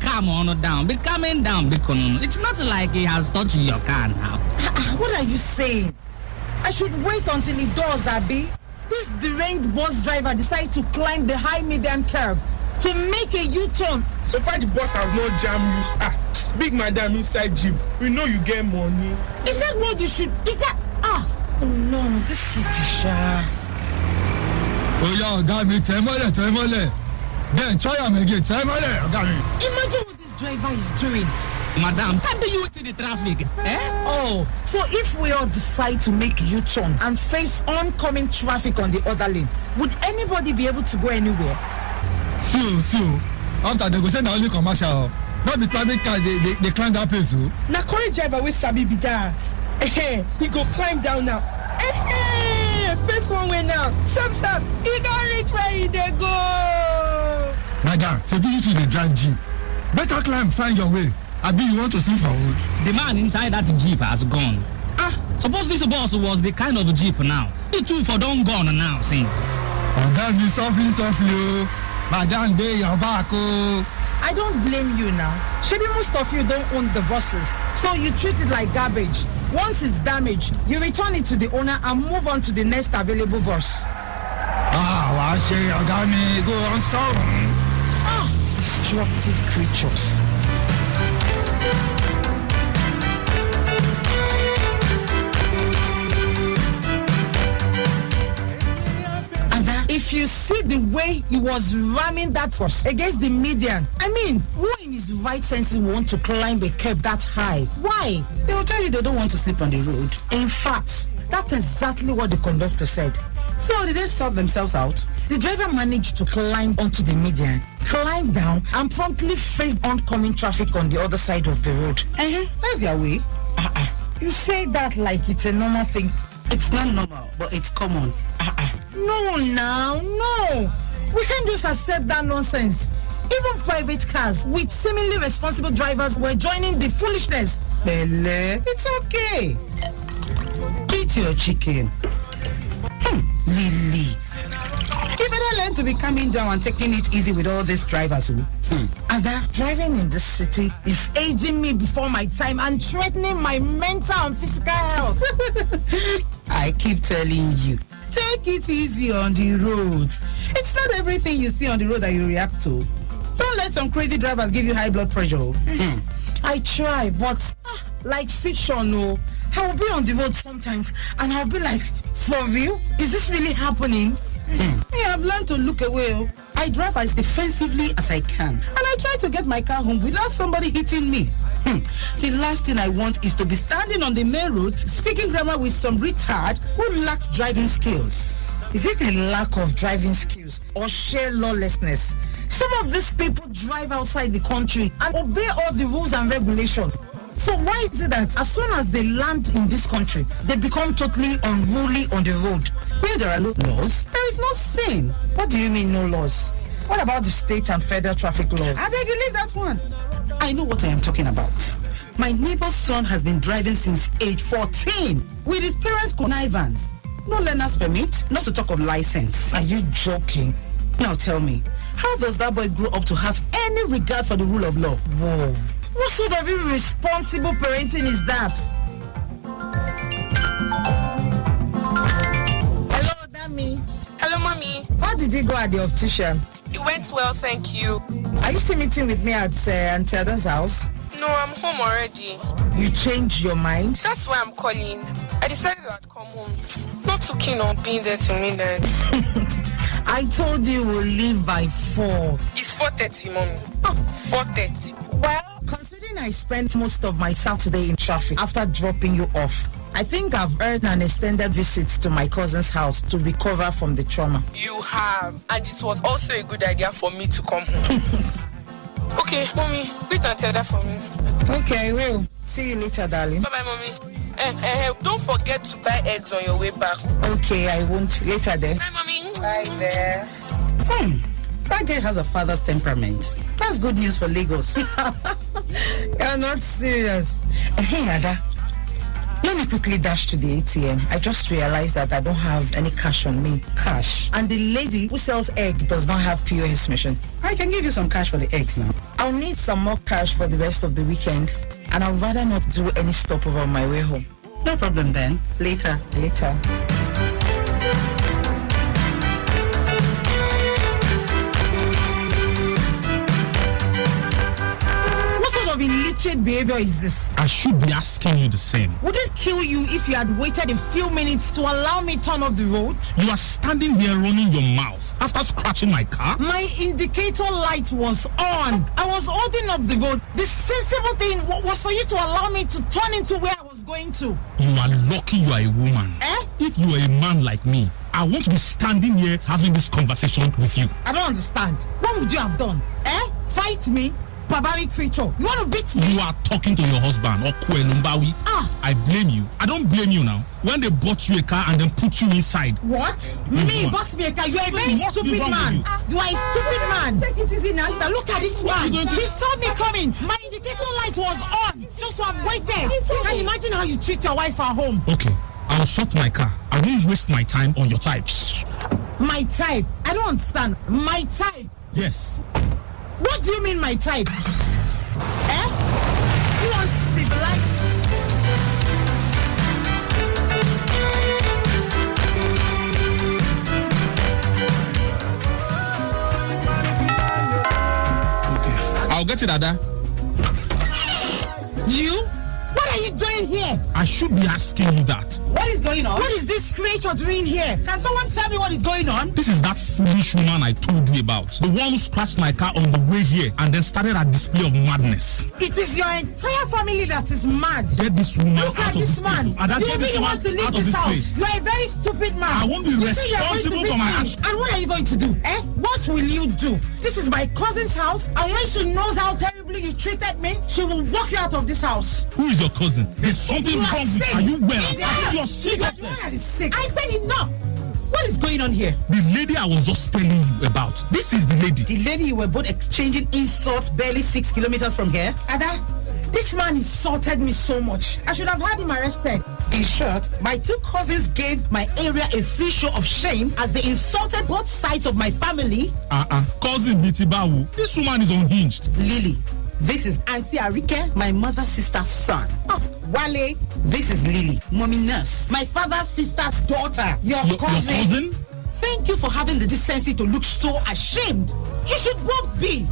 Come on down. Be coming down, Bikono. It's not like he has touched your car now. What are you saying? I should wait until he does, Abi. This deranged bus driver decided to climb the high median curb to make a U-turn. So far the bus has no jam you. Big madam inside Jeep. We know you get money. Is that what you should? Is that? Oh no, this city, Sha. Oh yeah, got me. Temole. Then try him again. Temole, got me. Imagine what this driver is doing. Madam, can't you see the traffic? Oh, so if we all decide to make U-turn and face oncoming traffic on the other lane, would anybody be able to go anywhere? So, after they go send the only commercial, not the private car, they climb that place, Na current driver with Sabi be that. He go climb down now. First one way now. Sharp. He don't reach where he dey go. Madam, so you to the drive Jeep. Better climb, find your way. Abi, you want to sleep for wood? The man inside that Jeep has gone. Suppose this bus was the kind of Jeep now. The two for don't gone now since. Madam, be softly. Madam, dey your back, oh. I don't blame you now. Maybe most of you don't own the buses, so you treat it like garbage. Once it's damaged, you return it to the owner and move on to the next available bus. Why say you got me go on song? Destructive creatures. If you see the way he was ramming that bus against the median, I mean, who in his right senses want to climb a curb that high? Why? They will tell you they don't want to sleep on the road. In fact, that's exactly what the conductor said. So did they sort themselves out? The driver managed to climb onto the median, climb down, and promptly face oncoming traffic on the other side of the road. That's their way. You say that like it's a normal thing. It's not normal, but it's common. No, we can't just accept that nonsense. Even private cars with seemingly responsible drivers were joining the foolishness. Bele, it's okay. Eat your chicken. Lily, you better learn to be coming down and taking it easy with all these drivers. Ada, driving in this city is aging me before my time and threatening my mental and physical health. I keep telling you, take it easy on the roads. It's not everything you see on the road that you react to. Don't let some crazy drivers give you high blood pressure. I try, but like fiction, no. I will be on the road sometimes and I'll be like, for real? Is this really happening? I've learned to look away. I drive as defensively as I can. And I try to get my car home without somebody hitting me. The last thing I want is to be standing on the main road speaking grammar with some retard who lacks driving skills. Is it a lack of driving skills or sheer lawlessness? Some of these people drive outside the country and obey all the rules and regulations. So why is it that as soon as they land in this country, they become totally unruly on the road? Where there are no laws, there is no sin. What do you mean no laws? What about the state and federal traffic laws? I beg you leave that one. I know what I am talking about. My neighbor's son has been driving since age 14 with his parents' connivance. No learner's permit, not to talk of license. Are you joking? Now tell me, how does that boy grow up to have any regard for the rule of law? Whoa. What sort of irresponsible parenting is that? Hello, Dami. Hello, Mommy. How did it go at the optician? It went well, thank you. Are you still meeting with me at Auntie Ada's house? No, I'm home already. You changed your mind? That's why I'm calling. I decided I'd come home. Not too keen on being there till midnight. I told you we'll leave by 4. It's 4:30, Mommy. 4:30. Well, considering I spent most of my Saturday in traffic after dropping you off, I think I've earned an extended visit to my cousin's house to recover from the trauma. You have. And it was also a good idea for me to come home. Okay, Mommy, wait and tell that for me. Okay, I will. See you later, darling. Bye-bye, Mommy. Don't forget to buy eggs on your way back. Okay, I won't. Later then. Bye, Mommy. Bye there. That girl has a father's temperament. That's good news for Lagos. You're not serious. Hey, Ada. Let me quickly dash to the ATM. I just realized that I don't have any cash on me. Cash? And the lady who sells egg does not have POS machine. I can give you some cash for the eggs now. I'll need some more cash for the rest of the weekend. And I'd rather not do any stopover on my way home. No problem then. Later. Illiterate behavior is this? I should be asking you the same. Would it kill you if you had waited a few minutes to allow me turn off the road? You are standing here running your mouth after scratching my car? My indicator light was on. I was holding up the road. The sensible thing was for you to allow me to turn into where I was going to. You are lucky you are a woman. If you are a man like me, I want to be standing here having this conversation with you. I don't understand. What would you have done? Fight me? Barbaric creature. You want to beat me? You are talking to your husband, Okwe Lumbawi. I blame you. I don't blame you now. When they bought you a car and then put you inside. What? Me bought me a car? You are a very stupid man. You are a stupid man. Take it easy now. Now look at this man. He saw me coming. My indicator light was on. Just have waited. Can you imagine how you treat your wife at home? Okay, I'll sort my car. I won't waste my time on your type. My type? I don't understand. My type? Yes. What do you mean my type? You want civilized? I'll get it, Ada. You? What are you doing here? I should be asking you that. What is going on? What is this creature doing here? Can someone tell me what is going on? This is that foolish woman I told you about. The one who scratched my car on the way here and then started a display of madness. It is your entire family that is mad. Get this woman Look out at of this man. place. You really want to leave this house? You are a very stupid man. I won't be responsible for my actions. And what are you going to do? What will you do? This is my cousin's house, and when she knows how terribly you treated me, she will walk you out of this house. Who is your cousin? There's something wrong with you. Are you well? You're sick. I said enough. What is going on here? The lady I was just telling you about. This is the lady. The lady you were both exchanging insults barely 6 kilometers from here? Ada, this man insulted me so much. I should have had him arrested. In short, my two cousins gave my area a free show of shame as they insulted both sides of my family. Cousin Bitibawu, this woman is unhinged. Lily, this is Auntie Arike, my mother's sister's son. Wale, this is Lily, mommy nurse, my father's sister's daughter. Your cousin? Thank you for having the decency to look so ashamed. You should both be.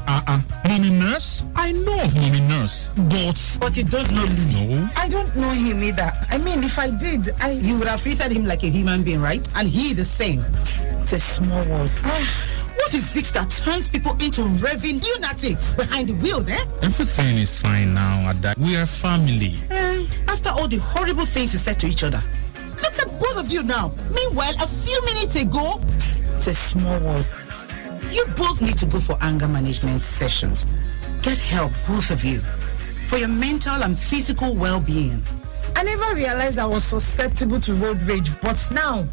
Mommy nurse? I know of mommy nurse, but... But you don't know Lily? No. I don't know him either. I mean, if I did, You would have treated him like a human being, right? And he the same. It's a small world. What is it that turns people into raving lunatics behind the wheels, Everything is fine now, Ada. We are family. After all the horrible things you said to each other. Look at both of you now. Meanwhile, a few minutes ago... It's a small world. You both need to go for anger management sessions. Get help, both of you, for your mental and physical well-being. I never realized I was susceptible to road rage, but now...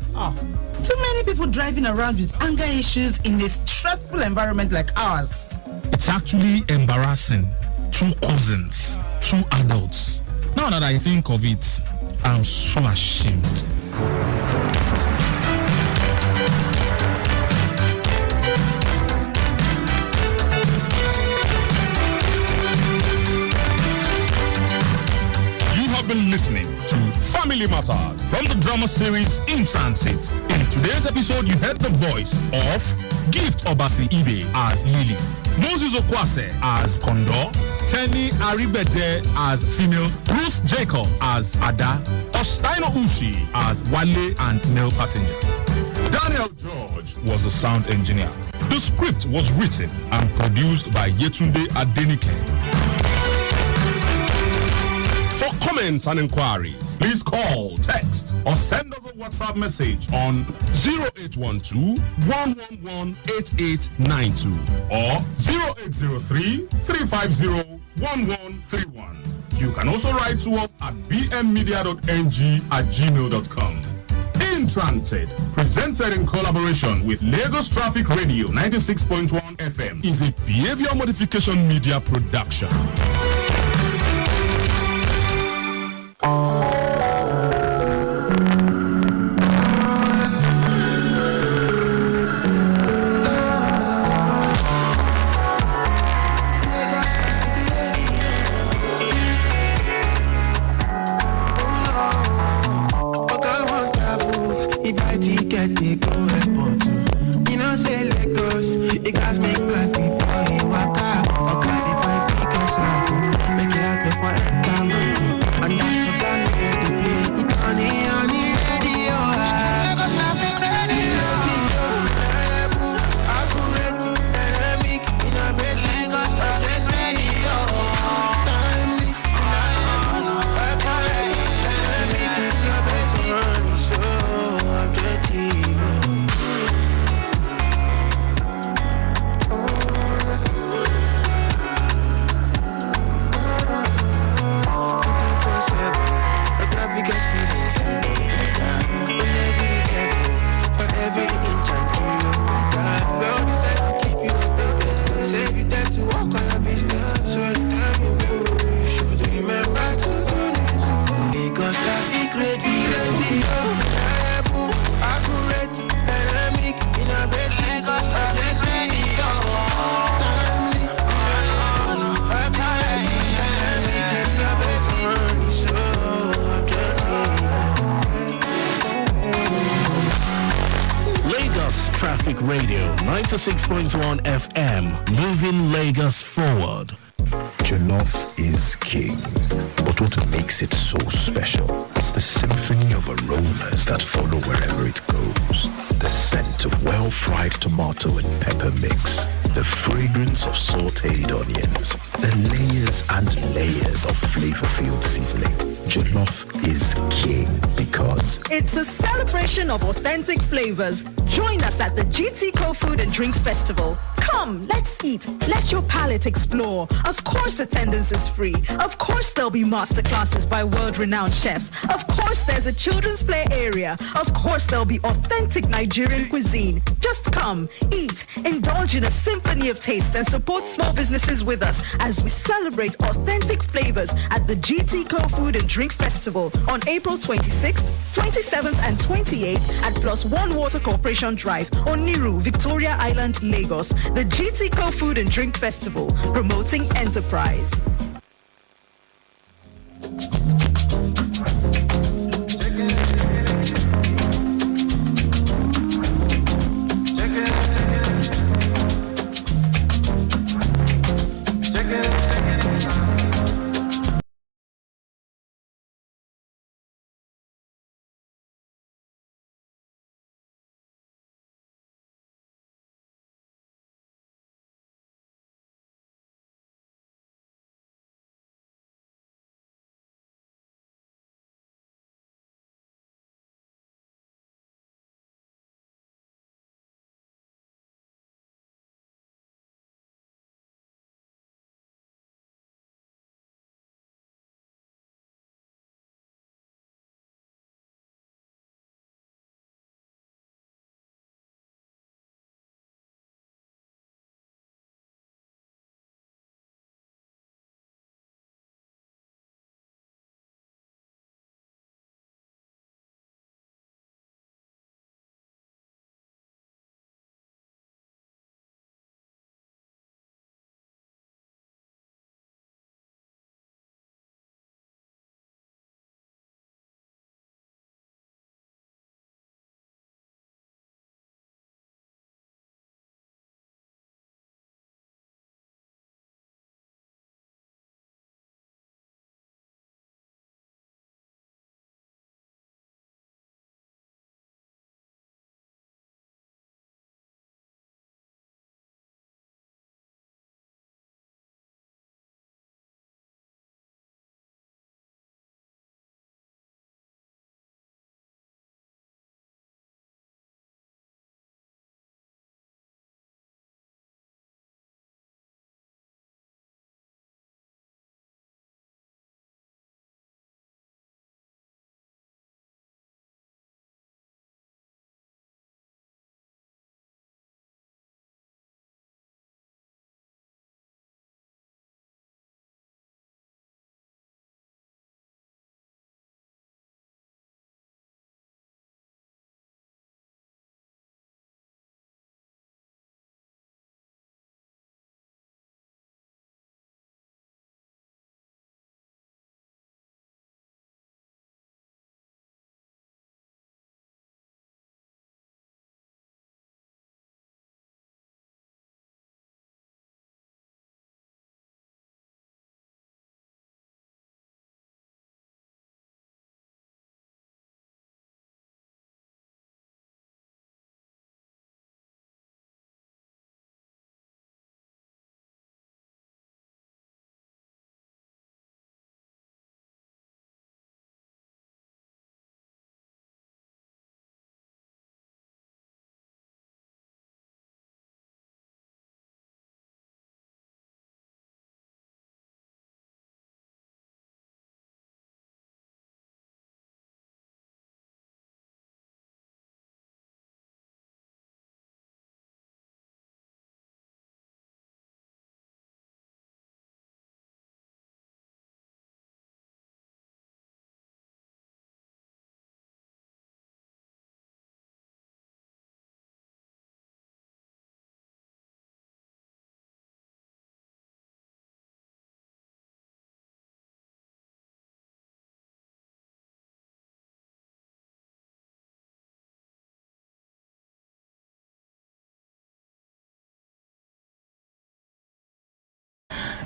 Too many people driving around with anger issues in a stressful environment like ours. It's actually embarrassing. 2 cousins, 2 adults. Now that I think of it, I'm so ashamed. Been listening to Family Matters from the drama series In Transit. In today's episode, you heard the voice of Gift Obasi Ibe as Lily, Moses Okwase as Kondo, Tenny Aribede as female, Ruth Jacob as Ada, Ostaino Ushi as Wale and male passenger. Daniel George was the sound engineer. The script was written and produced by Yetunde Adenike. For comments and inquiries, please call, text, or send us a WhatsApp message on 0812-111-8892 or 0803-350-1131. You can also write to us at bmmedia.ng@gmail.com. In Transit, presented in collaboration with Lagos Traffic Radio 96.1 FM, is a behavior modification media production. Traffic Radio 96.1 FM, moving Lagos forward. Jollof is king, but what makes it so special is the symphony of aromas that follow wherever it goes. The scent of well-fried tomato and pepper mix, the fragrance of sautéed onions, the layers and layers of flavor-filled seasoning. Jollof is king because it's a celebration of authentic flavors. Join us at the GT Food and Drink Festival. Come, let's eat. Let your palate explore. Of course, attendance is free. Of course, there'll be masterclasses by world-renowned chefs. Of course, there's a children's play area. Of course, there'll be authentic Nigerian cuisine. Just come, eat, indulge in a symphony of taste, and support small businesses with us as we celebrate authentic flavors at the GT Food and Drink Festival on April 26th, 27th, and 28th at Plus One Water Corporation Drive, Oniru, Victoria Island, Lagos. The GT Food and Drink Festival, promoting enterprise.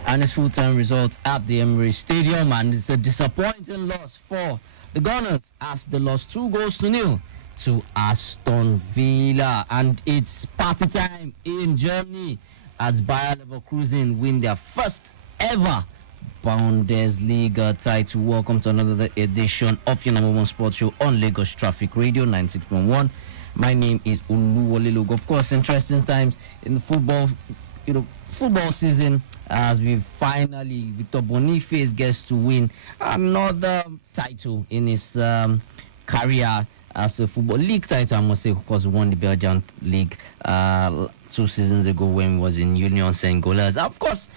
and its full-time results at the Emirates Stadium, and it's a disappointing loss for the Gunners as they lost 2-0 to Aston Villa. And it's party time in Germany as Bayer Leverkusen win their first ever Bundesliga title. Welcome to another edition of your number one sports show on Lagos Traffic Radio 96.1. My name is Oluwole Lugo. Of course, interesting times in the football season as we finally, Victor Boniface gets to win another title in his career as a football league title. I must say, of course, won the Belgian league 2 seasons ago when he was in Union Saint-Gilloise. Of course,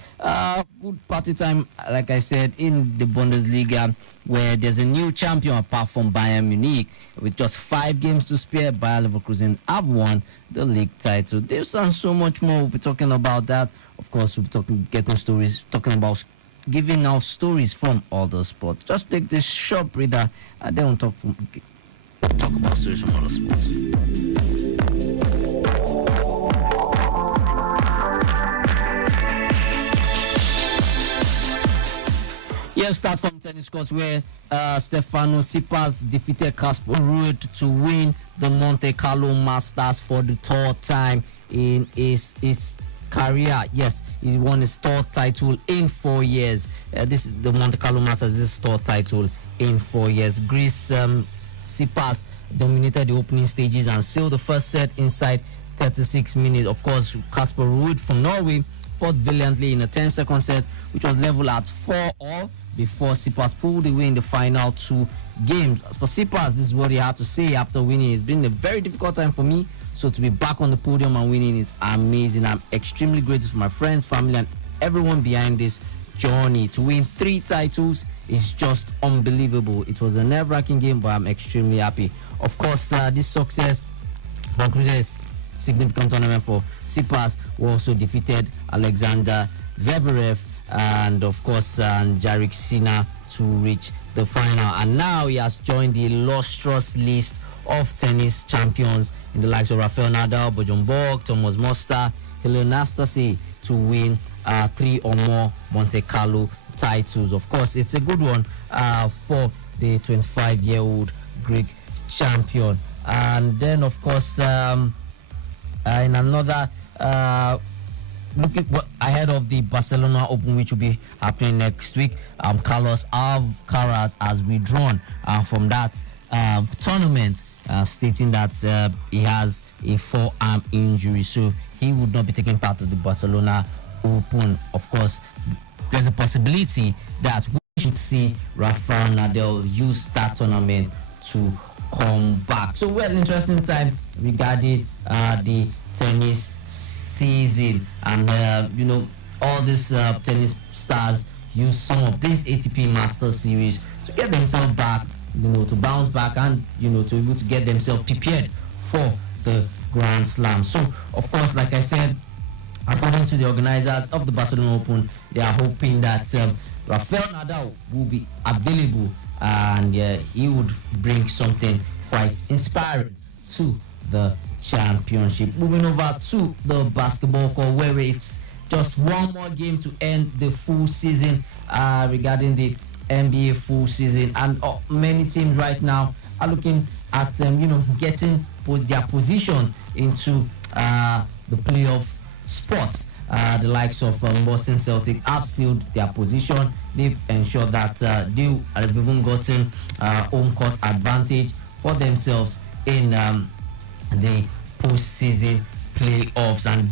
good party time, like I said, in the Bundesliga, where there's a new champion apart from Bayern Munich. With just 5 games to spare, Bayer Leverkusen have won the league title. There's so much more. We'll be talking about that. Of course, we'll be talking about giving out stories from all the sports. Just take this short breather and then we'll talk about stories from other sports. Yeah, start from tennis courts where Stefano Tsitsipas defeated Casper Ruud to win the Monte Carlo Masters for the 3rd time in his career. Yes, he won his 3rd title in 4 years. This is the Monte Carlo Masters, this 3rd title in 4 years. Greece Tsitsipas dominated the opening stages and sealed the first set inside 36 minutes. Of course, Casper Ruud from Norway fought valiantly in a 10-second set, which was level at 4-all before Tsitsipas pulled away in the final 2 games. As for Tsitsipas, this is what he had to say after winning. It's been a very difficult time for me, so to be back on the podium and winning is amazing. I'm extremely grateful for my friends, family, and everyone behind this journey. To win 3 titles is just unbelievable. It was a nerve-wracking game, but I'm extremely happy. Of course, this success concluded significant tournament for Tsitsipas, who also defeated Alexander Zverev and of course Jannik Sinner to reach the final. And now he has joined the illustrious list of tennis champions in the likes of Rafael Nadal, Bjorn Borg, Thomas Muster, Helen Nastase to win 3 or more Monte Carlo titles. Of course, it's a good one for the 25-year-old Greek champion. And then of course in another looking ahead of the Barcelona Open, which will be happening next week, Carlos Alcaraz has withdrawn from that tournament, stating that he has a forearm injury, so he would not be taking part of the Barcelona Open. Of course, there's a possibility that we should see Rafael Nadal use that tournament to come back. So we had an interesting time regarding the tennis season, and all these tennis stars use some of this ATP Master Series to get themselves back, to bounce back, and to be able to get themselves prepared for the Grand Slam. So of course, like I said, according to the organizers of the Barcelona Open, they are hoping that Rafael Nadal will be available and he would bring something quite inspiring to the championship. Moving over to the basketball court, where it's just one more game to end the full season regarding the NBA full season, and many teams right now are looking at getting their position into the playoff spots. The likes of Boston Celtics have sealed their position. They've ensured that they have even gotten home court advantage for themselves in the postseason playoffs, and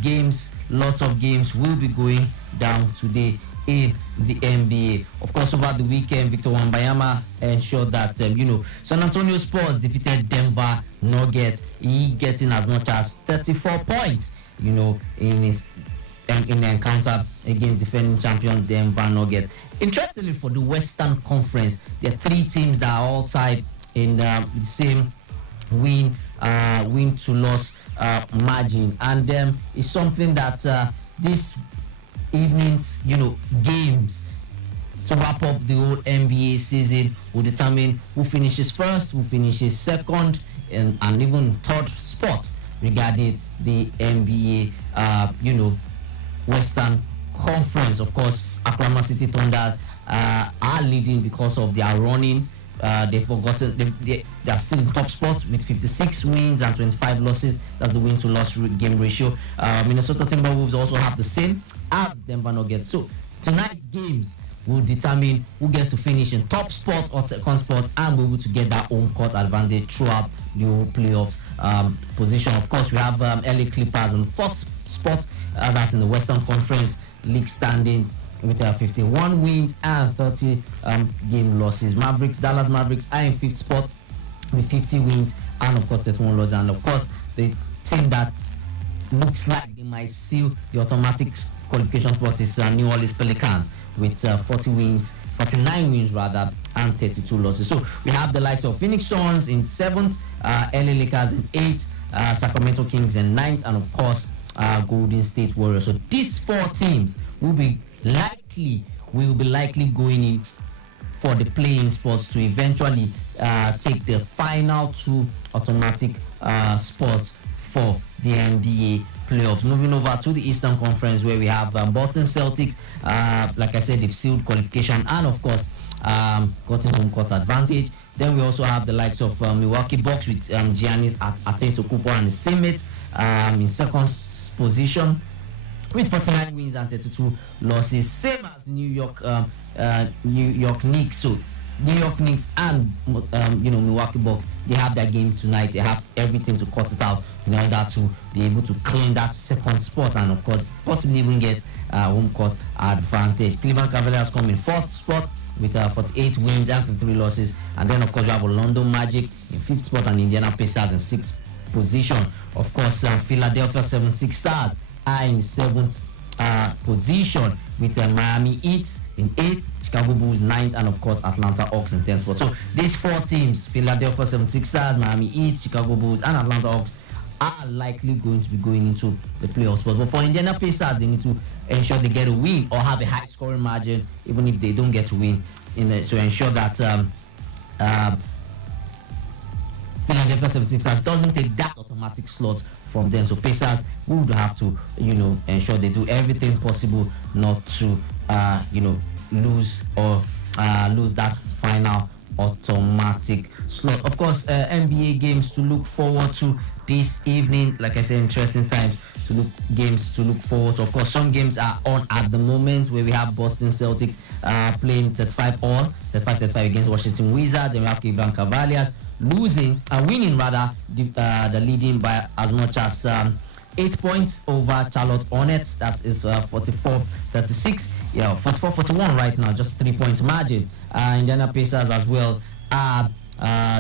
lots of games will be going down today in the NBA. Of course, over the weekend, Victor Wembanyama ensured that San Antonio Spurs defeated Denver Nuggets. He getting as much as 34 points, in the encounter against defending champion Denver Nuggets. Interestingly, for the Western Conference, there are 3 teams that are all tied in the same win to loss margin, and it's something that this evening's games to wrap up the whole NBA season will determine who finishes first, who finishes second, and even third spots regarding the NBA Western Conference, of course, Oklahoma City Thunder are leading because of their running. They are still in top spot with 56 wins and 25 losses. That's the win to loss game ratio. Minnesota Timberwolves also have the same as Denver Nuggets. So tonight's games will determine who gets to finish in top spot or second spot and will be able to get that home court advantage throughout the whole playoffs position. Of course, we have LA Clippers in fourth spot. That's in the Western Conference League standings with 51 wins and 30 game losses. Dallas Mavericks are in fifth spot with 50 wins and of course 31 losses. And of course, the team that looks like they might seal the automatic qualification spot is New Orleans Pelicans with 49 wins rather, and 32 losses. So we have the likes of Phoenix Suns in 7th, LA Lakers in 8th, Sacramento Kings in 9th, and of course Golden State Warriors. So these 4 teams will be likely going in for the playing spots to eventually take the final 2 automatic spots for the NBA playoffs. Moving over to the Eastern Conference, where we have Boston Celtics. Like I said, they've sealed qualification and of course gotten home court advantage. Then we also have the likes of Milwaukee Bucks with Giannis Antetokounmpo and his teammates in second position with 49 wins and 32 losses, same as New York Knicks. So New York Knicks and Milwaukee Bucks, they have their game tonight. They have everything to cut it out in order to be able to claim that second spot and of course possibly even get home court advantage. Cleveland Cavaliers come in fourth spot with 48 wins and 53 losses, and then of course we have Orlando Magic in fifth spot and Indiana Pacers in sixth position. Of course, Philadelphia 76ers are in seventh position with Miami Heat in 8th, Chicago Bulls 9th, and of course Atlanta Hawks in 10th spot. So these 4 teams, Philadelphia 76ers, Miami Heat, Chicago Bulls, and Atlanta Hawks, are likely going to be going into the playoff spot. But for Indiana Pacers, they need to ensure they get a win or have a high scoring margin, even if they don't get to win, to ensure that Philadelphia 76ers doesn't take that automatic slot from them. So Pacers would have to, ensure they do everything possible not to, lose that final automatic slot. Of course, NBA games to look forward to this evening. Like I said, interesting times to look forward to. Of course, some games are on at the moment, where we have Boston Celtics playing 35 against Washington Wizards. Then we have Cleveland Cavaliers winning the leading by as much as 8 points over Charlotte Hornets. That is 44-36. 44-41 right now, just 3 points margin. Indiana Pacers as well are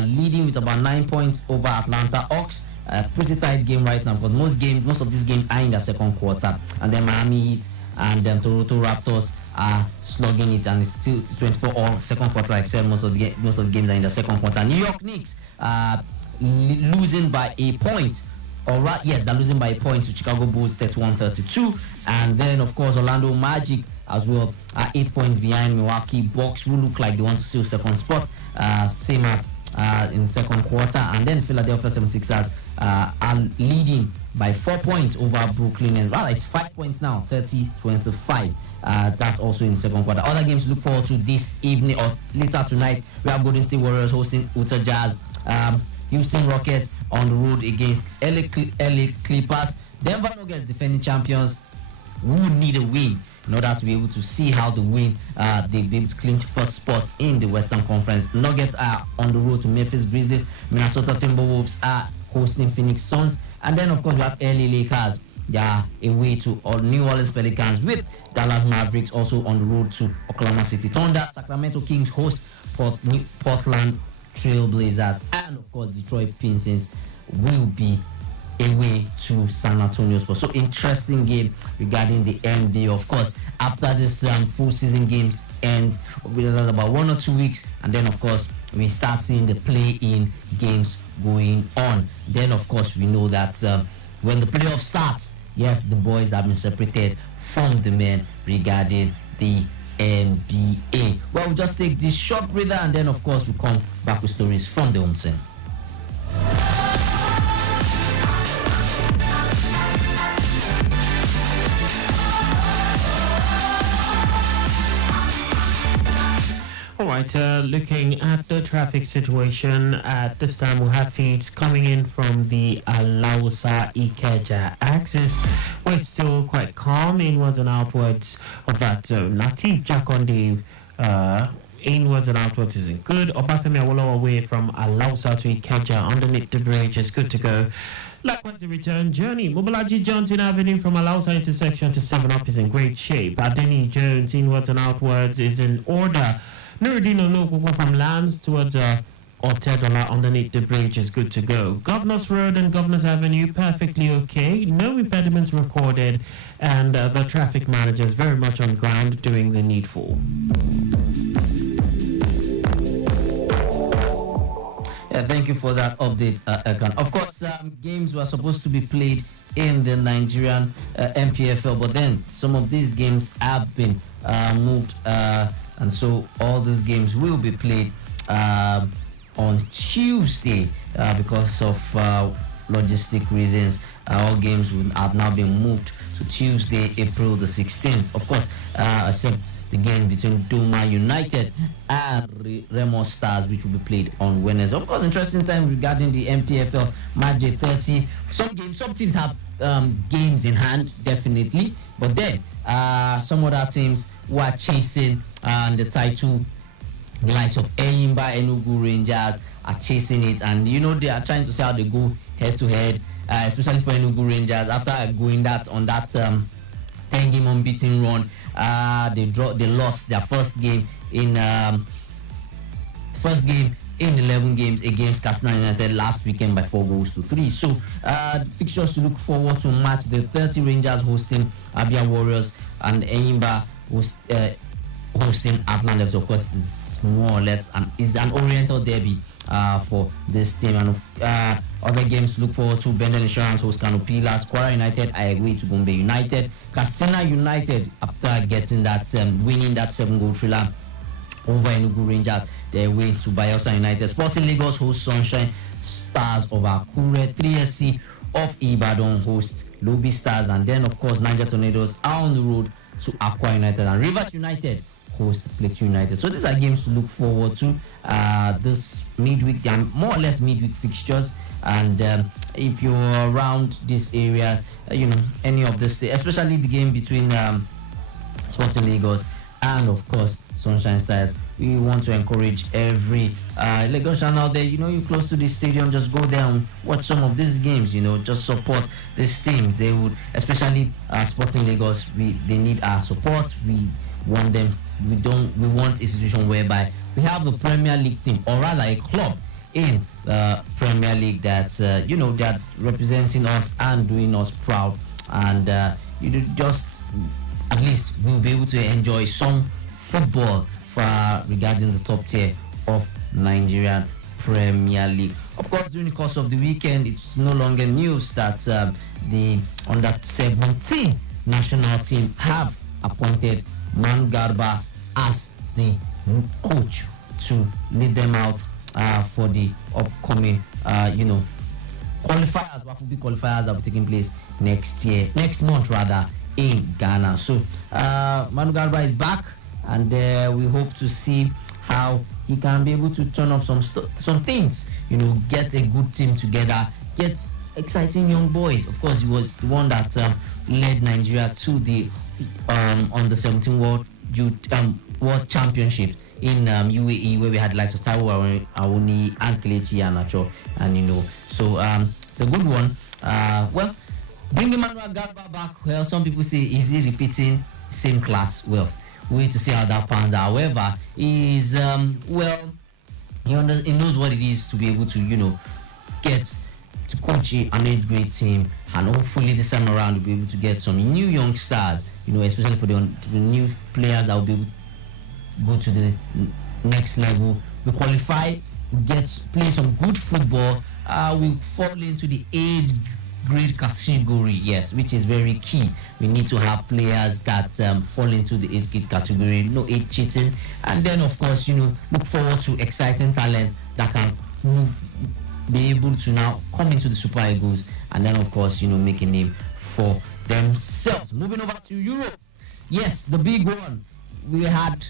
leading with about 9 points over Atlanta Hawks. Pretty tight game right now, because most of these games are in the second quarter. And then Miami Heat and then Toronto Raptors are slugging it, and it's still 24 all second quarter. Like I said, most of the games are in the second quarter. New York Knicks losing by a point. They're losing by a point to Chicago Bulls 31-32. And then of course Orlando Magic as well are 8 points behind Milwaukee Bucks, who look like they want to steal second spot, same as in second quarter. And then Philadelphia 76ers are leading by 4 points over Brooklyn, and rather it's 5 points now, 30-25. That's also in the second quarter. Other games to look forward to this evening or later tonight, we have Golden State Warriors hosting Utah Jazz, Houston Rockets on the road against LA Clippers. Denver Nuggets, defending champions, would need a win in order to be able to see how they'll be able to clinch first spot in the Western Conference. Nuggets are on the road to Memphis Grizzlies. Minnesota Timberwolves are hosting Phoenix Suns. And then of course we have LA Lakers. They are away to New Orleans Pelicans, with Dallas Mavericks also on the road to Oklahoma City Thunder. Sacramento Kings host Portland Trail Blazers, and of course Detroit Pistons will be away to San Antonio Spurs. So interesting game regarding the NBA. Of course, after this full season games ends, we'll have about 1 or 2 weeks, and then of course we start seeing the play-in games going on. Then of course we know that when the playoff starts, yes, the boys have been separated from the men regarding the NBA. Well, we'll just take this short breather, and then of course we'll come back with stories from the home scene. right, looking at the traffic situation at this time, we have feeds coming in from the Alausa Ikeja axis, where it's still quite calm inwards and outwards of that zone. Native Jakonde, inwards and outwards isn't good. Obafemi Awolowo away from Alausa to Ikeja underneath the bridge is good to go. Likewise, the return journey. Mobolaji Johnson Avenue from Alausa intersection to 7-Up is in great shape. Adeni Jones inwards and outwards is in order. Nuruddin Onokuko from Lands towards Otedola underneath the bridge is good to go. Governors Road and Governors Avenue perfectly okay. No impediments recorded, and the traffic manager is very much on ground doing the needful. Thank you for that update, Akan. Of course, games were supposed to be played in the Nigerian MPFL, but then some of these games have been moved, and so all these games will be played on Tuesday because of logistic reasons. All games have now been moved to Tuesday, April the 16th. Of course, except the game between Doma United and Remo Stars, which will be played on Wednesday. Of course, interesting time regarding the MPFL match day 30. Some teams have games in hand, definitely, but then some other teams who are chasing the title, the likes of Enyimba, Enugu Rangers, are chasing it, and they are trying to see how they go head to head, especially for Enugu Rangers after going on that 10-game unbeaten run. They lost their first game in 11 games against Katsina United last weekend by 4-3. So fixtures to look forward to match the 30 Rangers hosting Abia Warriors and Enyimba hosting Atlantis. Of course, is more or less an Oriental derby for this team. And other games to look forward to: Bendel Insurance host Kano Pillars, Kwara United away to Gombe United, Katsina United after getting that winning that 7-goal thriller over Enugu Rangers, their way to Bayelsa United. Sporting Lagos host Sunshine Stars of Akure, 3SC of Ibadan host Lobi Stars, and then of course Niger Tornadoes are on the road to Akwa United, and Rivers United host Plateau United. So these are games to look forward to this midweek. They are more or less midweek fixtures, and if you're around this area, any of this, especially the game between Sporting Lagos and of course Sunshine Stars, we want to encourage every Lagosian out there. You're close to the stadium, just go there and watch some of these games. Just support these teams. They would, especially Sporting Lagos, they need our support. We want them. We want a situation whereby we have a Premier League team, or rather a club in the Premier League that's that's representing us and doing us proud, and just at least we'll be able to enjoy some football regarding the top tier of Nigerian Premier League. Of course, during the course of the weekend, it's no longer news that the under-17 national team have appointed Manu Garba as the coach to lead them out for the upcoming qualifiers, WAFUB qualifiers that will be taking place next month in Ghana. So Manu Garba is back, and we hope to see how he can be able to turn up some things, get a good team together, get exciting young boys. Of course, he was the one that led Nigeria to the under-17 World Championship in UAE, where we had the likes of Taiwo Awoni and Kelechi Iheanacho, and so it's a good one. Well, bringing Manuel Garba back, well, some people say, is he repeating same class? Well, we need to see how that pans out. However, he's he knows what it is to be able to get to coach an age grade team, and hopefully this time around we'll be able to get some new young stars, especially for the new players that will be able to go to the next level. We qualify, we play some good football, we fall into the age grade category, yes, which is very key. We need to have players that fall into the age grade category, no age cheating, and then of course look forward to exciting talent that can be able to now come into the Super Eagles, and then of course make a name for themselves. Moving over to Europe, yes, the big one, we had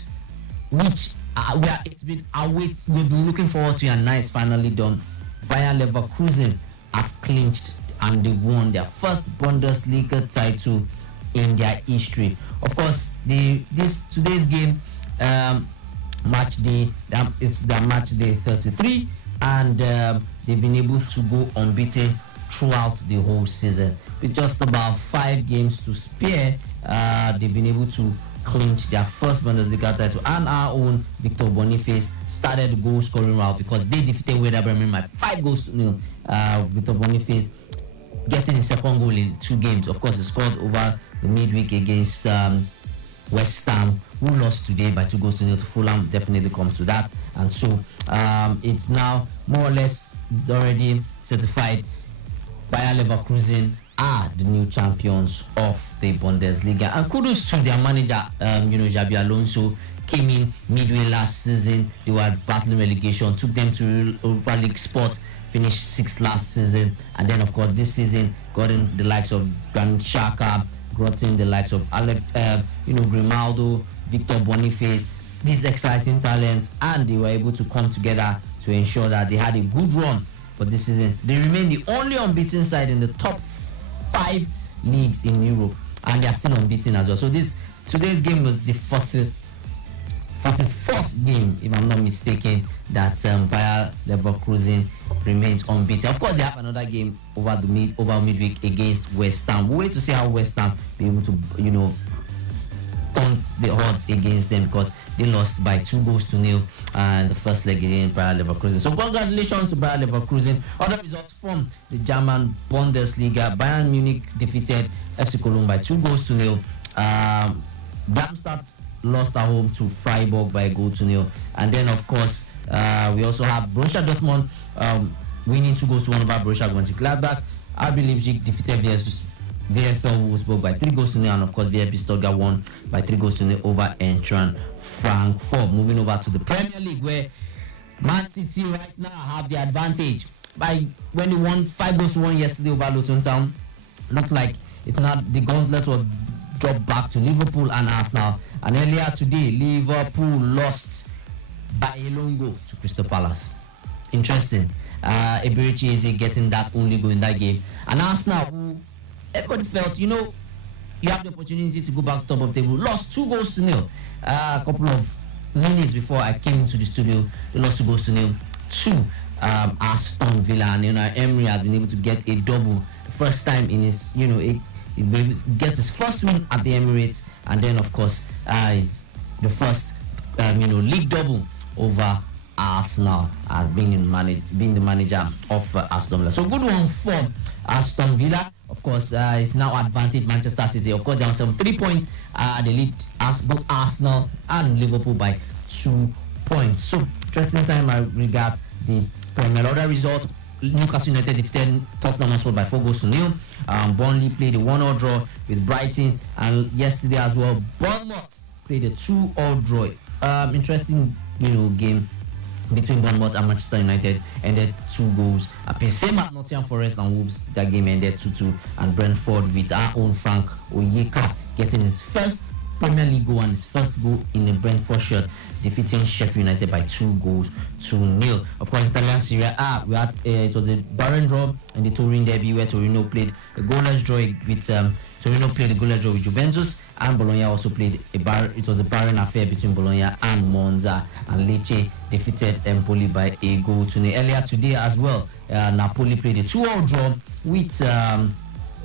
which We've been looking forward to, and now it's finally done. Bayer Leverkusen have clinched and they won their first Bundesliga title in their history. Of course, today's game, match day, it's their match day 33, and they've been able to go unbeaten throughout the whole season. With just about 5 games to spare, they've been able to clinch their first Bundesliga title, and our own Victor Boniface started the goal scoring route because they defeated Werder Bremen by 5-0. Victor Boniface getting his second goal in 2 games. Of course, he scored over the midweek against West Ham, who lost today by 2-0 to Fulham. Definitely comes to that, and so it's now more or less is already certified. Bayer Leverkusen are the new champions of the Bundesliga, and kudos to their manager, Xabi Alonso. Came in midway last season. They were battling relegation, took them to Europa League spot, finished 6th last season, and then of course this season got in the likes of Granit Xhaka, got in the likes of Grimaldo, Victor Boniface, these exciting talents, and they were able to come together to ensure that they had a good run for this season. They remain the only unbeaten side in the top 5 leagues in Europe, and they are still unbeaten as well. So today's game was the 44th game, if I'm not mistaken, that Bayer Leverkusen remains unbeaten. Of course, they have another game over midweek against West Ham. We'll wait to see how West Ham be able to, turn the odds against them, because they lost by 2-0 and the first leg against Bayer Leverkusen. So congratulations to Bayer Leverkusen. Other results from the German Bundesliga: Bayern Munich defeated FC Cologne by 2-0. Darmstadt lost at home to Freiburg by 1-0. And then of course we also have Borussia Dortmund winning 2-1 over Borussia Mönchengladbach. RB Leipzig defeated VfL Wolfsburg by 3-0, and of course VfB Stuttgart won by 3-0 over Eintracht Frankfurt. Moving over to the Premier League, where Man City right now have the advantage when they won 5-1 yesterday over Luton Town. Looked like it's not, the gauntlet was dropped back to Liverpool and Arsenal, and earlier today Liverpool lost by a long goal to Crystal Palace. Interesting. Eberechi Eze getting that only goal in that game, and Arsenal, who everybody felt, you have the opportunity to go back top of the table, lost 2-0. A couple of minutes before I came into the studio, they lost 2-0 to Aston Villa, and Emery has been able to get a double, the first time in his, he gets his first win at the Emirates, and then of course is the first league double over Arsenal as being the manager of Aston Villa. So good one for Aston Villa. Of course, it's now advantage Manchester City. Of course, they have 3 points. They lead both Arsenal and Liverpool by 2 points. So interesting time I regard the Premier League. Other results: Newcastle United defeated Tottenham Hotspur by 4-0. Burnley played a 1-1 draw with Brighton, and yesterday as well, Bournemouth played a 2-2 draw. Interesting, game between Bournemouth and Manchester United, ended 2 goals. Same at Nottingham Forest and Wolves, that game ended 2-2. And Brentford, with our own Frank Onyeka getting his first Premier League goal and his first goal in a Brentford shirt, defeating Sheffield United by 2-0. Of course, Italian Serie A, it was a barren draw in the Turin derby, where Torino played a goalless draw with Juventus, and Bologna also played it was a barren affair between Bologna and Monza, and Lecce defeated Empoli by 1-0. Earlier today as well, Napoli played a 2-2 draw with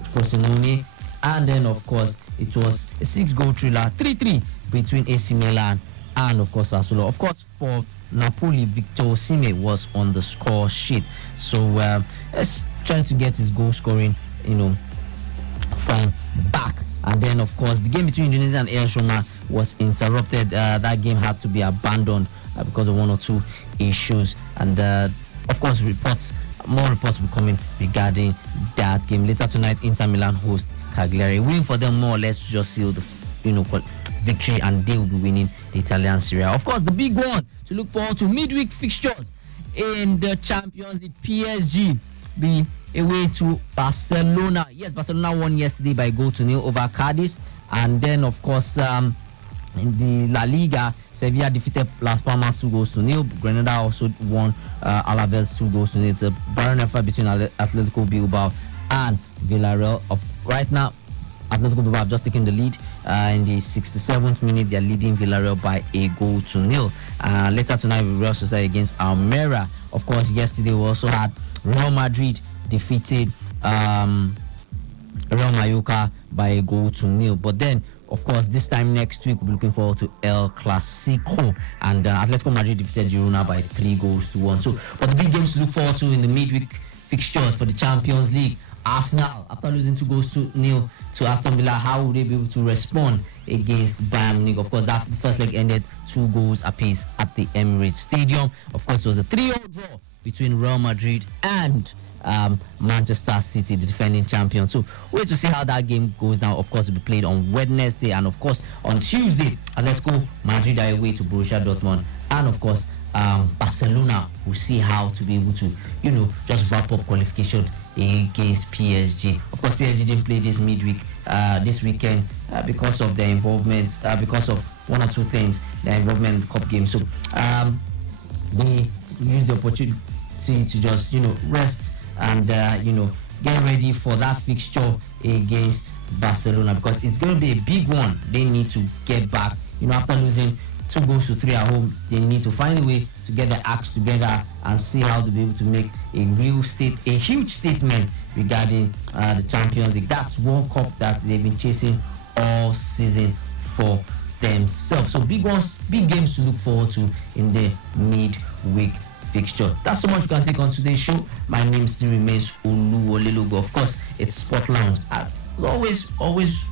Frosinone, and then of course it was a 6-goal thriller, 3-3 between AC Milan and of course Sassuolo. Of course, for Napoli, Victor Osimhen was on the score sheet, so let's try to get his goal scoring from back. And then of course the game between Indonesia and AS Roma was interrupted. That game had to be abandoned because of 1 or 2 issues, and of course more reports will be coming regarding that game. Later tonight, Inter Milan host Cagliari. Win for them more or less just seal the victory, and they will be winning the Italian Serie A. Of course, the big one to look forward to: midweek fixtures in the Champions League. PSG be away to Barcelona. Yes, Barcelona won yesterday by 1-0 over Cadiz, and then of course In the La Liga, Sevilla defeated Las Palmas 2-0. Granada also won Alaves 2-0. It's a barren effort between Atletico Bilbao and Villarreal. Right now, Atletico Bilbao have just taken the lead. In the 67th minute, they are leading Villarreal by 1-0. Later tonight, Real Sociedad against Almeria. Of course, yesterday we also had Real Madrid defeated Real Mallorca by 1-0. But then, of course, this time next week, we'll be looking forward to El Clasico. And Atletico Madrid defeated Girona by 3-1. So, but the big games to look forward to in the midweek fixtures for the Champions League. Arsenal, after losing 2-0 to Aston Villa, how will they be able to respond against Bayern Munich? Of course, that first leg ended 2 goals apiece at the Emirates Stadium. Of course, it was a 3-0 draw between Real Madrid and Manchester City, the defending champion. So wait to see how that game goes down. Of course, it will be played on Wednesday, and of course on Tuesday, Atletico Madrid are away to Borussia Dortmund, and of course Barcelona will see how to be able to, just wrap up qualification against PSG. Of course, PSG didn't play this this weekend because of their involvement, because of one or two things, their involvement in the cup game. So they used the opportunity to just rest and get ready for that fixture against Barcelona, because it's going to be a big one. They need to get back, after losing 2-3 at home. They need to find a way to get their acts together and see how to be able to make a huge statement regarding the Champions League. That's World Cup that they've been chasing all season for themselves. So big games to look forward to in the midweek fixture. That's so much we can take on today's show. My name still remains Oluwolelogo. Of course, it's Sport Lounge. As always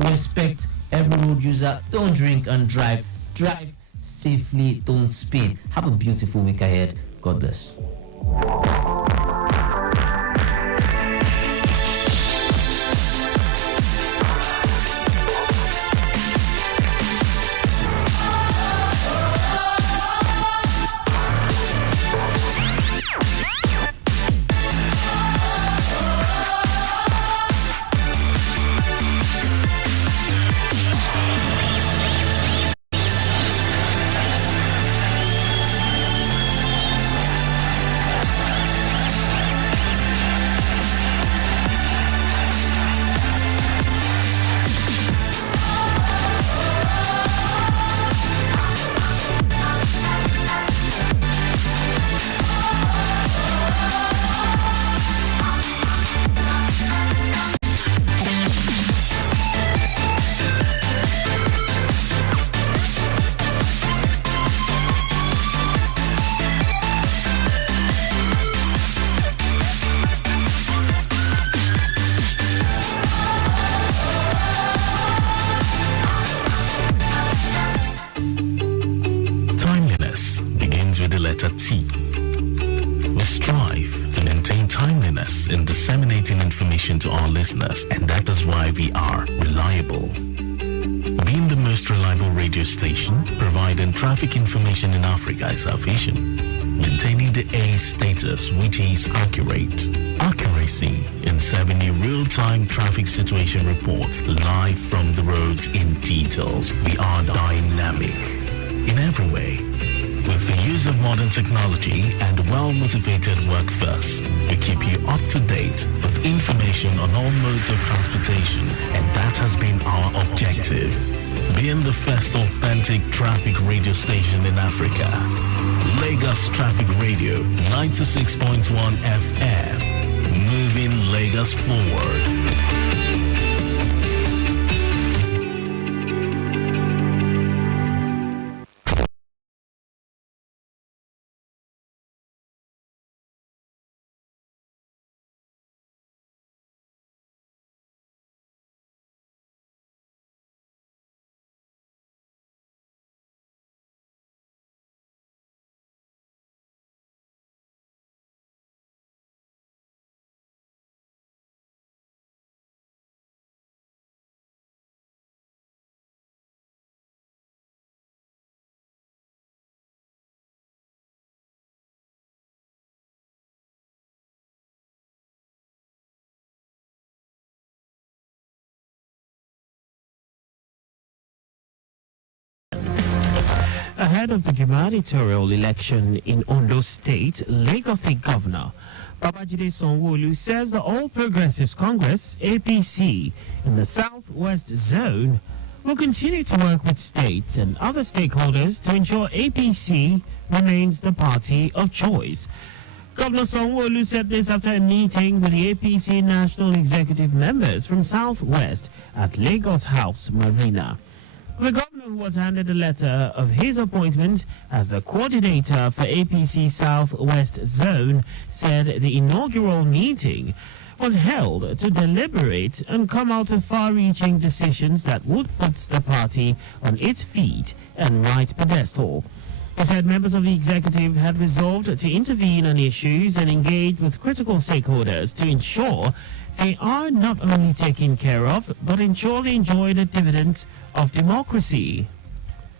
respect every road user. Don't drink and drive. Drive safely, don't speed. Have a beautiful week ahead. God bless. T. We strive to maintain timeliness in disseminating information to our listeners, and that is why we are reliable. Being the most reliable radio station, providing traffic information in Africa is our vision. Maintaining the A status, which is accurate. Accuracy in serving you real-time traffic situation reports live from the roads in details. We are dynamic in every way. With the use of modern technology and well-motivated workforce, we keep you up to date with information on all modes of transportation, and that has been our objective. Being the first authentic traffic radio station in Africa, Lagos Traffic Radio 96.1 FM, moving Lagos forward. Ahead of the gubernatorial election in Ondo State, Lagos State Governor Babajide Sanwo-Olu says the All Progressives Congress, APC, in the Southwest Zone will continue to work with states and other stakeholders to ensure APC remains the party of choice. Governor Sanwo-Olu said this after a meeting with the APC National Executive members from Southwest at Lagos House Marina. The governor, who was handed a letter of his appointment as the coordinator for APC Southwest Zone, said the inaugural meeting was held to deliberate and come out with far-reaching decisions that would put the party on its feet and right pedestal. He said members of the executive had resolved to intervene on issues and engage with critical stakeholders to ensure they are not only taken care of, but ensure they enjoy the dividends of democracy.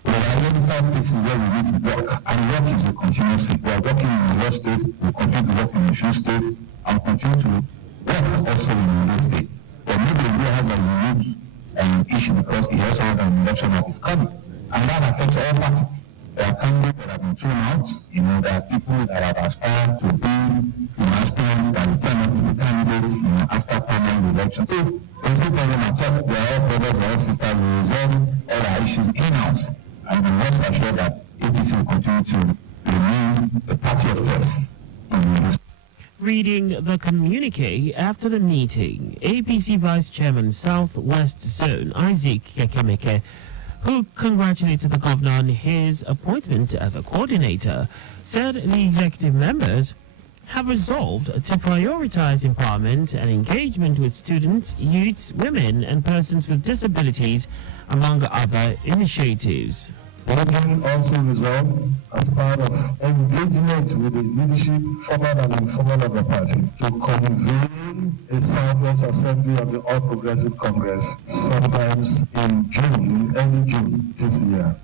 We identify places where we need to work, and work is a continuous thing. We are working in the West State, we continue to work in the Osun State, and continue to work also in the State. But maybe India has a unique issue because he also has an election that is coming, and that affects all parties. There are candidates that have been thrown out. There are people that have aspired to be aspirants that will turn out to be candidates, after primary election. So there's no problem at all. We are all brothers, we are all sisters. We resolve all our issues in-house, and we rest assured that APC will continue to remain the party of choice. Reading the communique after the meeting, APC Vice Chairman Southwest Zone Isaac Kekemeke, who congratulated the governor on his appointment as a coordinator, said the executive members have resolved to prioritize empowerment and engagement with students, youths, women, and persons with disabilities, among other initiatives. The meeting also resolved, as part of engagement with the leadership, formal and informal of the party, to convene a Southwest Assembly of the All Progressive Congress sometimes in June, early June this year.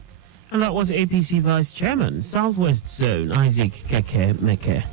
And that was APC Vice Chairman, Southwest Zone, Isaac Kekemeke.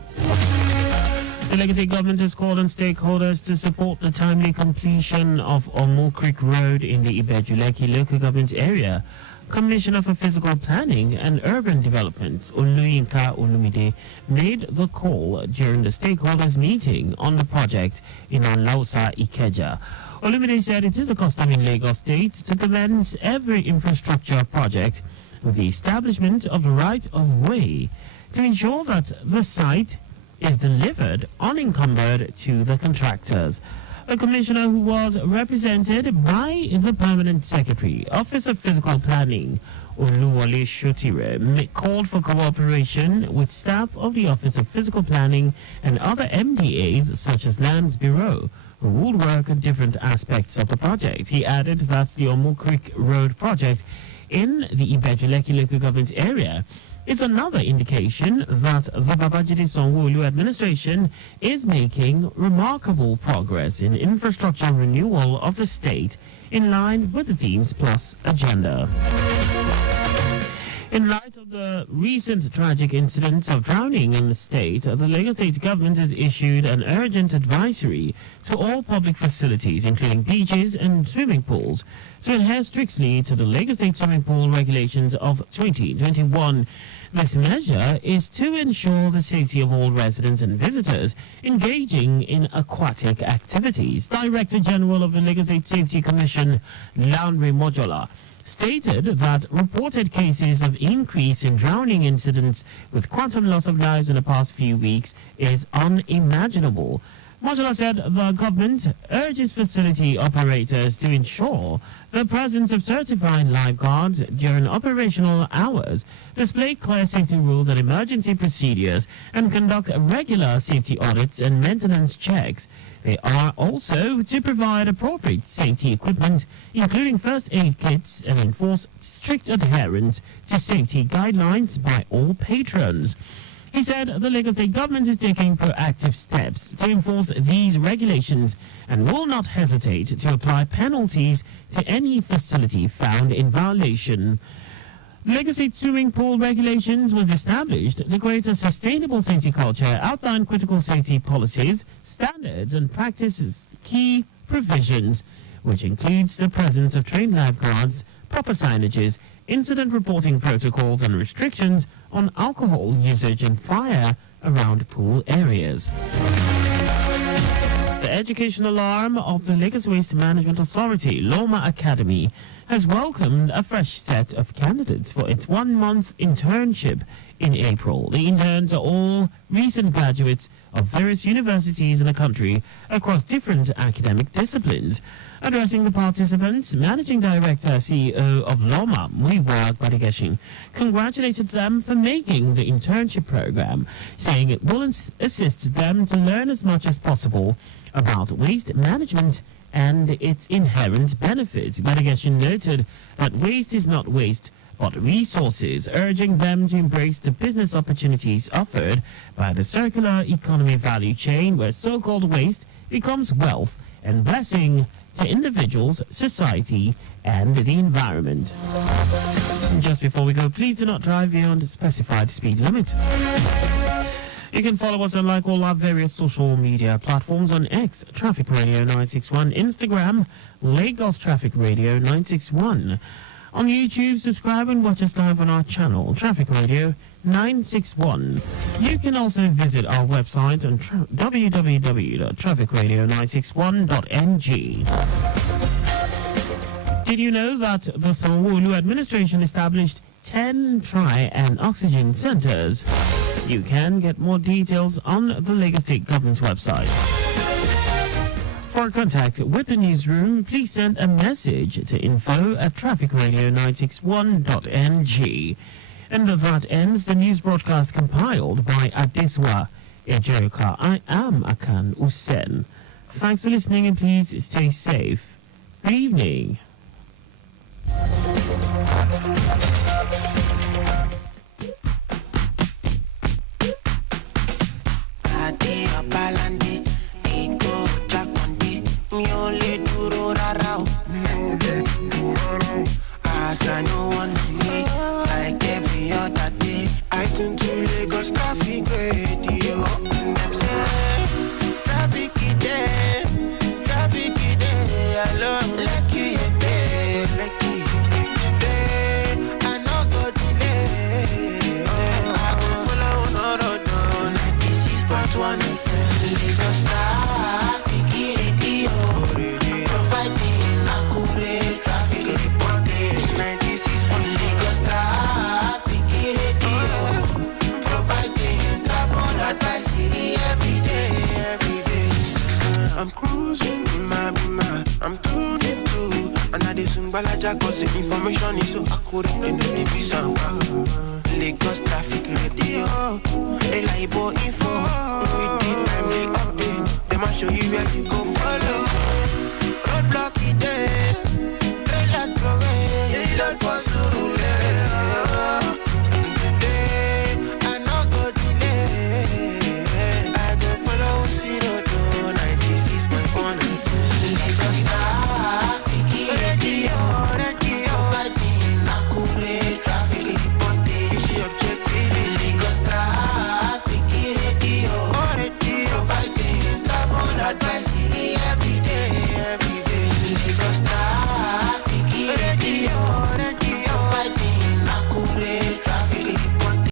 The Lagos State government has called on stakeholders to support the timely completion of Omo Creek Road in the Ibejuleki local government area. Commissioner for Physical Planning and Urban Development, Oluyinka Olumide, made the call during the stakeholders meeting on the project in Alausa, Ikeja. Olumide said it is the custom in Lagos State to commence every infrastructure project with the establishment of the right of way to ensure that the site is delivered unencumbered to the contractors. A commissioner who was represented by the Permanent Secretary, Office of Physical Planning, Oluwole Shotire, called for cooperation with staff of the Office of Physical Planning and other MDAs such as Lands Bureau, who will work on different aspects of the project. He added that the Omo Creek Road project in the Ibejuleki local government area is another indication that the Babajide Sanwo-Olu administration is making remarkable progress in infrastructure renewal of the state in line with the Themes Plus agenda. In light of the recent tragic incidents of drowning in the state, the Lagos State government has issued an urgent advisory to all public facilities, including beaches and swimming pools, to adhere strictly to the Lagos State swimming pool regulations of 2021. This measure is to ensure the safety of all residents and visitors engaging in aquatic activities. Director General of the Lagos State Safety Commission, Lanre Mojola, stated that reported cases of increase in drowning incidents with quantum loss of lives in the past few weeks is unimaginable. Mojola said the government urges facility operators to ensure the presence of certified lifeguards during operational hours, display clear safety rules and emergency procedures, and conduct regular safety audits and maintenance checks. They are also to provide appropriate safety equipment, including first aid kits, and enforce strict adherence to safety guidelines by all patrons. He said the Lagos State government is taking proactive steps to enforce these regulations and will not hesitate to apply penalties to any facility found in violation. The Lagos State swimming pool regulations was established to create a sustainable safety culture, outline critical safety policies, standards and practices, key provisions, which includes the presence of trained lifeguards, proper signages, incident reporting protocols and restrictions on alcohol usage and fire around pool areas. The educational arm of the Lagos Waste Management Authority, Loma Academy, has welcomed a fresh set of candidates for its one-month internship in April. The interns are all recent graduates of various universities in the country across different academic disciplines. Addressing the participants, Managing Director CEO of Loma, Muyiwa Gbadegeshin, congratulated them for making the internship program, saying it will assist them to learn as much as possible about waste management and its inherent benefits. Gbadegeshin noted that waste is not waste, but resources, urging them to embrace the business opportunities offered by the circular economy value chain, where so-called waste becomes wealth and blessing to individuals, society, and the environment. Just before we go, please do not drive beyond the specified speed limit. You can follow us on like all our various social media platforms on X, Traffic Radio 961, Instagram, Lagos Traffic Radio 961. On YouTube, subscribe and watch us live on our channel, Traffic Radio 961. You can also visit our website on www.trafficradio961.ng. Did you know that the Sanwo-Olu administration established 10 Tri and Oxygen centers? You can get more details on the Lagos State Government's website. For contact with the newsroom, please send a message to info@trafficradio961.ng. And that ends the news broadcast compiled by Adeswa Ejoka. I am Akan Usen. Thanks for listening and please stay safe. Good evening. As I know one day, like every other day, I tune to Lagos Traffic Radio. Them say, traffic it there, I love lucky it there, I no go delay. I will follow no road, 96.1 FM, Lagos Traffic Radio, providing accurate traffic reporting. 96 Lagos Traffic Radio, providing travel advisory every day. I'm cruising in my bima, I'm tuning to another Sungbalaja, cause the information is so accurate in the Bisanga. Lagos Traffic Radio, reliable info, with the timely update. They might show you where you go follow. Roadblock it there, trailer throw away, for Suru.